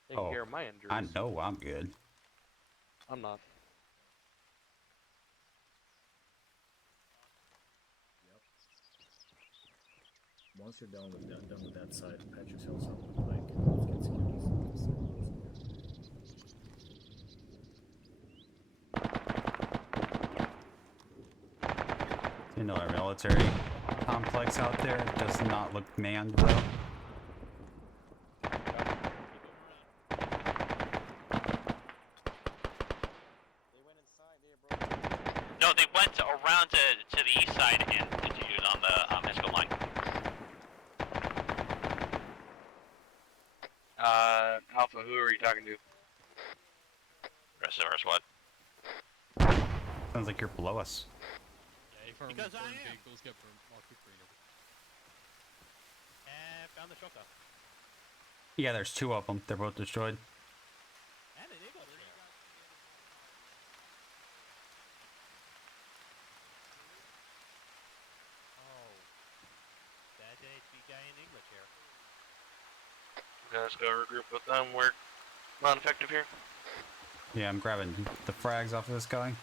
Taking care of my injuries. I know I'm good. I'm not. Once you're done with that side, patch yourselves up with like let's get securities. You know, our military complex out there does not look manned though. No, they went around to the east side and continued on the Esco line. Alpha, who are you talking to? Rest of our squad. Sounds like you're below us. Yeah, A-firm Because I burned am. vehicles get burned. Mark your green over. And found the Shoka. Yeah, there's 2 of them. They're both destroyed. And an Eagle share. Oh. That HP guy in English here. Okay, let's go regroup with them. We're not effective here. Yeah, I'm grabbing the frags off of this guy.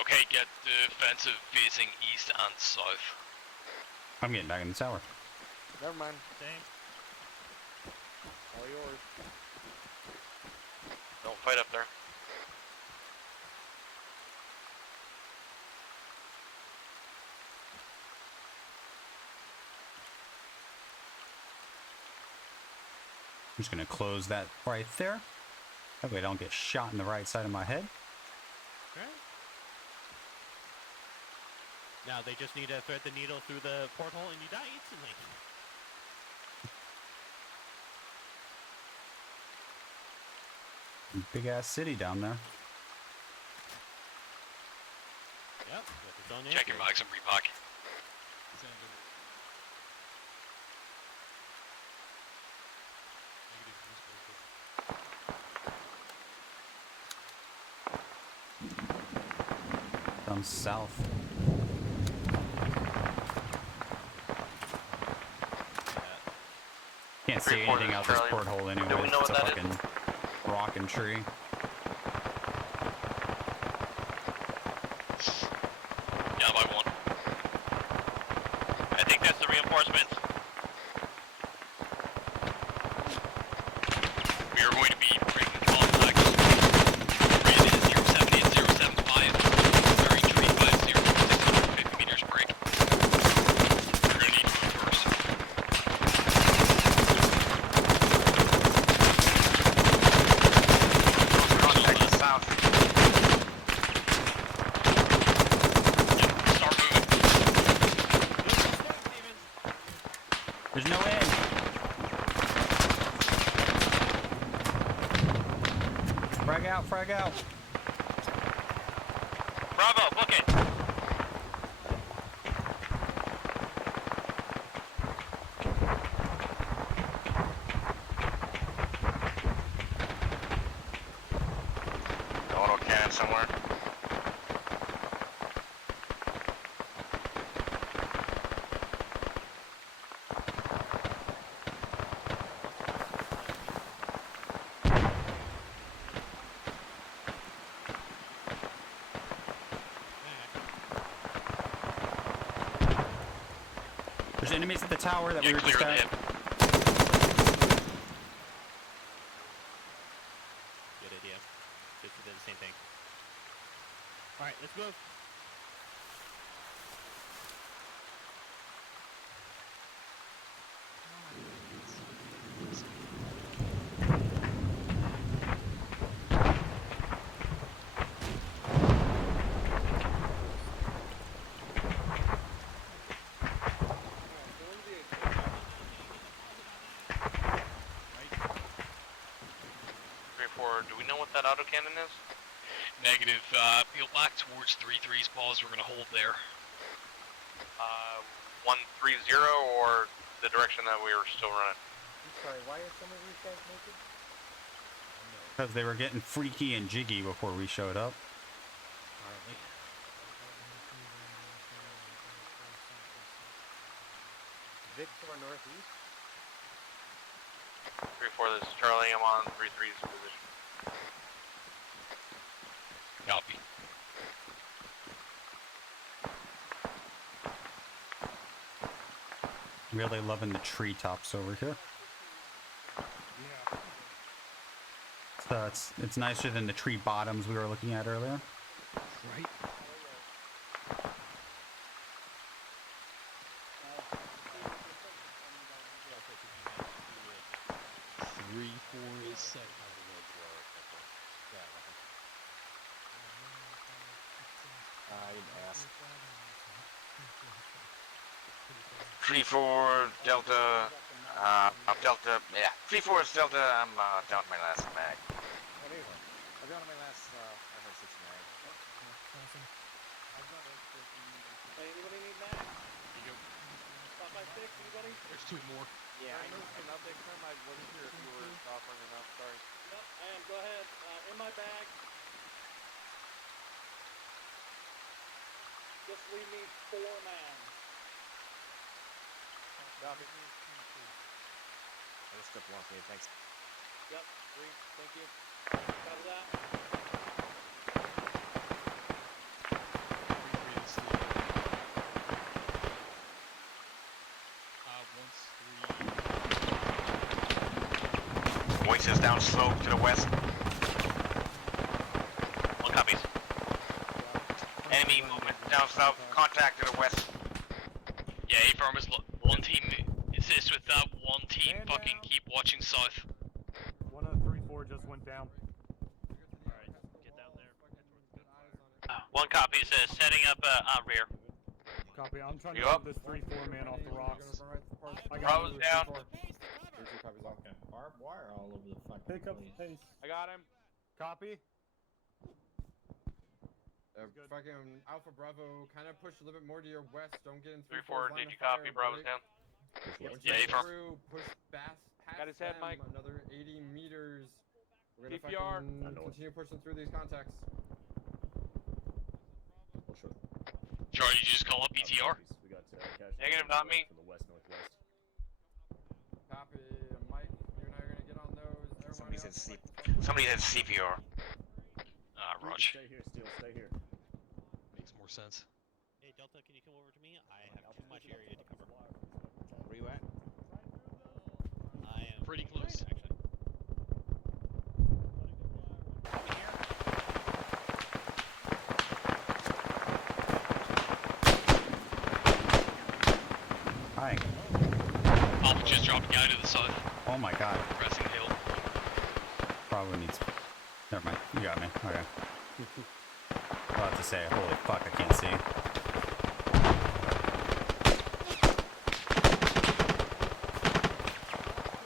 Okay, get defensive facing east and south. I'm getting back in the tower. Never mind. Same. All yours. Don't fight up there. I'm just gonna close that right there. That way I don't get shot in the right side of my head. Right. Now they just need to thread the needle through the porthole and you die instantly. Big ass city down there. Yep. With its own Check your airfield. mags and repack. Down south. Can't see anything out this porthole anyway. It's a fucking rock and tree. Yeah, by one. I think that's the reinforcements. We are going to be bringing contact. Rated at 070 and 075. Bearing 350, 650 meters break. We're going to need to move first. Contact to the south. Yep, start moving. There's no end. Frag out, frag out. Bravo, book it. Auto cannon somewhere. There's enemies at the tower that we were Clear just the at. hip. Good idea. Just did the same thing. Alright, let's move. Do we know what that autocannon is? Negative. Peel back towards 3-3's balls. We're going to hold there. 130 or the direction that we were still running? I'm sorry, why are some of these guys naked? Because they were getting freaky and jiggy before we showed up. Apparently. Vic to our northeast? 3-4, this is Charlie. I'm on 3-3's position. Copy. Really loving the treetops over here. It's nicer than the tree bottoms we were looking at earlier. Right. Three, four is set. I didn't ask. 3-4 Delta. Delta. Yeah. 3-4 is Delta. I'm down to my last mag. I'm down to my last FR6 mag. Hey, anybody need mag? Stop by 6, anybody? There's two more. Yeah, I moved some up next time. I wasn't sure if you were offering enough. Sorry. Yep, I am. Go ahead. In my bag. Just leave me 4 man. Copy. I just took one for you. Thanks. Yep, 3. Thank you. Copy that. Voice is down slope to the west. 1 copies. Enemy movement down south. Contact to the west. Yeah, A-Farm is one team assist with that. One team fucking keep watching south. 103-4 just went down. Alright, get down there. 1 copy says setting up on rear. Copy. I'm trying to You get up? this 3-4 man off the rocks. I Bravo's him. down. 32 copies on barbed wire all over the fucking Pick up place. pace. I got him. Copy. Fucking Alpha Bravo, kind of push a little bit more to your west. Don't get in 3-4, did you copy? Bravo's down. Yeah, through, push past Got his head, them, Mike. another 80 meters. We're gonna PPR. fucking continue pushing through these contacts. Charlie, did you just call up BTR? We got Negative, not me. From the west northwest. Copy, Mike. You and I are gonna get on those. Somebody said Somebody said CPR. Roger. Stay here, Steel. Stay here. Makes more sense. Hey, Delta, can you come over to me? I have too much area to cover. Where you at? I am Pretty close. Actually. Hi. Alpha just dropped a guy to the side. Oh my god. Pressing hill. Probably needs. Never mind. You got me. Okay. I'll have to say, holy fuck, I can't see.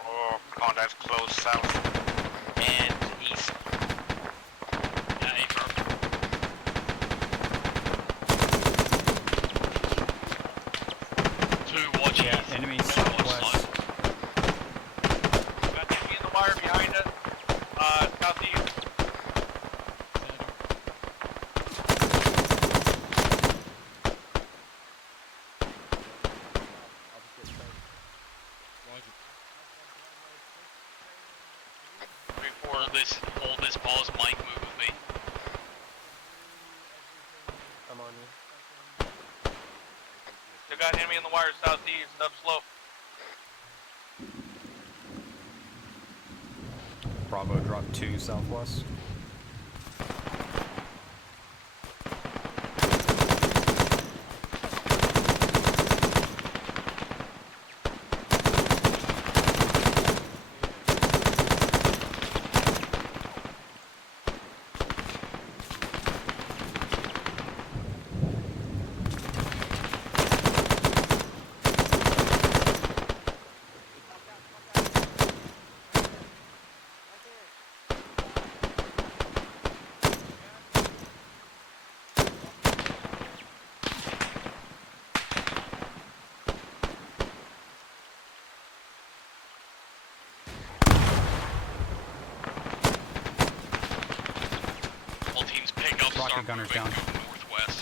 Oh, contacts close south and east. Yeah, affirm. Two, watch Yeah, east. enemy Watch southwest. Got the enemy in the wire behind us. Southeast. Hold this pause, Mike, move with me. I'm on you. Still got enemy in the wire southeast, up slope. Bravo drop 2 southwest. Rocket gunner's down. Northwest.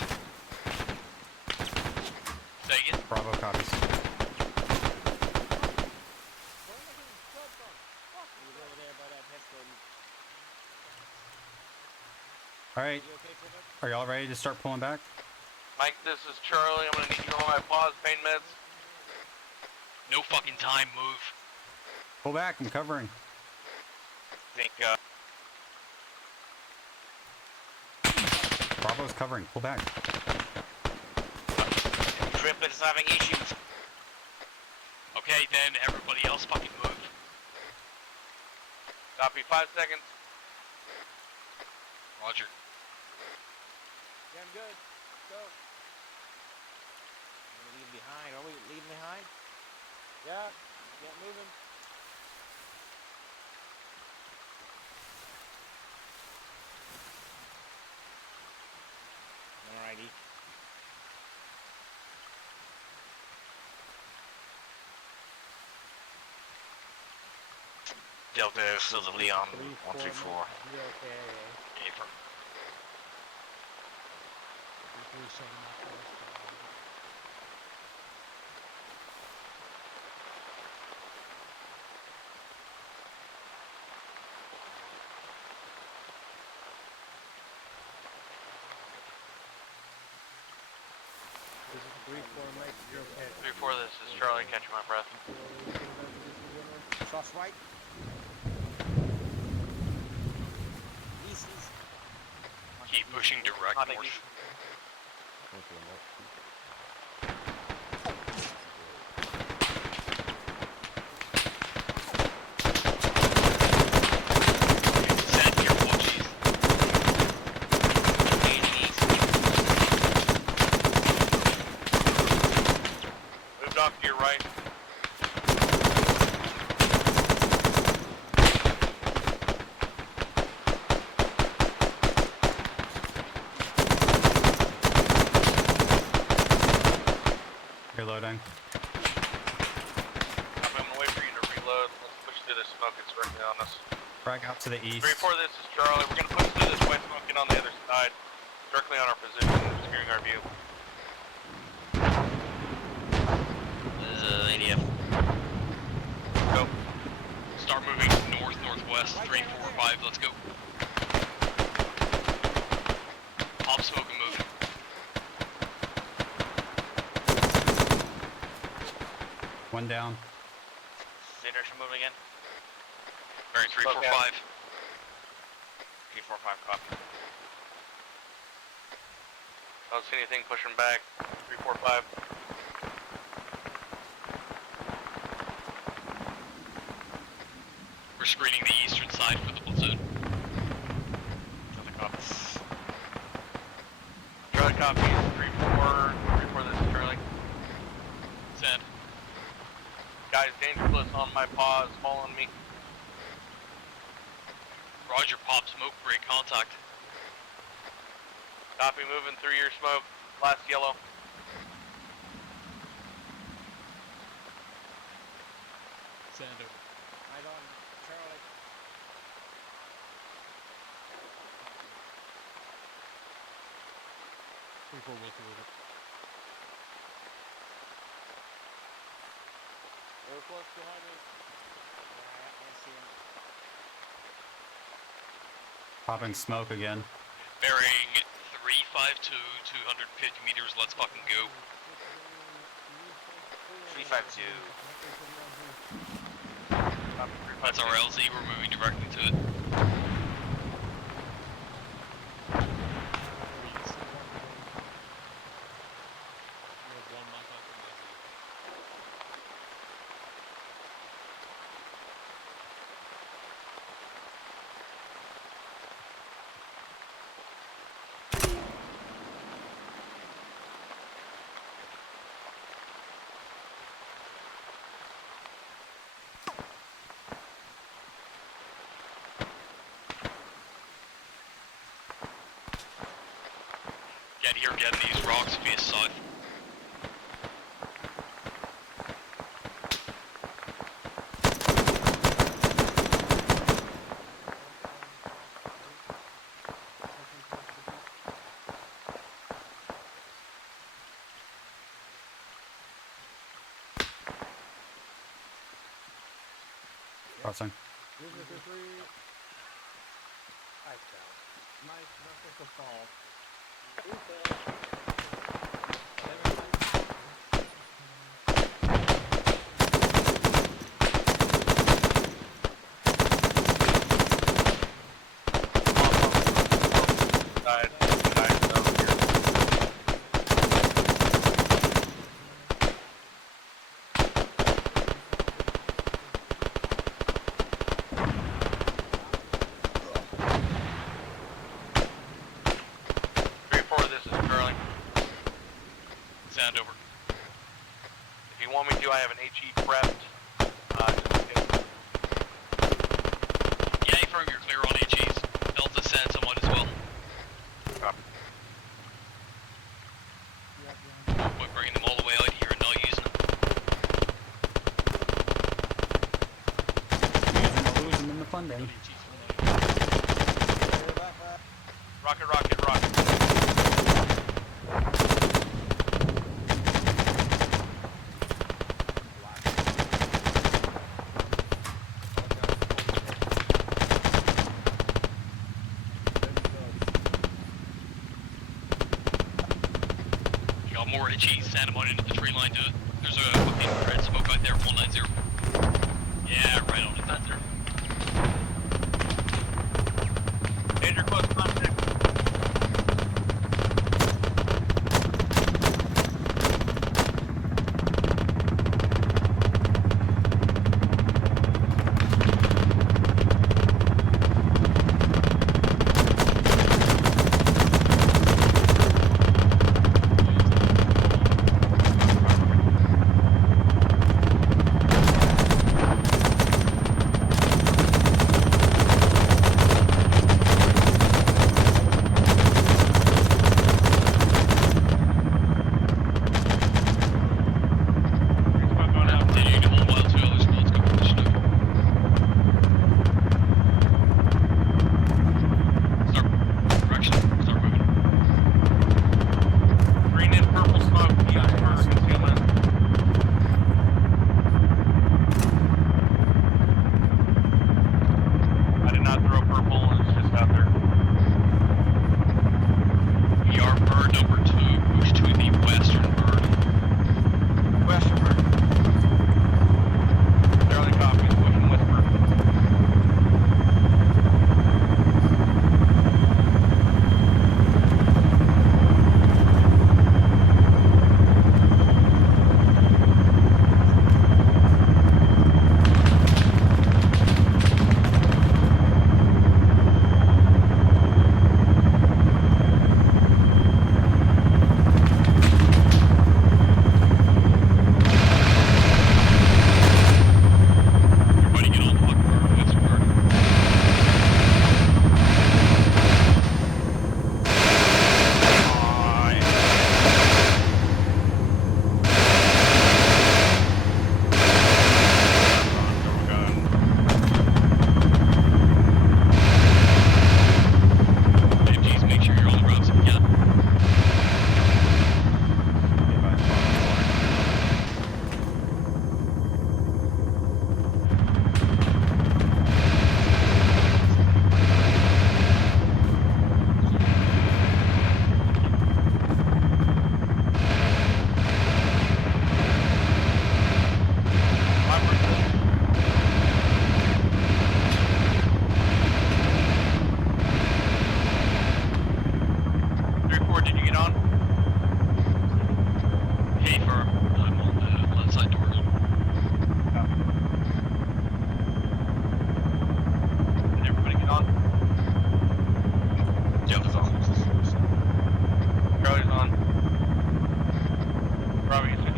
Say again? Bravo copies. Alright. Are y'all ready to start pulling back? Mike, this is Charlie. I'm gonna need you on my pause, pain meds. No fucking time, move. Pull back, I'm covering. Think, Bravo's covering, pull back. Triplet is having issues. Okay, then everybody else fucking move. Copy, 5 seconds. Roger. Yeah, I'm good. Go. I'm gonna leave behind. Are we leaving behind? Yeah. Get moving. Alrighty. Delta is still the Leon 134. Affirm. This is 3-4, Mike. You're okay. 3-4, this is Charlie, catching my breath. Cross right. East. Keep pushing direct north. Moved off to your right. on us. Frag out to the east. 3-4, this is Charlie. We're gonna push through this white smoke in on the other side, directly on our position, obscuring our view. ADF. Go. Start moving north-northwest. 3-4-5. Let's go. Pop smoke and move. One down. Same direction moving again. Alright, 3-4-5. 3-4-5, copy. I don't see anything pushing back. 3-4-5. We're screening the eastern side for the platoon. Charlie copies. Charlie copies. 3-4. 3-4, this is Charlie. Send. Guys, dangerous on my paws, following me. Roger, pop smoke, break contact. Copy, moving through your smoke. Last yellow. Send over. Right on, Charlie. Before we'll do it. They're close behind us. Yeah, I see him. Popping smoke again. Bearing 352, 250 meters, let's fucking go. 352. That's our LZ, we're moving directly to it. Get here, get these rocks face south. Crossing. Nice, nothing to fall. Sound over. If you want me to, I have an HE prepped. Just in case. Yeah, affirm you're clear on HEs. Delta send someone as well. Copy. No point bringing them all the way out here and not using them. Using or losing in the funding. Rocket, rocket, rocket. Got more HEs, send them out into the tree line to it. There's a infrared smoke out there, 190. Yeah, right on it. That's there. Danger close contact.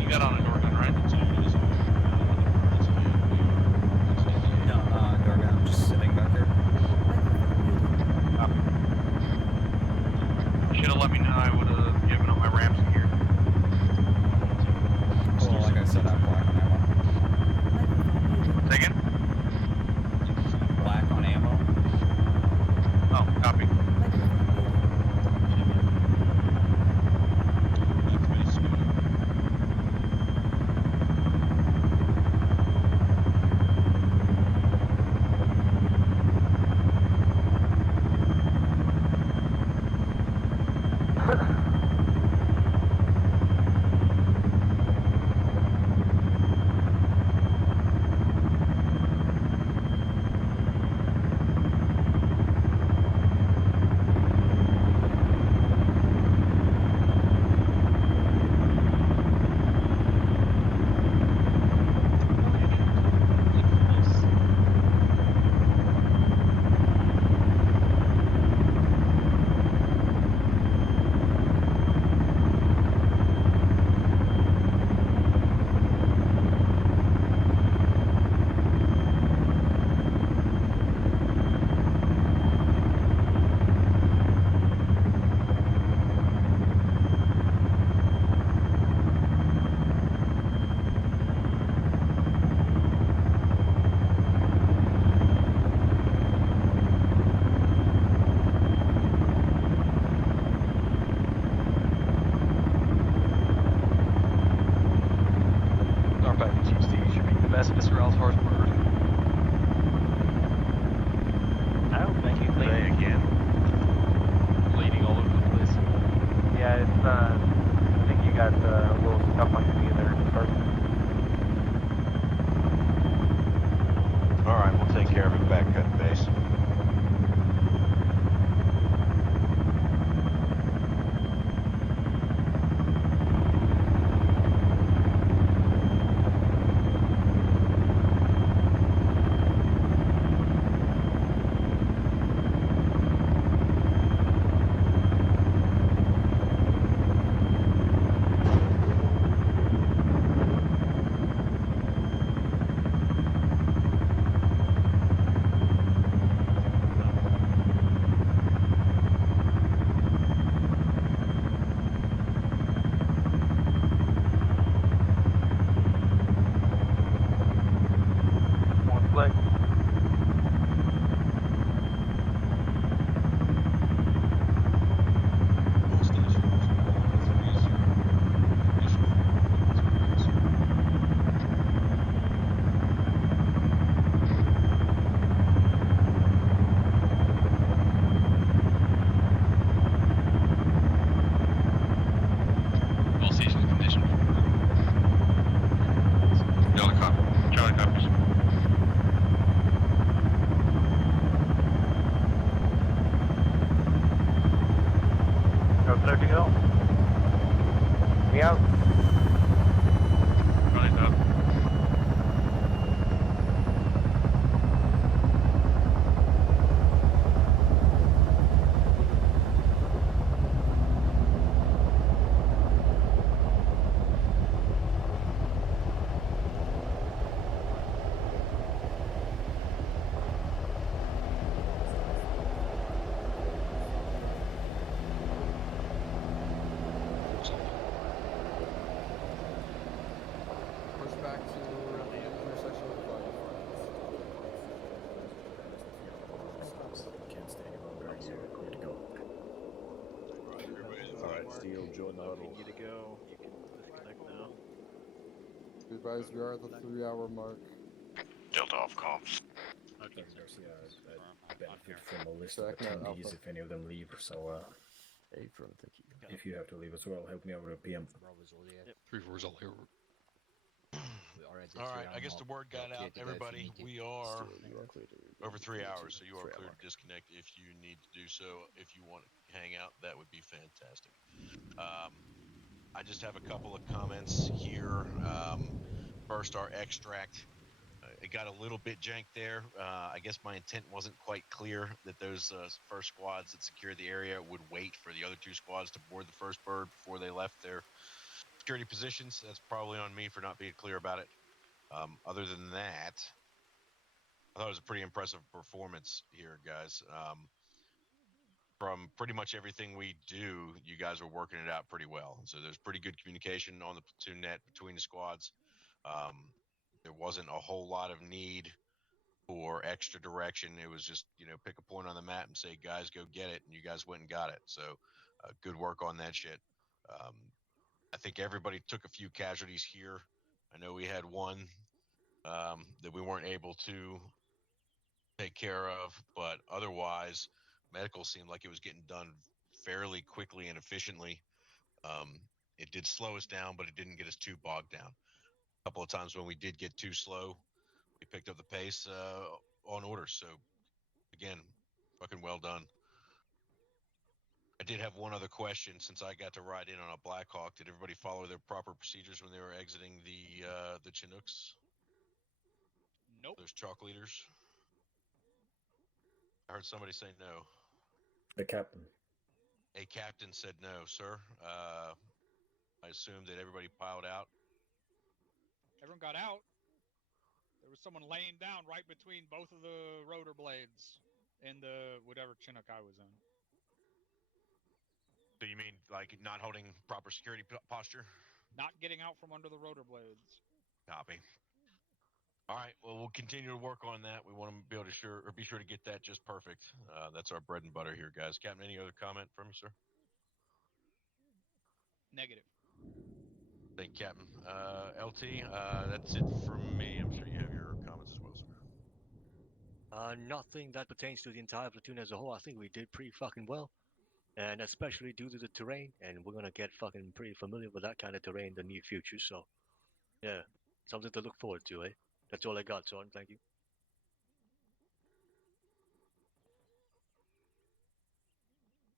You got on a door gun, right? No, Dorgan, I'm just sitting back here. Copy. Should have let me know. I would have given up my ramps in here. Well, like I said, I have black on ammo. Say again? Black on ammo. Oh, copy. Steel, join the huddle. You to go. You can disconnect now. Be advised, we are at the 3-hour mark. Delta off comms. Okay, Garcia, I benefit from a list of attendees if any of them leave, so Hey, firm, thank you. if you have to leave as well, help me out with a PM. Yep. 3-4's all here. All right, I guess the word got out, everybody. We are over 3 hours, so you are clear to disconnect if you need to do so. If you want to hang out, that would be fantastic. I just have a couple of comments here. First, our extract. It got a little bit jank there. I guess my intent wasn't quite clear that those first squads that secured the area would wait for the other two squads to board the first bird before they left their security positions. That's probably on me for not being clear about it. Other than that, I thought it was a pretty impressive performance here, guys. From pretty much everything we do, you guys are working it out pretty well. So there's pretty good communication on the platoon net between the squads. There wasn't a whole lot of need for extra direction. It was just, pick a point on the map and say, guys, go get it. And you guys went and got it. So good work on that shit. I think everybody took a few casualties here. I know we had one that we weren't able to take care of, but otherwise, medical seemed like it was getting done fairly quickly and efficiently. It did slow us down, but it didn't get us too bogged down. A couple of times when we did get too slow, we picked up the pace on orders. So, again, fucking well done. I did have one other question since I got to ride in on a Blackhawk. Did everybody follow their proper procedures when they were exiting the Chinooks? Nope. Those chalk leaders? I heard somebody say no. The captain. A captain said no, sir. I assume that everybody piled out. Everyone got out. There was someone laying down right between both of the rotor blades in the whatever Chinook I was in. So you mean like not holding proper security posture? Not getting out from under the rotor blades. Copy. All right. Well, we'll continue to work on that. We want to be able to be sure to get that just perfect. That's our bread and butter here, guys. Captain, any other comment from you, sir? Negative. Thank you, Captain. LT, that's it from me. I'm sure you have your comments as well, sir. Nothing that pertains to the entire platoon as a whole. I think we did pretty fucking well. And especially due to the terrain. And we're going to get fucking pretty familiar with that kind of terrain in the near future. So, yeah, something to look forward to, eh? That's all I got, Son. Thank you.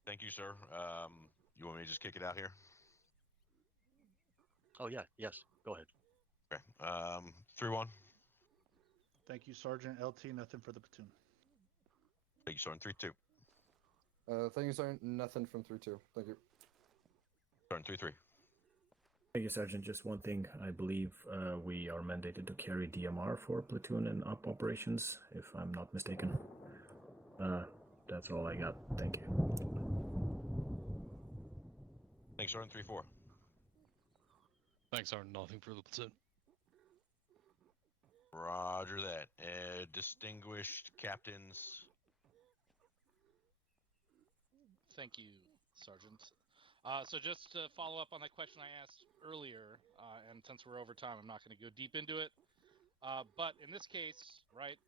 Thank you, sir. You want me to just kick it out here? Oh, yeah. Yes. Go ahead. Okay. 3-1. Thank you, Sergeant. LT, nothing for the platoon. Thank you, Sergeant. 3-2. Thank you, Sergeant. Nothing from 3-2. Thank you. Sergeant 3-3. Thank you, Sergeant. Just one thing. I believe we are mandated to carry DMR for platoon and up operations, if I'm not mistaken. That's all I got. Thank you. Thanks, Sergeant 3-4. Thanks, Sergeant. Nothing for the platoon. Roger that. Distinguished captains. Thank you, Sergeant. So just to follow up on that question I asked earlier, and since we're over time, I'm not going to go deep into it. But in this case, right,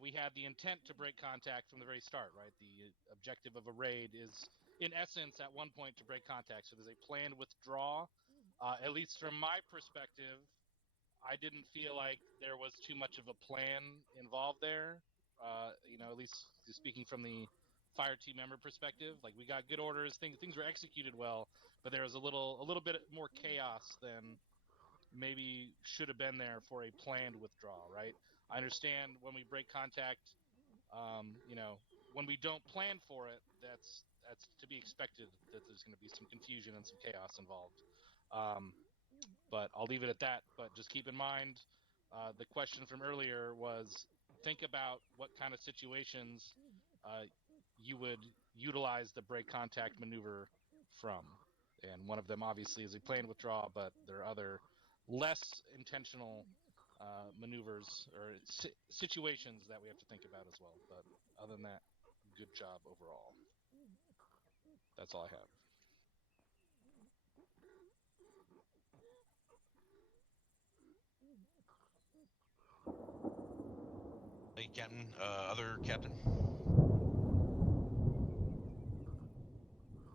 we had the intent to break contact from the very start, right? The objective of a raid is, in essence, at one point to break contact. So there's a planned withdrawal. At least from my perspective, I didn't feel like there was too much of a plan involved there. At least speaking from the fire team member perspective, like we got good orders, things were executed well, but there was a little bit more chaos than maybe should have been there for a planned withdrawal, right? I understand when we break contact, when we don't plan for it, that's to be expected that there's going to be some confusion and some chaos involved. But I'll leave it at that. But just keep in mind, the question from earlier was, think about what kind of situations you would utilize the break contact maneuver from. And one of them obviously is a planned withdrawal, but there are other less intentional maneuvers or situations that we have to think about as well. But other than that, good job overall. That's all I have. Thank you, Captain. Other Captain?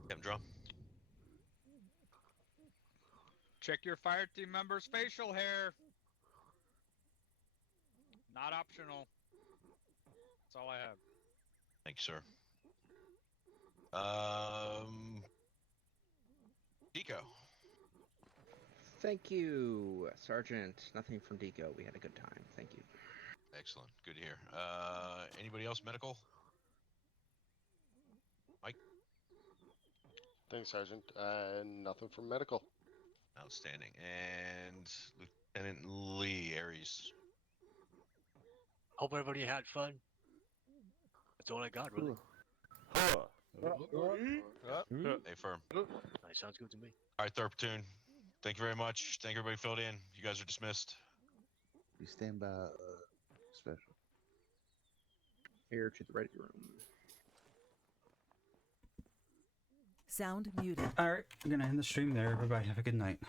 Captain Drum? Check your fire team members' facial hair. Not optional. That's all I have. Thank you, sir. Deco. Thank you, Sergeant. Nothing from Deco. We had a good time. Thank you. Excellent. Good to hear. Anybody else medical? Mike? Thanks, Sergeant. Nothing from medical. Now Outstanding. And Lieutenant Lee Aries. Hope everybody had fun. That's all I got, really. Hey, firm. Nice, sounds good to me. All right, third platoon. Thank you very much. Thank everybody who filled in. You guys are dismissed. We stand by special. Here to the ready room. Sound muted. All right, I'm gonna end the stream there. Everybody have a good night.